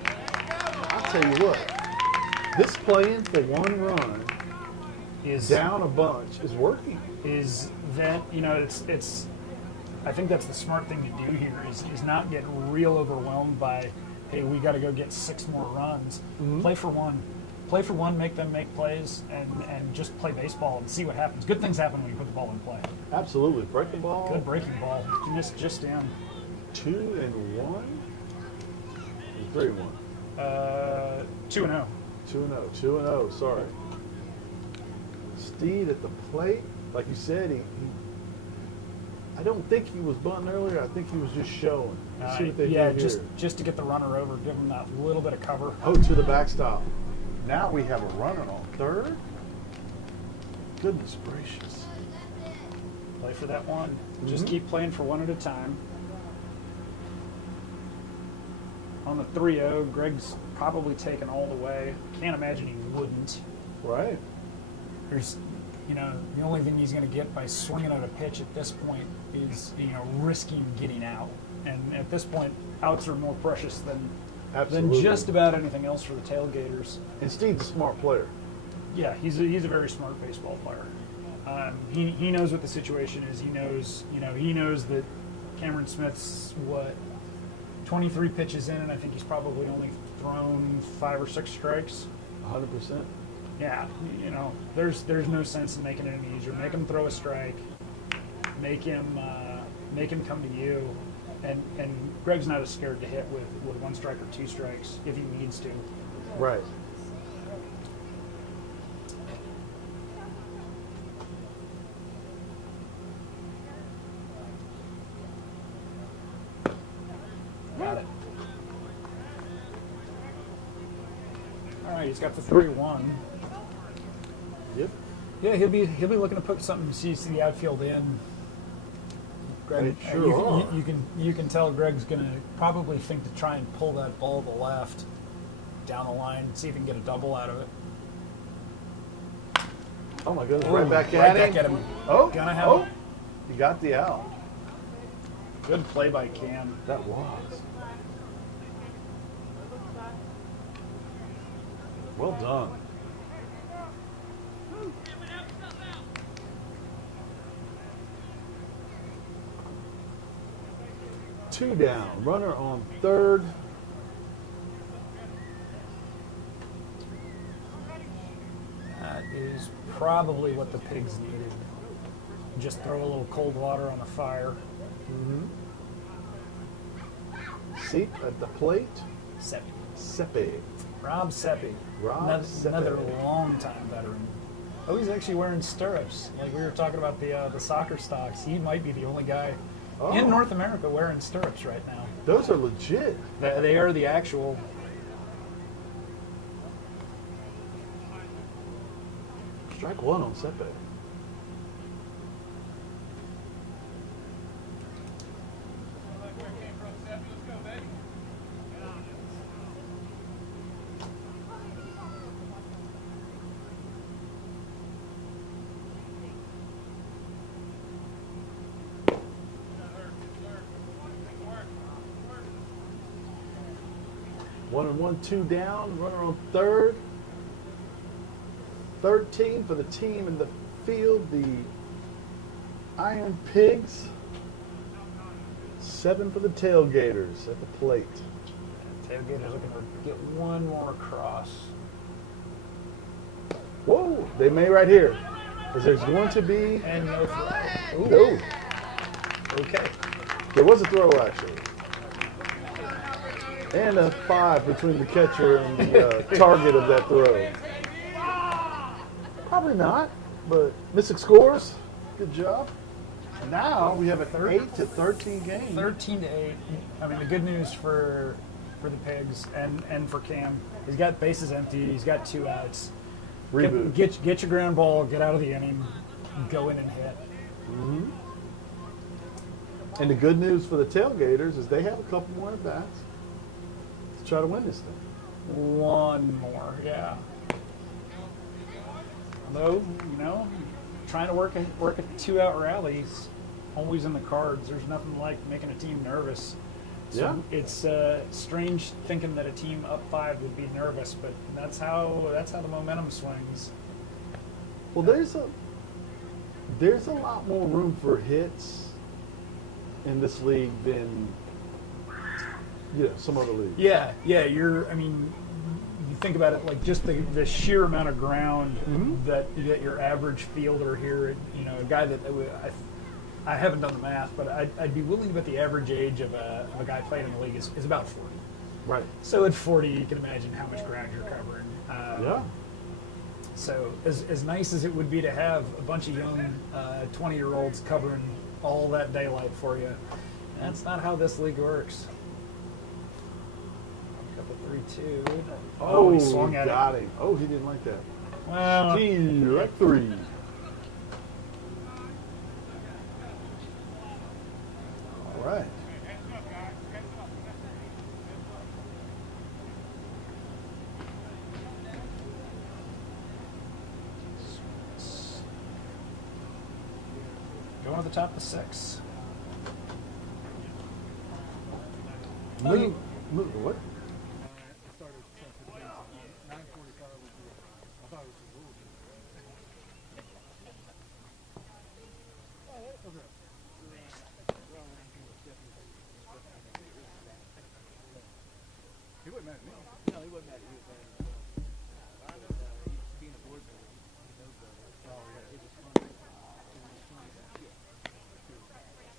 I'll tell you what, this playing for 1 run Is down a bunch is working. is that it's I think that's the smart thing to do here is not get real overwhelmed by, hey, we got to go get 6 more runs. Mm-hmm. Play for one, make them make plays, and just play baseball and see what happens. Good things happen when you put the ball in play. Absolutely. Break the ball. Good breaking ball, just in. 2 and 1. 3 and 1. 2-0. 2 and 0. 2 and 0. Sorry. Steed at the plate. Like you said, he I don't think he was bunting earlier. I think he was just showing. Let's see what they yeah, do just here. just to get the runner over, give him that little bit of cover. Oh, to the backstop. Now we have a runner on third. Goodness gracious. Play for that one. Just Mhm. keep playing for one at a time. On the 3-0, Greg's probably taken all the way. Can't imagine he wouldn't. Right. There's the only thing he's going to get by swinging at a pitch at this point is, risking getting out. And at this point, outs are more precious than Absolutely. just about anything else for the Tailgaters. And Steve's a smart player. Yeah, he's a very smart baseball player. He knows what the situation is. He knows that Cameron Smith's 23 pitches in, and I think he's probably only thrown 5 or 6 strikes. 100%. Yeah, there's no sense in making it any easier. Make him throw a strike. Make him come to you. And Greg's not as scared to hit with 1 strike or 2 strikes if he needs to. Right. Got it. All right, he's got the 3-1. Yep. Yeah, he'll be looking to put something see the outfield in. Greg, They sure are. you can tell Greg's gonna probably think to try and pull that ball to the left down the line, see if he can get a double out of it. Oh my goodness! Ooh, Right back right at back him. at him. Oh, Gonna have oh! it. He got the out. Good play by Cam. That was. Well done. Two down. Runner on third. That is probably what the Pigs needed. Just throw a little cold water on the fire. Seat at the plate. Seppi. Sepe. Rob Seppi. Rob Another Seppi. long-time veteran. Oh, he's actually wearing stirrups. Like we were talking about the soccer stocks. He might be the only guy in North America wearing stirrups right now. Those are legit. They are the actual. Strike one on Sepe. One and one, two down. Runner on third. 13 for the team in the field, the Iron Pigs. 7 for the Tailgaters at the plate. Tailgaters looking to get one more across. Whoa, they may right here. Because there's going to be And no throw. Ooh, no. okay. There was a throw actually. And a 5 between the catcher and the target of that throw. Probably not, but Mystic scores. Good job. Now we have an 8-13 game. 13-8. I mean, the good news for the Pigs and for Cam, he's got bases empty. He's got 2 outs. Reboot. Get your ground ball. Get out of the inning. Go in and hit. And the good news for the Tailgaters is they have a couple more at bats to try to win this thing. One more, yeah. Although, trying to work a 2-out rally is always in the cards. There's nothing like making a team nervous. So it's strange thinking that a team up 5 would be nervous, but that's how the momentum swings. Well, there's a lot more room for hits in this league than some other leagues. Yeah. You think about it like just the sheer amount of ground that your average fielder here, a guy that I haven't done the math, but I'd be willing to bet the average age of a guy playing in the league is about 40. Right. So at 40, you can imagine how much ground you're covering. Yeah. So as nice as it would be to have a bunch of young 20-year-olds covering all that daylight for you, that's not how this league works. Up at 3-2. Oh, he swung at got it. him. Oh, he didn't like that. Well, Strike 3. All right. Going to the top of the 6. Move. What? I started at 10:15. 9:45 was the. I thought it was the rule. Oh, okay. He wasn't mad at me. No, he wasn't mad at you. He was mad at he's being a board member. He knows better. Oh yeah. It was fun. It was fun. Yeah.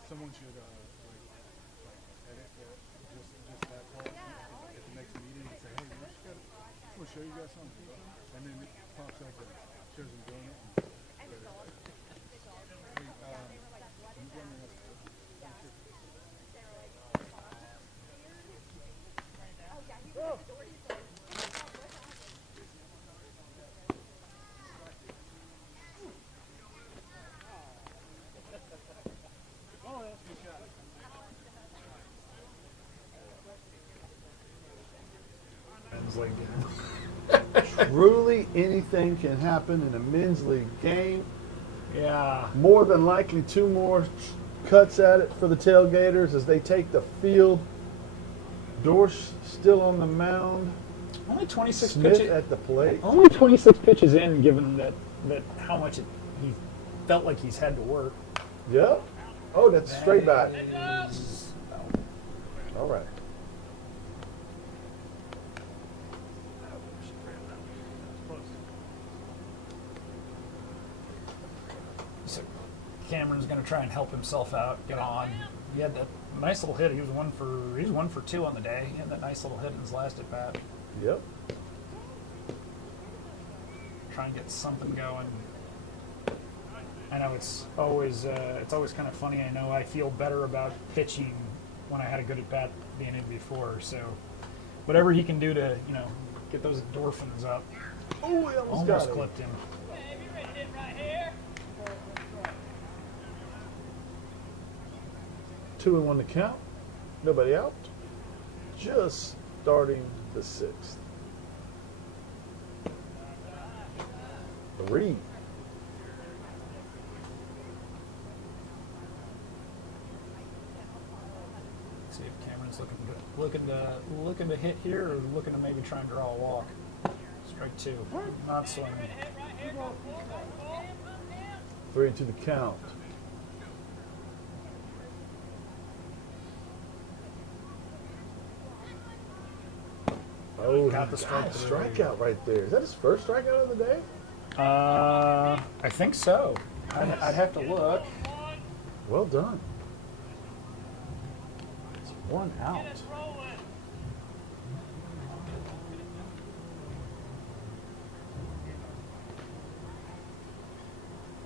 Someone should edit just that part at the next meeting and say, hey, we just got. I'm gonna show you guys something, and then it pops up and shows them doing it. And, hey, you run me up. Men's league game. Truly anything can happen in a men's league game. Yeah. More than likely 2 more cuts at it for the Tailgaters as they take the field. Dorsch still on the mound. Only 26 Smith pitches. at the plate. Only 26 pitches in, given that how much he felt like he's had to work. Yep. Oh, that's straight back. Is- All right. So Cameron's going to try and help himself out, get on. He had that nice little hit. He was 1 for 2 on the day. He had that nice little hit in his last at bat. Yep. Try and get something going. I know it's always kind of funny. I know I feel better about pitching when I had a good at bat being in before. So whatever he can do to get those endorphins up. Oh, he almost Almost got it. clipped him. 2-1 to count. Nobody out. Just starting the 6th. 3. See if Cameron's looking to hit here, or looking to maybe try and draw a walk. Strike 2. Not swinging. 3-2 the count. Oh, Got he the got a strike. strikeout right there. Is that his first strikeout of the day? I think so. I'd have to look. Well done. It's 1 out.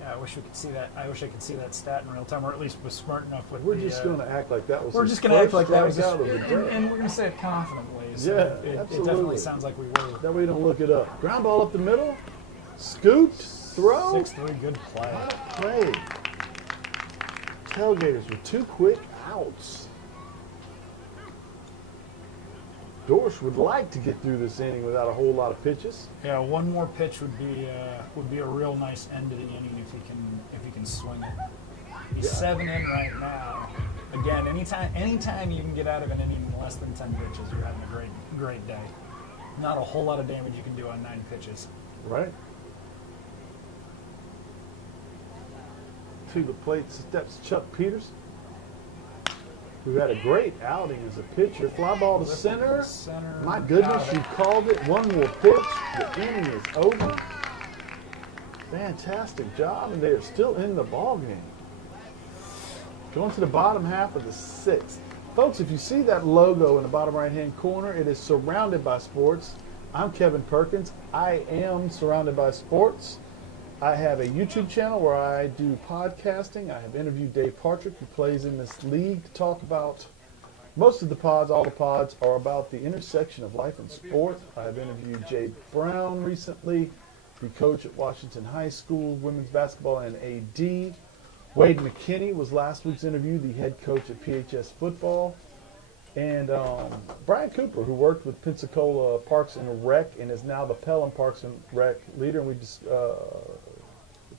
Yeah, I wish we could see that. I wish I could see that stat in real time, or at least was smart enough with We're the, just going to act like that was We're his just going to act like first that was his, strikeout of the day. and we're going to say it confidently. So Yeah, it absolutely. definitely sounds like we were. That way you don't look it up. Ground ball up the middle. Scooped. Throw. 6-3, good play. Play. Tailgaters with 2 quick outs. Dorsch would like to get through this inning without a whole lot of pitches. Yeah, one more pitch would be a real nice end to the inning if he can swing it. He's Yeah. 7 in right now. Again, anytime you can get out of an inning in less than 10 pitches, you're having a great day. Not a whole lot of damage you can do on 9 pitches. Right. To the plate steps Chuck Peters, who had a great outing as a pitcher. Fly ball to center. My goodness, Got you it. called it. One more pitch. The inning is over. Fantastic job, and they are still in the ball game. Going to the bottom half of the 6th. Folks, if you see that logo in the bottom right-hand corner, it is Surrounded by Sports. I'm Kevin Perkins. I am Surrounded by Sports. I have a YouTube channel where I do podcasting. I have interviewed Dave Partridge, who plays in this league, to talk about most of the pods. All the pods are about the intersection of life and sport. I have interviewed Jay Brown recently, the coach at Washington High School, women's basketball and AD. Wade McKinney was last week's interview, the head coach at PHS football. And Brian Cooper, who worked with Pensacola Parks and Rec and is now the Pelham Parks and Rec leader, and we just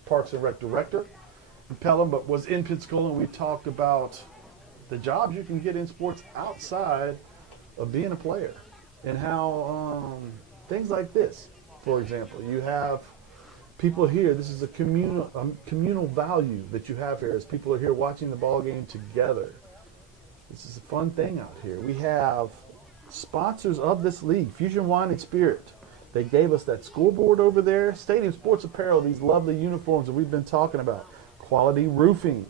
Parks and Rec director. Pelham, but was in Pensacola, and we talked about the jobs you can get in sports outside of being a player, and how things like this, for example, you have people here. This is a communal value that you have here, as people are here watching the ball game together. This is a fun thing out here. We have sponsors of this league, Fusion Wine and Spirit. They gave us that scoreboard over there. Stadium Sports Apparel, these lovely uniforms that we've been talking about. Quality Roofing,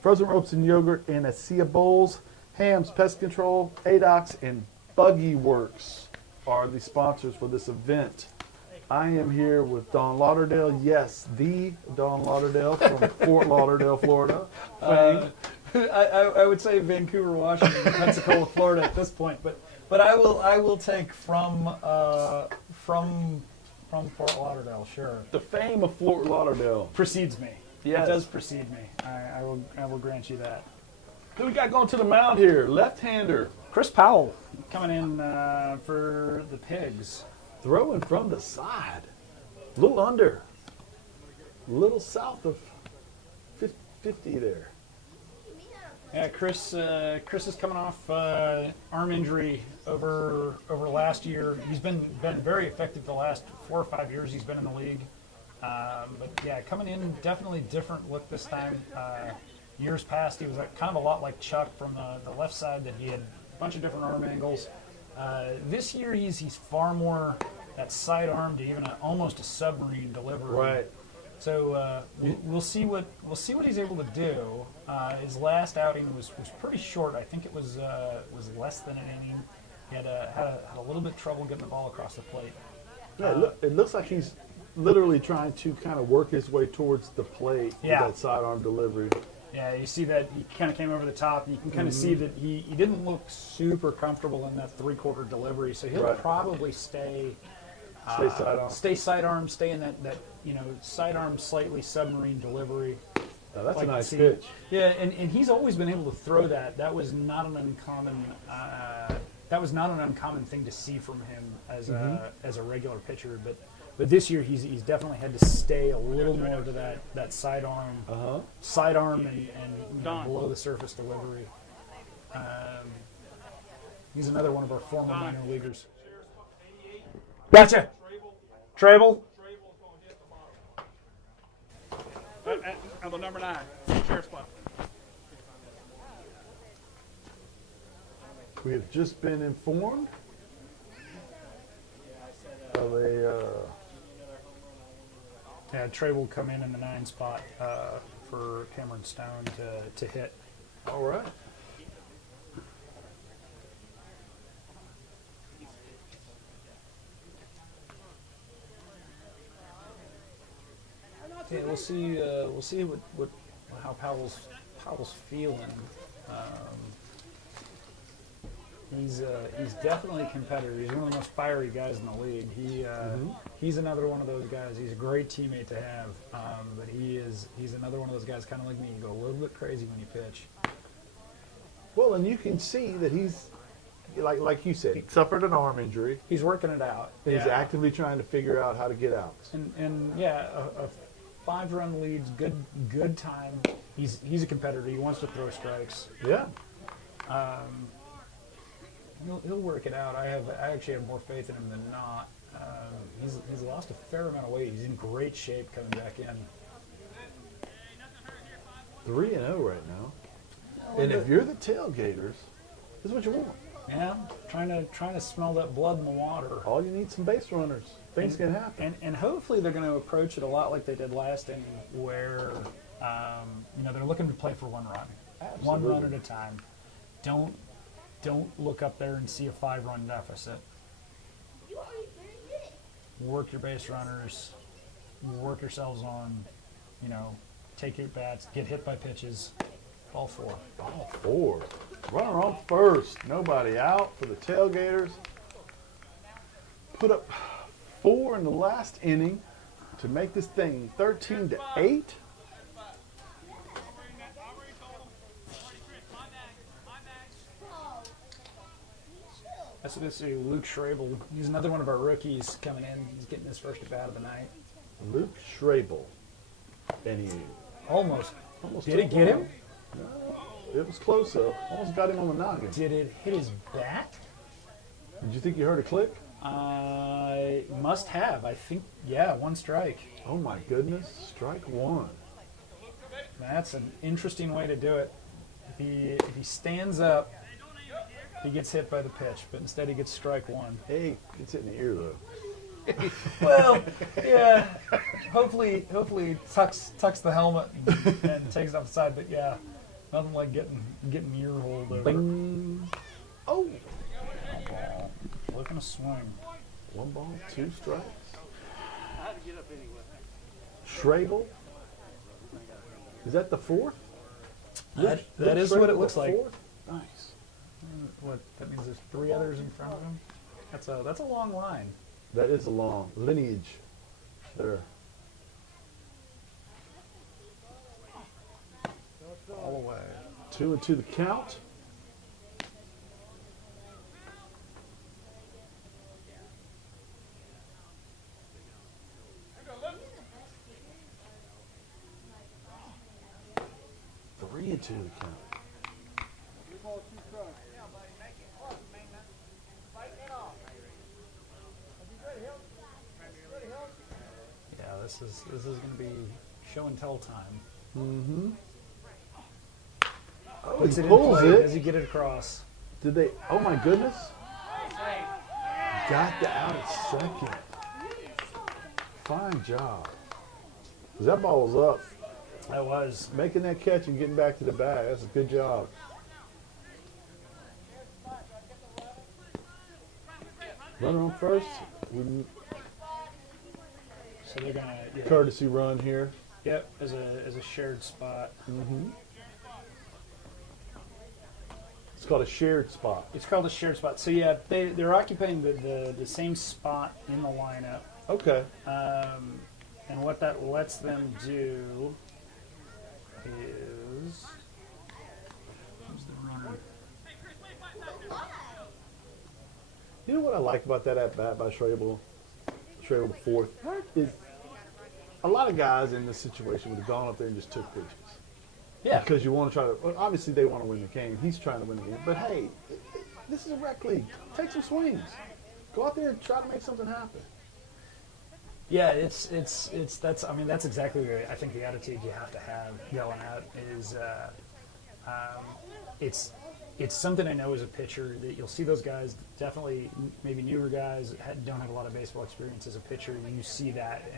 Frozen Ropes and Yogurt, and ASEA Bowls, Hams Pest Control, ADOX, and Buggy Works are the sponsors for this event. I am here with Don Lauderdale. Yes, the Don Lauderdale from Fort Lauderdale, Florida. I would say Vancouver, Washington, Pensacola, Florida at this point, but I will take from Fort Lauderdale. Sure, The fame of Fort Lauderdale. precedes me. Yes. It does precede me. I will grant you that. Who we got going to the mound here? Left-hander. Chris Powell coming in for the Pigs. Throwing from the side. A little under. A little south of 50 there. Yeah, Chris is coming off arm injury over last year. He's been very effective the last 4 or 5 years he's been in the league. But yeah, coming in, definitely different look this time. Years past, he was kind of a lot like Chuck from the left side, that he had a bunch of different arm angles. This year, he's far more that sidearm to even almost a submarine delivery. Right. So we'll see what he's able to do. His last outing was pretty short. I think it was less than an inning. He had a little bit of trouble getting the ball across the plate. Yeah, it looks like he's literally trying to kind of work his way towards the plate Yeah. with that sidearm delivery. Yeah, you see that he kind of came over the top. You can kind of see that he didn't look super comfortable in that three-quarter delivery, so he'll Right. probably stay Sidearm. sidearm, stay in that sidearm slightly submarine delivery. Now, that's Like a nice to see. pitch. Yeah, and he's always been able to throw that. That was not an uncommon thing to see from him as a regular pitcher. But this year he's definitely had to stay a little more to that sidearm and below the surface delivery. He's another one of our former minor leaguers. Gotcha, Trable. On the number 9, sheriff's spot. We have just been informed of a Yeah, Trey will come in the 9 spot for Cameron Stone to hit. all right. Yeah, we'll see. We'll see how Powell's feeling. He's definitely a competitor. He's one of the most fiery guys in the league. He's another one of those guys. He's a great teammate to have. But he's another one of those guys, kind of like me. You go a little bit crazy when you pitch. Well, and you can see that he's, like you said, he suffered an arm injury. He's working it out. He's Yeah. actively trying to figure out how to get out. And yeah, a 5-run lead's good time. He's a competitor. He wants to throw strikes. Yeah. He'll work it out. I actually have more faith in him than not. He's lost a fair amount of weight. He's in great shape coming back in. 3-0 right now. And if you're the Tailgaters, this is what you want. Yeah, trying to smell that blood in the water. All you need some base runners. Things can happen. And hopefully they're going to approach it a lot like they did last inning, where they're looking to play for one run, one run at a time. Don't look up there and see a 5-run deficit. Work your base runners. Work yourselves on, take your bats, get hit by pitches. Ball 4. Ball 4. Runner on first. Nobody out for the Tailgaters. Put up 4 in the last inning to make this thing 13-8. That's what this is. Luke Schrabel. He's another one of our rookies coming in. He's getting his first at bat of the night. Luke Schrabel. And he Almost Almost Did it took get one. him? No, it was close though. Almost got him on the noggin. Did it hit his bat? Did you think you heard a click? I must have. I think, yeah, one strike. Oh my goodness! Strike one. That's an interesting way to do it. If he stands up, he gets hit by the pitch, but instead he gets strike one. Hey, it's in the ear though. Well, yeah. Hopefully he tucks the helmet and takes it off the side. But yeah, nothing like getting ear hold over. Bing. Oh, Looking to swing. 1 ball, 2 strikes. I had to get up anyway. Schragle. Is that the 4th? That is what it looks like. 4th? Nice. What that means? There's 3 others in front of him. That's a long line. That is a long lineage there. All the way. 2 and 2 the count. Three and 2 the count. Yeah, this is going to be show and tell time. Mm-hmm. Oh, Puts he it in pulls play. it. Does he get it across? Did they? Oh my goodness! Got the out at second. Fine job. 'Cause that ball was up. That was. Making that catch and getting back to the bag. That's a good job. Runner on first. So they're gonna. Yeah. Courtesy run here. Yep, as a shared spot. Mm-hmm. It's called a shared spot. It's called a shared spot. So yeah, they're occupying the same spot in the lineup. Okay. And what that lets them do is who's the runner? You know what I like about that at bat by Schrable? Schrable the 4th is a lot of guys in this situation would have gone up there and just took pitches. Yeah. Because you want to try to, well, obviously they want to win the game. He's trying to win the game. But hey, this is a rec league. Take some swings. Go out there and try to make something happen. Yeah, it's that's I mean that's exactly I think the attitude you have to have going out is it's something I know as a pitcher that you'll see those guys, definitely maybe newer guys don't have a lot of baseball experience as a pitcher. You see that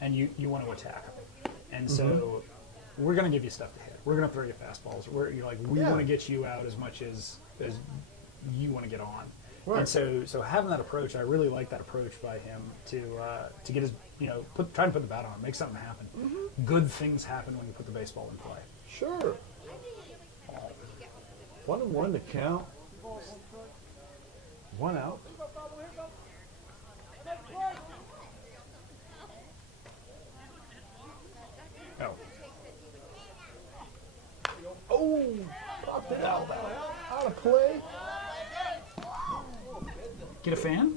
and you want to attack them, and so we're going to give you stuff to hit. We're going to throw you fastballs. We want to get you out as much as you want to get on. Right. And so having that approach, I really like that approach by him to get his try and put the bat on, make something happen. Good things happen when you put the baseball in play. Sure. 1-1 to count. 1 out. Oh, Oh, popped it out of play. get a fan?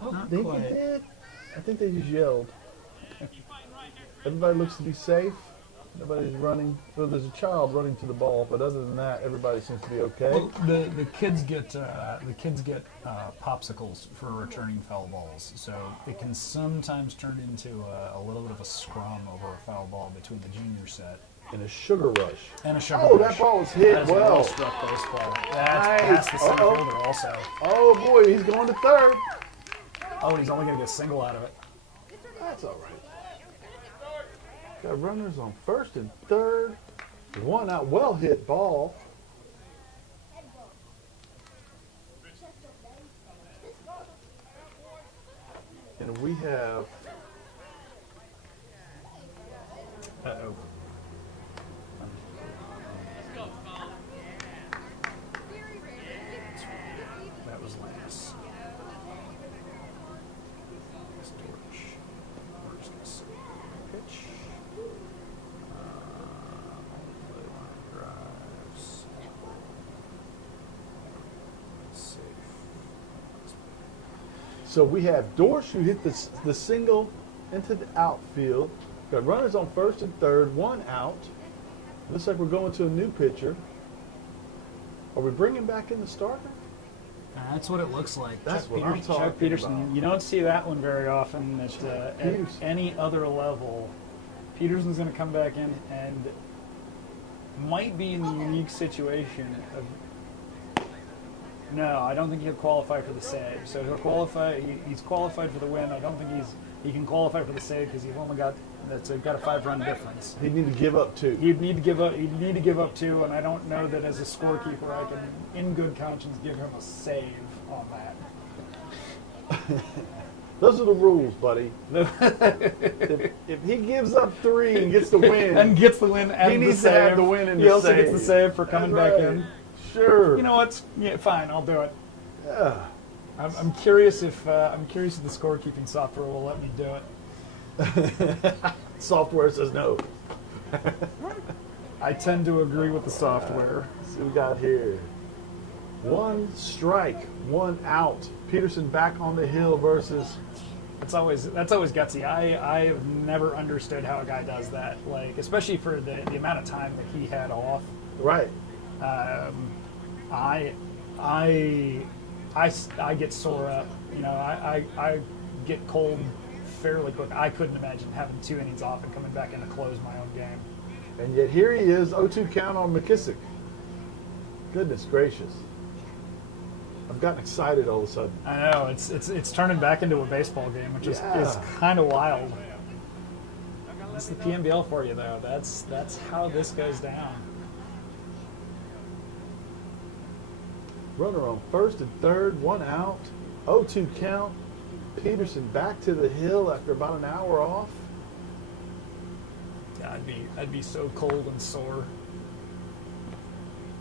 I think it did. I think they just yelled. Everybody looks to be safe. Nobody's running. Well, there's a child running to the ball, but other than that, everybody seems to be okay. Well, the kids get popsicles for returning foul balls, so it can sometimes turn into a little bit of a scrum over a foul ball between the junior set In a sugar rush. and a sugar Oh, rush. that ball was hit That is a well. well-struck baseball. That's Nice. past the center Uh-oh. fielder also. Oh boy, he's going to third. Oh, he's only going to get a single out of it. That's all right. Got runners on first and third. 1 out. Well hit ball. And we have Uh-oh. That was Lance. Storage. We're just going to see. Pitch. Play line drives. Safe. So we have Dorsch who hit the single into the outfield. Got runners on first and third, 1 out. Looks like we're going to a new pitcher. Are we bringing back in the starter? That's what it looks like. That's what I'm talking Chuck Peterson. about. You don't see that one very often at Peterson. any other level. Peterson's going to come back in and might be in the unique situation of. No, I don't think he'll qualify for the save. So he'll qualify. He's qualified for the win. I don't think he can qualify for the save because he's only got a 5-run difference. He'd need to give up 2. He'd need to give up. He'd need to give up 2, and I don't know that as a scorekeeper I can, in good conscience, give him a save on that. Those are the rules, buddy. if he gives up 3 and gets the win, And gets the win and he the needs save. to have the win and He the also gets save. the save for coming That's back right. in. Sure. You know what? Yeah, fine. I'll do it. Yeah. I'm curious if the scorekeeping software will let me do it. Software says no. I tend to agree with the software. Let's see what we got here. 1 strike, 1 out. Peterson back on the hill versus. That's always gutsy. I have never understood how a guy does that. Like, especially for the amount of time that he had off. Right. I get sore up. You know, I get cold fairly quick. I couldn't imagine having 2 innings off and coming back in to close my own game. And yet here he is, 0-2 count on McKissick. Goodness gracious. I've gotten excited all of a sudden. I know it's turning back into a baseball game, which is Yeah. kind of wild. That's the PMBL for you, though. That's how this goes down. Runner on first and third, 1 out. 0-2 count. Peterson back to the hill after about an hour off. Yeah, I'd be so cold and sore.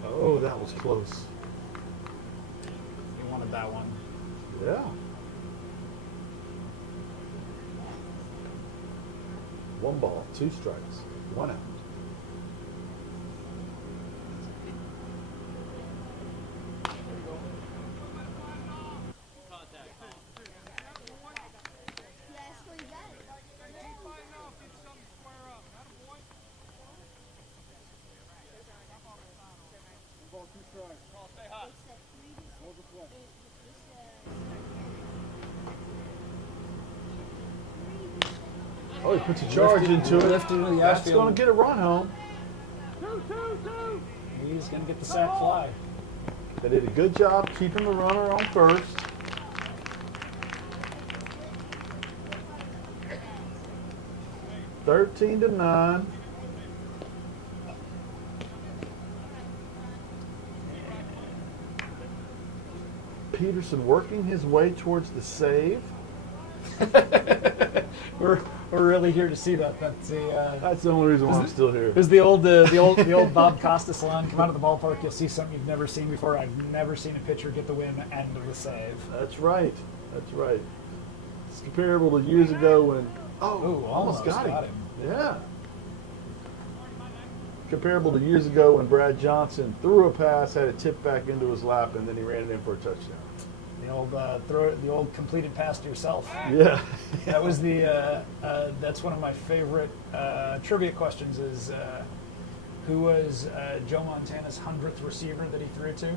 Oh, that was close. You wanted that one. Yeah. 1 ball, 2 strikes, 1 out. Ball 2 strikes. Hold the play. Oh, he puts a charge into it. Lifted into the That's outfield. going to get a run home. He's going to get the sack fly. They did a good job keeping the runner on first. (13-9). Peterson working his way towards the save. We're really here to see that. That's That's the only reason why I'm still here. There's the old Bob Costas line. Come out of the ballpark, you'll see something you've never seen before. I've never seen a pitcher get the win and the save. That's right. That's right. It's comparable to years ago when Ooh, almost got him. Yeah. Comparable to years ago when Brad Johnson threw a pass, had it tipped back into his lap, and then he ran it in for a touchdown. The old completed pass to yourself. Yeah. That was that's one of my favorite trivia questions. Is who was Joe Montana's 100th receiver that he threw to?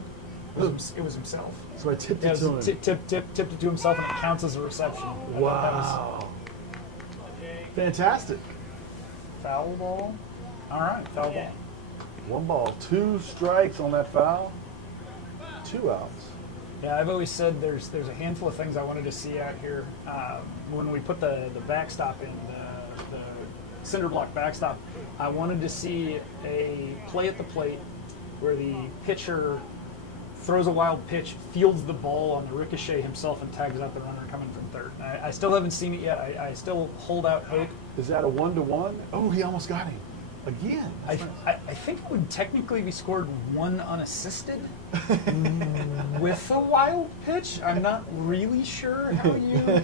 It was himself. So I tipped Yeah, it it was to him. tipped it to himself, and it counts as a reception. I thought that was Wow. Fantastic. foul ball. All right, foul ball. 1 ball, 2 strikes on that foul. 2 outs. Yeah, I've always said there's a handful of things I wanted to see out here when we put the backstop in, the cinder block backstop. I wanted to see a play at the plate where the pitcher throws a wild pitch, fields the ball on the ricochet himself, and tags out the runner coming from third. I still haven't seen it yet. I still hold out hope. Is that a 1-1? Oh, he almost got him. Again. I think it would technically be scored 1 unassisted with a wild pitch. I'm not really sure how you.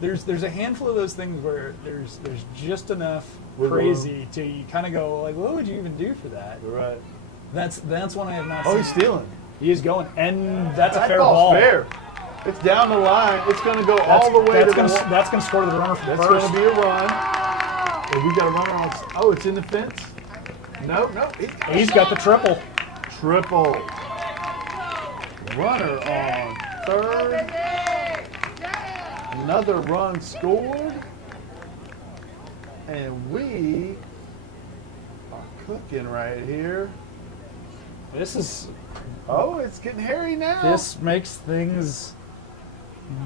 There's a handful of those things where there's just enough Wiggle crazy to you kind of go like, what would you even do for that? You're right. That's one I have not Oh, seen. he's stealing. He is going, and that's a That fair ball's ball. fair. It's down the line. It's going to go all the way to the wall. That's going to score to the runner from That's first. going to be a run. And we got a runner on. Oh, it's in the fence. No. He's got the triple. Triple. Runner on third. Another run scored. And we are cooking right here. This is Oh, it's getting hairy now. this makes things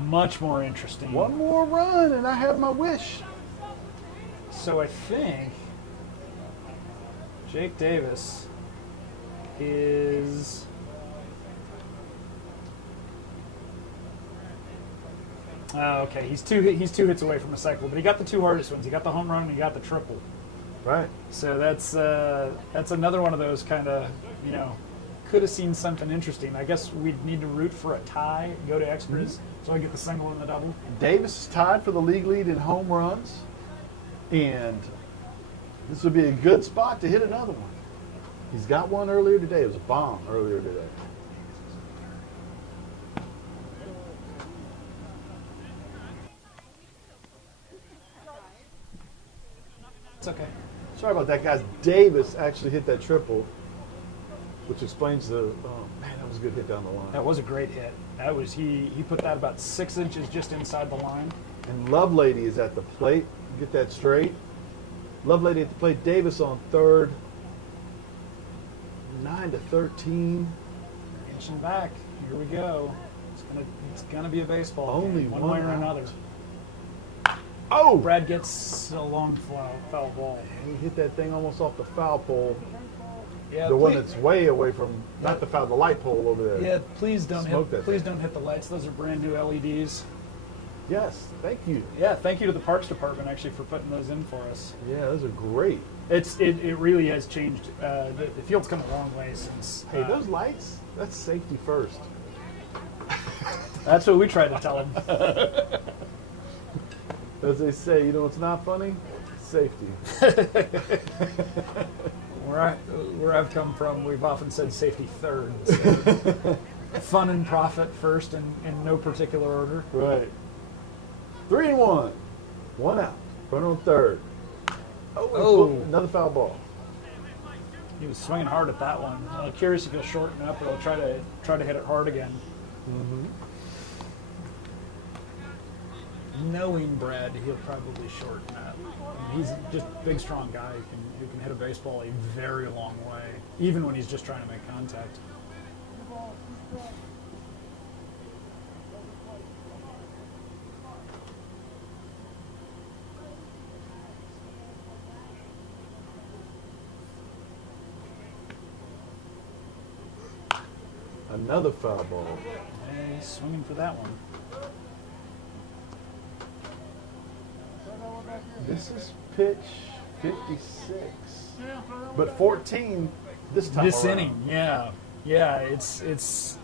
much more interesting. One more run and I have my wish. So I think Jake Davis is okay. He's two hits away from a cycle, but he got the two hardest ones. He got the home run and he got the triple. Right. So that's another one of those kind of, could have seen something interesting. I guess we'd need to root for a tie, go to extras, so I get the single and the double. Davis is tied for the league lead in home runs. And this would be a good spot to hit another one. He's got one earlier today. It was a bomb earlier today. It's okay. Sorry about that, guys. Davis actually hit that triple, which explains the, man, that was a good hit down the line. That was a great hit. That was he put that about 6 inches just inside the line. And Lovelady is at the plate. Get that straight. Lovelady at the plate. Davis on third. 9-13. Inching back. Here we go. It's gonna be a baseball Only game, one one way or out. another. Oh! Brad gets a long foul ball. He hit that thing almost off the foul pole. Yeah, The one that's way away from, not the foul, the light pole over there. Yeah, please don't Smoke that please thing. don't hit the lights. Those are brand new LEDs. Yes, thank you. Yeah, thank you to the Parks Department actually for putting those in for us. Yeah, those are great. It really has changed. The field's come a long way since. Hey, those lights, that's safety first. That's what we tried to tell them. As they say, it's not funny? Safety. Where I've come from, we've often said safety third. So fun and profit first, in no particular order. Right. 3-1. One out. Runner on third. Oh. Another foul ball. He was swinging hard at that one. I'm curious if he'll shorten up or he'll try to hit it hard again. Mm-hmm. Knowing Brad, he'll probably shorten up. I mean, he's just a big, strong guy who can hit a baseball a very long way, even when he's just trying to make contact. Another foul ball. And he's swinging for that one. This is pitch 56. But 14 this time This around. inning, yeah. It's.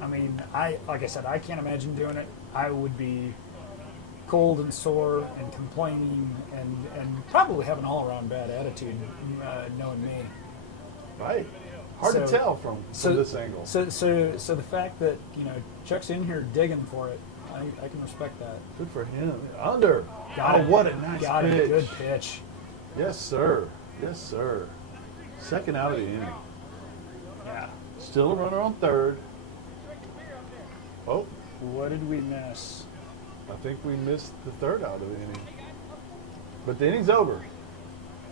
I mean, like I said, I can't imagine doing it. I would be cold and sore and complaining and probably have an all-around bad attitude, knowing me. Right. Hard to So- tell from this angle. So the fact that Chuck's in here digging for it, I can respect that. Good for him. Under. Got Oh, it. what a nice Got pitch. it. Good pitch. Yes, sir. Yes, sir. Second out of the inning. Yeah. Still a runner on third. Oh, What did we miss? I think we missed the third out of the inning. But the inning's over.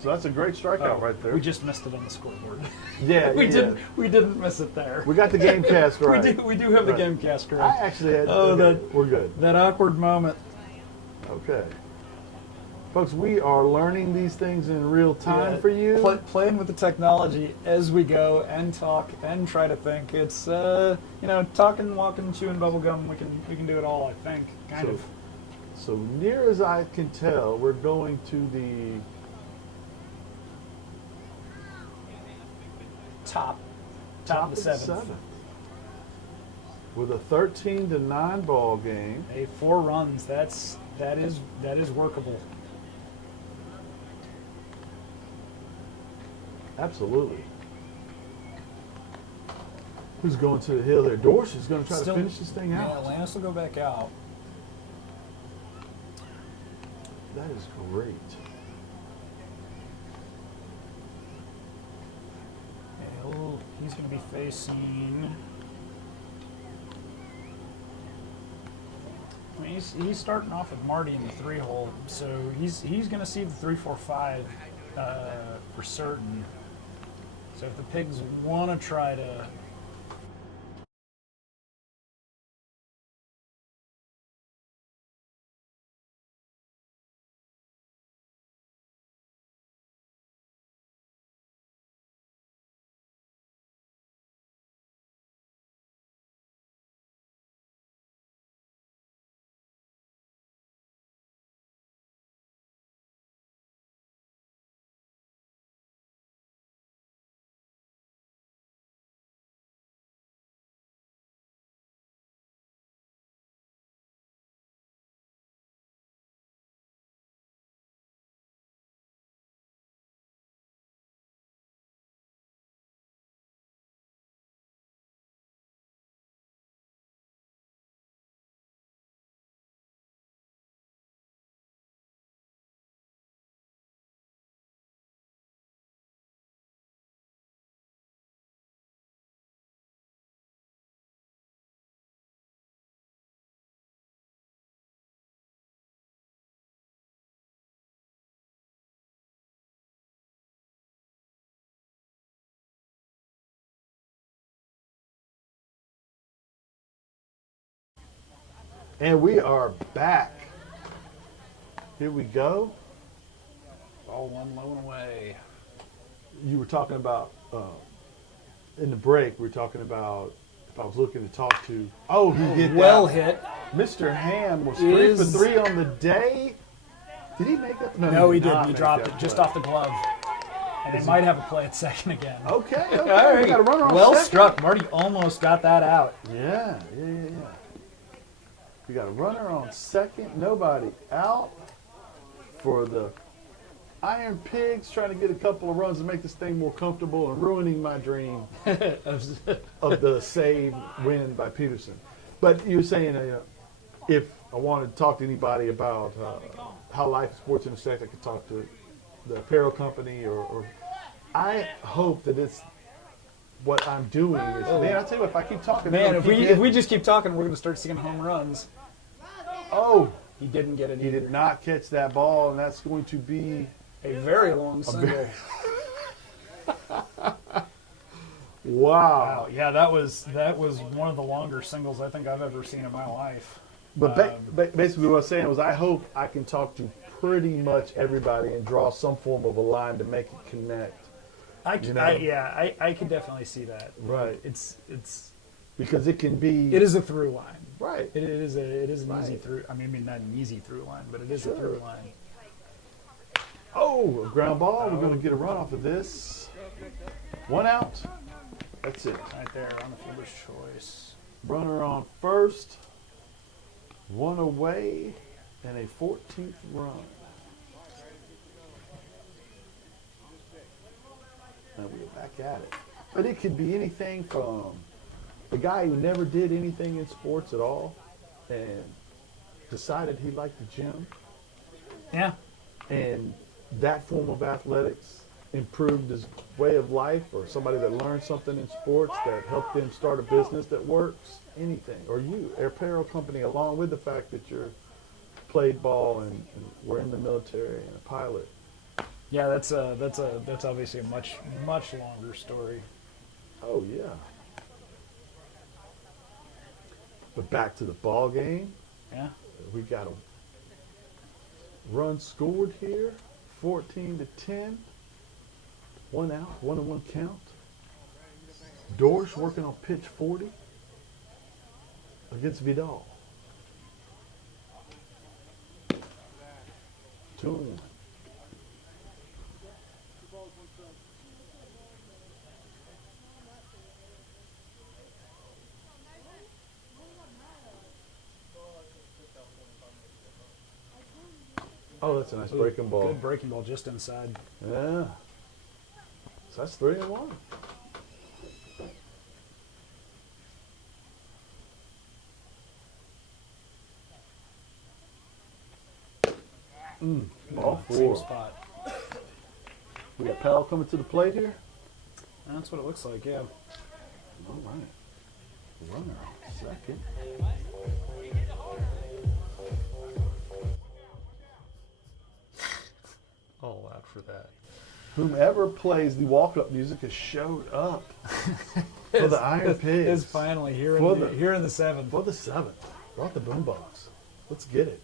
So that's a great strikeout right there. We just missed it on the scoreboard. yeah, we yeah. didn't miss it there. We got the game cast right. We do have the Right. game cast I correct. actually had. Oh, okay, we're good. That awkward moment. Okay. Folks, we are learning these things in real time Yeah, for you. playing with the technology as we go and talk and try to think. It's talking, walking, chewing bubble gum. We can do it all. I think kind of. So near as I can tell, we're going to the Top of the seventh. With a 13-9 ball game. Hey, 4 runs. That is workable. Absolutely. Who's going to the hill there? Dorsey's going to try to finish this thing out. Yeah, Lannis will go back out. That is great. going to be facing. I mean, he's starting off with Marty in the 3-hole, so he's going to see the 3-4-5 for certain. So if the pigs want to try to. And we are back. Here we go. Ball one low and away. You were talking about, in the break, we were talking about if I was looking to talk to. Oh, he hit Well that. hit. Mr. Ham was 3 for Is- 3 on the day. Did he make that? No, he did not didn't. He make dropped that it just play. off the glove. And it might have a play at second again. Okay, okay. All We right. got a runner on Well second. struck. Marty almost got that out. Yeah. We got a runner on second. Nobody out for the Iron Pigs, trying to get a couple of runs to make this thing more comfortable and ruining my dream of the save win by Peterson. But you were saying if I wanted to talk to anybody about how life sports intersect, I could talk to the apparel company or I hope that it's what I'm doing is, man, I tell you what, if I keep talking, Man, they'll if keep we hitting. just keep talking, we're going to start seeing home runs. Oh, He didn't get it he either. did not catch that ball, and that's going to be A very long single. wow. Wow. Yeah, that was one of the longer singles I think I've ever seen in my life. But basically, what I was saying was, I hope I can talk to pretty much everybody and draw some form of a line to make it connect. I know? could definitely see that. Right. It's Because it can be. it is a through line. Right. It is an Right. easy through. I mean, not an easy through line, but it is Sure. a through line. Oh, a ground ball. We're going to get a run off of this. 1 out. That's it. Right there on the fielder's choice. Runner on first. 1 away. And a 14th run. And we're back at it. But it could be anything from the guy who never did anything in sports at all and decided he liked the gym, Yeah. and that form of athletics improved his way of life, or somebody that learned something in sports that helped them start a business that works, anything. Or you, Air Apparel Company, along with the fact that you're played ball and were in the military and a pilot. Yeah, that's obviously a much longer story. Oh, yeah. But back to the ball game. Yeah. We got a run scored here, 14-10. 1 out, 1-1 count. Dorsch working on pitch 40 against Vidal. 2-1. Oh, that's a nice breaking ball. Good breaking ball just inside. Yeah. So that's 3-1. Ball Same 4. spot. We got Powell coming to the plate here. That's what it looks like, yeah. All right. Runner on second. All out for that. Whomever plays the walk-up music has showed up for the Iron Pigs. Is finally here in For the, the- here in the seventh. For the seventh. Brought the boombox. Let's get it.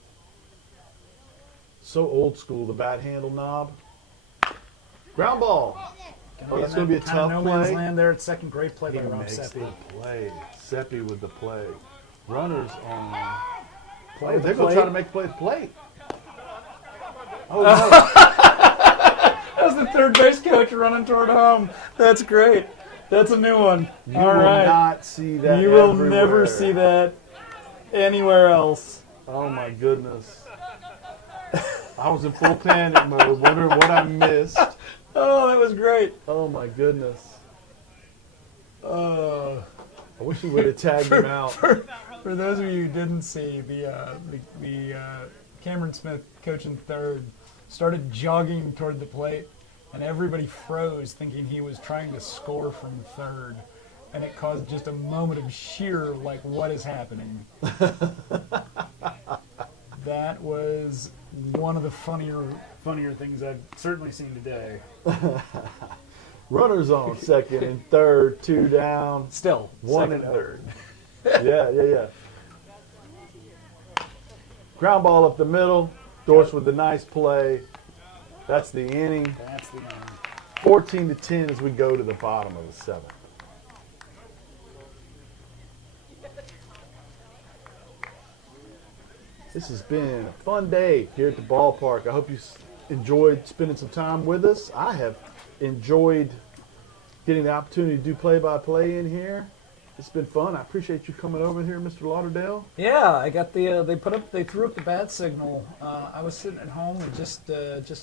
So old school, the bat handle knob. Ground ball. Oh, that's going to be a tough no man's play. land there at second. Great play He by Rob makes Seppi. the play. Seppi with the play. Runners on. Play Oh, the they're going to plate. try to make play the plate. Oh, no. That was the third base coach running toward home. That's great. That's a new one. You All will right. not see that You will everywhere. never see that anywhere else. Oh, my goodness. I was in full panic mode, wondering what I missed. Oh, that was great. Oh, my goodness. I wish you would have tagged him out. For those of you who didn't see, the Cameron Smith, coaching third, started jogging toward the plate, and everybody froze thinking he was trying to score from third, and it caused just a moment of sheer, like, what is happening? That was one of the funnier things I've certainly seen today. Runners on second and third, 2 down. Still, One second and over. third. Yeah. Ground ball up the middle. Dorsch with the nice play. That's the inning. That's the end. 14-10 as we go to the bottom of the seventh. This has been a fun day here at the ballpark. I hope you enjoyed spending some time with us. I have enjoyed getting the opportunity to do play-by-play in here. It's been fun. I appreciate you coming over here, Mr. Lauderdale. Yeah, I got the. They threw up the bat signal. I was sitting at home and just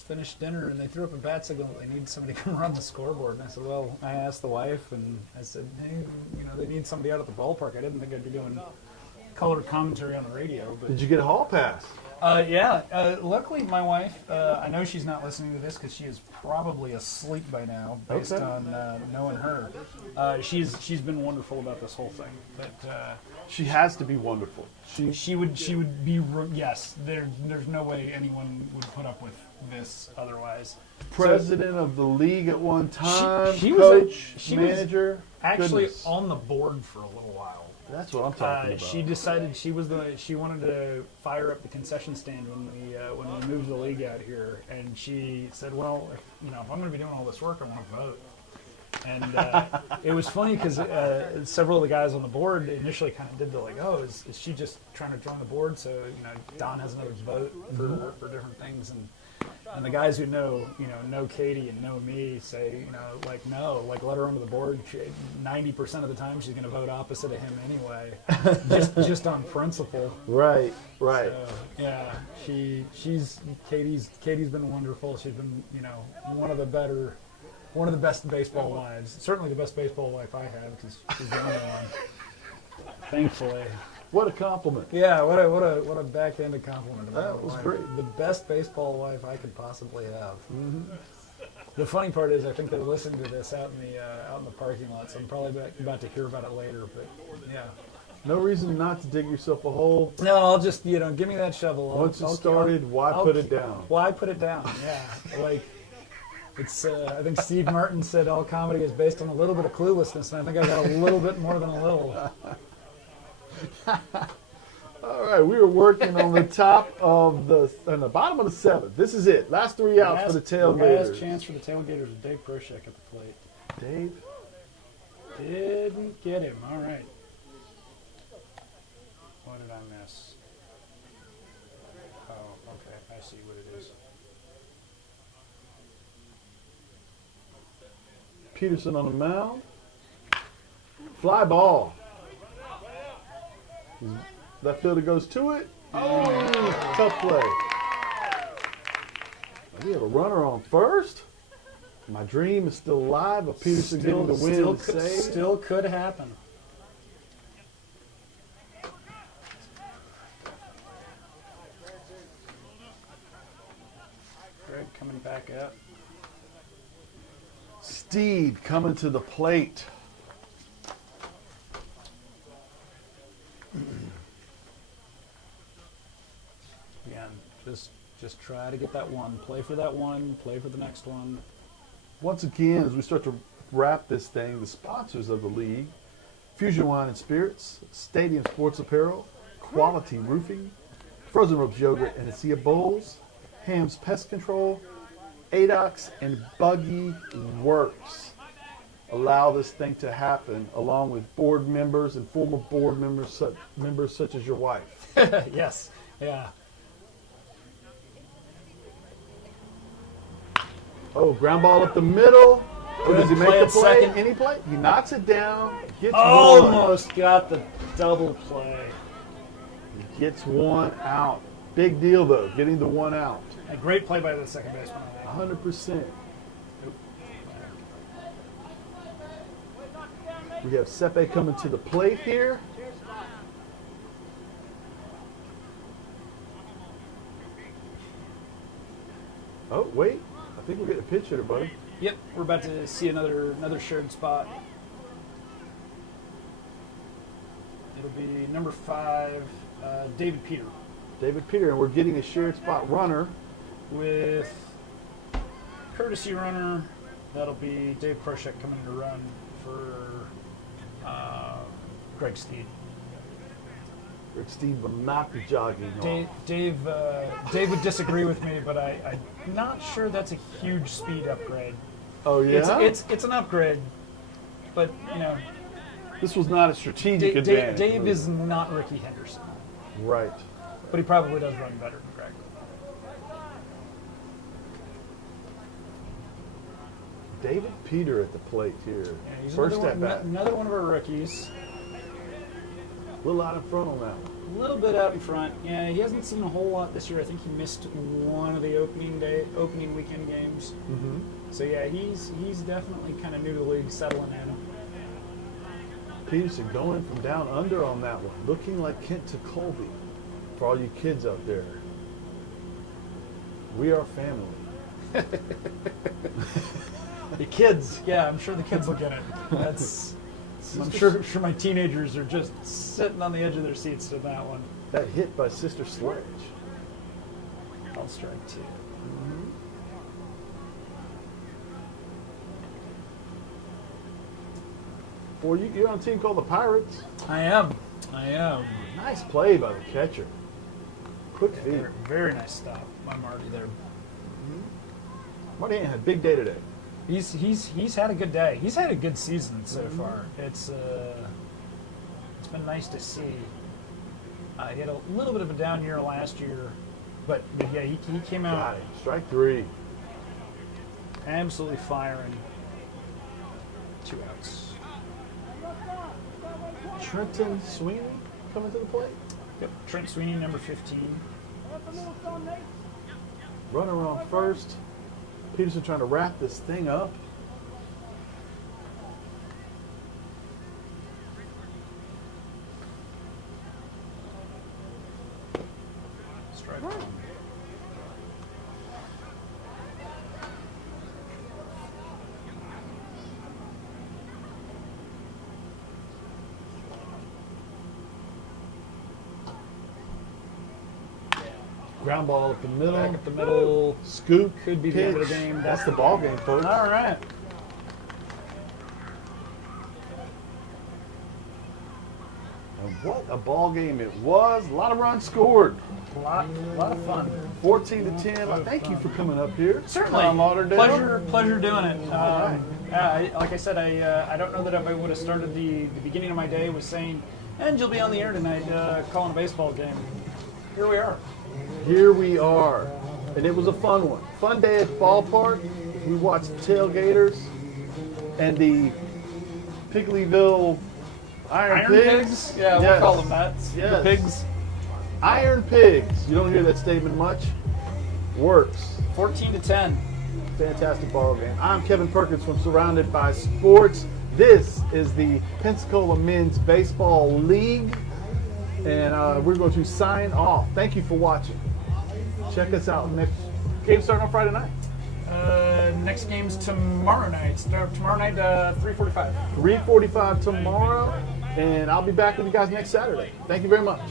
finished dinner, and they threw up a bat signal. They need somebody to come run the scoreboard, and I said, well, I asked the wife, and I said, hey, they need somebody out at the ballpark. I didn't think I'd be doing color commentary on the radio, but Did you get a hall pass? yeah. Luckily, my wife, I know she's not listening to this because she is probably asleep by now, based Okay. on knowing her. She's been wonderful about this whole thing. But She has to be wonderful. she would be yes. There's no way anyone would put up with this otherwise. President of the league at one time, she was coach, she was manager. Actually, Goodness. on the board for a little while. That's what I'm talking about. She decided she wanted to fire up the concession stand when we moved the league out here, and she said, "Well, if I'm going to be doing all this work, I want to vote." And it was funny because several of the guys on the board initially kind of did the like, "Oh, is she just trying to join the board so Don has another vote for different things?" And the guys who know Katie and know me say, no, let her onto the board. 90% of the time she's going to vote opposite of him anyway, just on principle. Right. So, yeah, she's Katie's been wonderful. She's been one of the best baseball wives. Certainly the best baseball wife I have because she's the only one. Thankfully. What a compliment. Yeah, what a backhanded compliment. to my That was wife. great. The best baseball wife I could possibly have. Mm-hmm. The funny part is, I think they're listening to this out in the parking lot, so I'm probably about to hear about it later. But yeah, No reason not to dig yourself a hole. no, I'll just give me that shovel. Once it's started, why put it down? Why put it down? Yeah, like it's. I think Steve Martin said all comedy is based on a little bit of cluelessness, and I think I got a little bit more than a little. All right, we are working on the top of the bottom of the seventh. This is it. Last 3 outs for the Tailgaters. Last chance for the Tailgaters with Dave Proshek at the plate. Dave, Didn't get him. All right. What did I miss? Oh, okay. I see what it is. Peterson on the mound. Fly ball. Left fielder goes to it. Oh, tough play. We have a runner on first. My dream is still alive of Peterson getting the win and save. Still could happen. Greg coming back up. Steed coming to the plate. Just try to get that one. Play for that one. Play for the next one. Once again, as we start to wrap this thing, the sponsors of the league: Fusion Wine and Spirits, Stadium Sports Apparel, Quality Roofing, Frozen Ropes Yogurt and Acia Bowls, Ham's Pest Control, ADOX, and Buggy Works allow this thing to happen, along with board members and former board members such as your wife. Yes. Yeah. Oh, ground ball up the middle. Oh, does he make Play the it play? second. Any play? He knocks it down, gets one. Almost got the double play. Gets one out. Big deal, though, getting the one out. A great play by the second baseman. 100%. We have Sepe coming to the plate here. Oh, wait. I think we're getting a pitch hitter, buddy. Yep, we're about to see another shared spot. It'll be number 5, David Peter, David Peter, and we're getting a shared spot runner. with courtesy runner. That'll be Dave Kroshek coming to run for Greg Steed. Rick Steve will not be jogging home. Dave would disagree with me, but I'm not sure that's a huge speed upgrade. Oh, yeah? It's an upgrade, but you know, This was not a strategic advantage. Dave is not Ricky Henderson, Right. but he probably does run better than Greg. David Peter at the plate here. Yeah, he's First another at one, bat. another one of our rookies. A little out in front on that one. A little bit out in front. Yeah, he hasn't seen a whole lot this year. I think he missed one of the opening weekend games. Mm-hmm. So yeah, he's definitely kind of new to the league, settling in. Peterson going from down under on that one. Looking like Kent to Colby. For all you kids out there. We are family. The kids, yeah, I'm sure the kids will get it. I'm sure my teenagers are just sitting on the edge of their seats to that one. That hit by Sister Sledge. I'll strike 2. Boy, you're on a team called the Pirates. I am. Nice play by the catcher. Quick feet. Very nice stop by Marty there. Marty had a big day today. He's had a good day. He's had a good season so far. It's been nice to see. He had a little bit of a down year last year, but yeah, he came Got out him. Strike 3. absolutely firing. 2 outs. Trenton Sweeney coming to the plate. Yep. Trent Sweeney, number 15. Runner on first. Peterson trying to wrap this thing up. Strike 1. Ground ball up the middle. Back up the middle. Scoop. Could be the end of the game. That's the ball game, folks. All right. And what a ball game it was. A lot of runs scored. A lot of fun. 14 to 10. Well, thank you for coming up here. Certainly. Tom Lauderdale. Pleasure doing it. Like I said, I don't know that if I would have started the beginning of my day with saying, and you'll be on the air tonight calling a baseball game. Here we are. Here we are. And it was a fun one. Fun day at ballpark. We watched the Tailgaters and the Pigglyville Iron Pigs. Yeah, we'll Yes. call them that. Yes. The pigs. Iron Pigs. You don't hear that statement much. Works. 14 to 10. Fantastic ball game. I'm Kevin Perkins from Surrounded by Sports. This is the Pensacola Men's Baseball League. And we're going to sign off. Thank you for watching. Check us out next game starting on Friday night. Next game's tomorrow night. Tomorrow night, 3:45. 3:45 tomorrow. And I'll be back with you guys next Saturday. Thank you very much.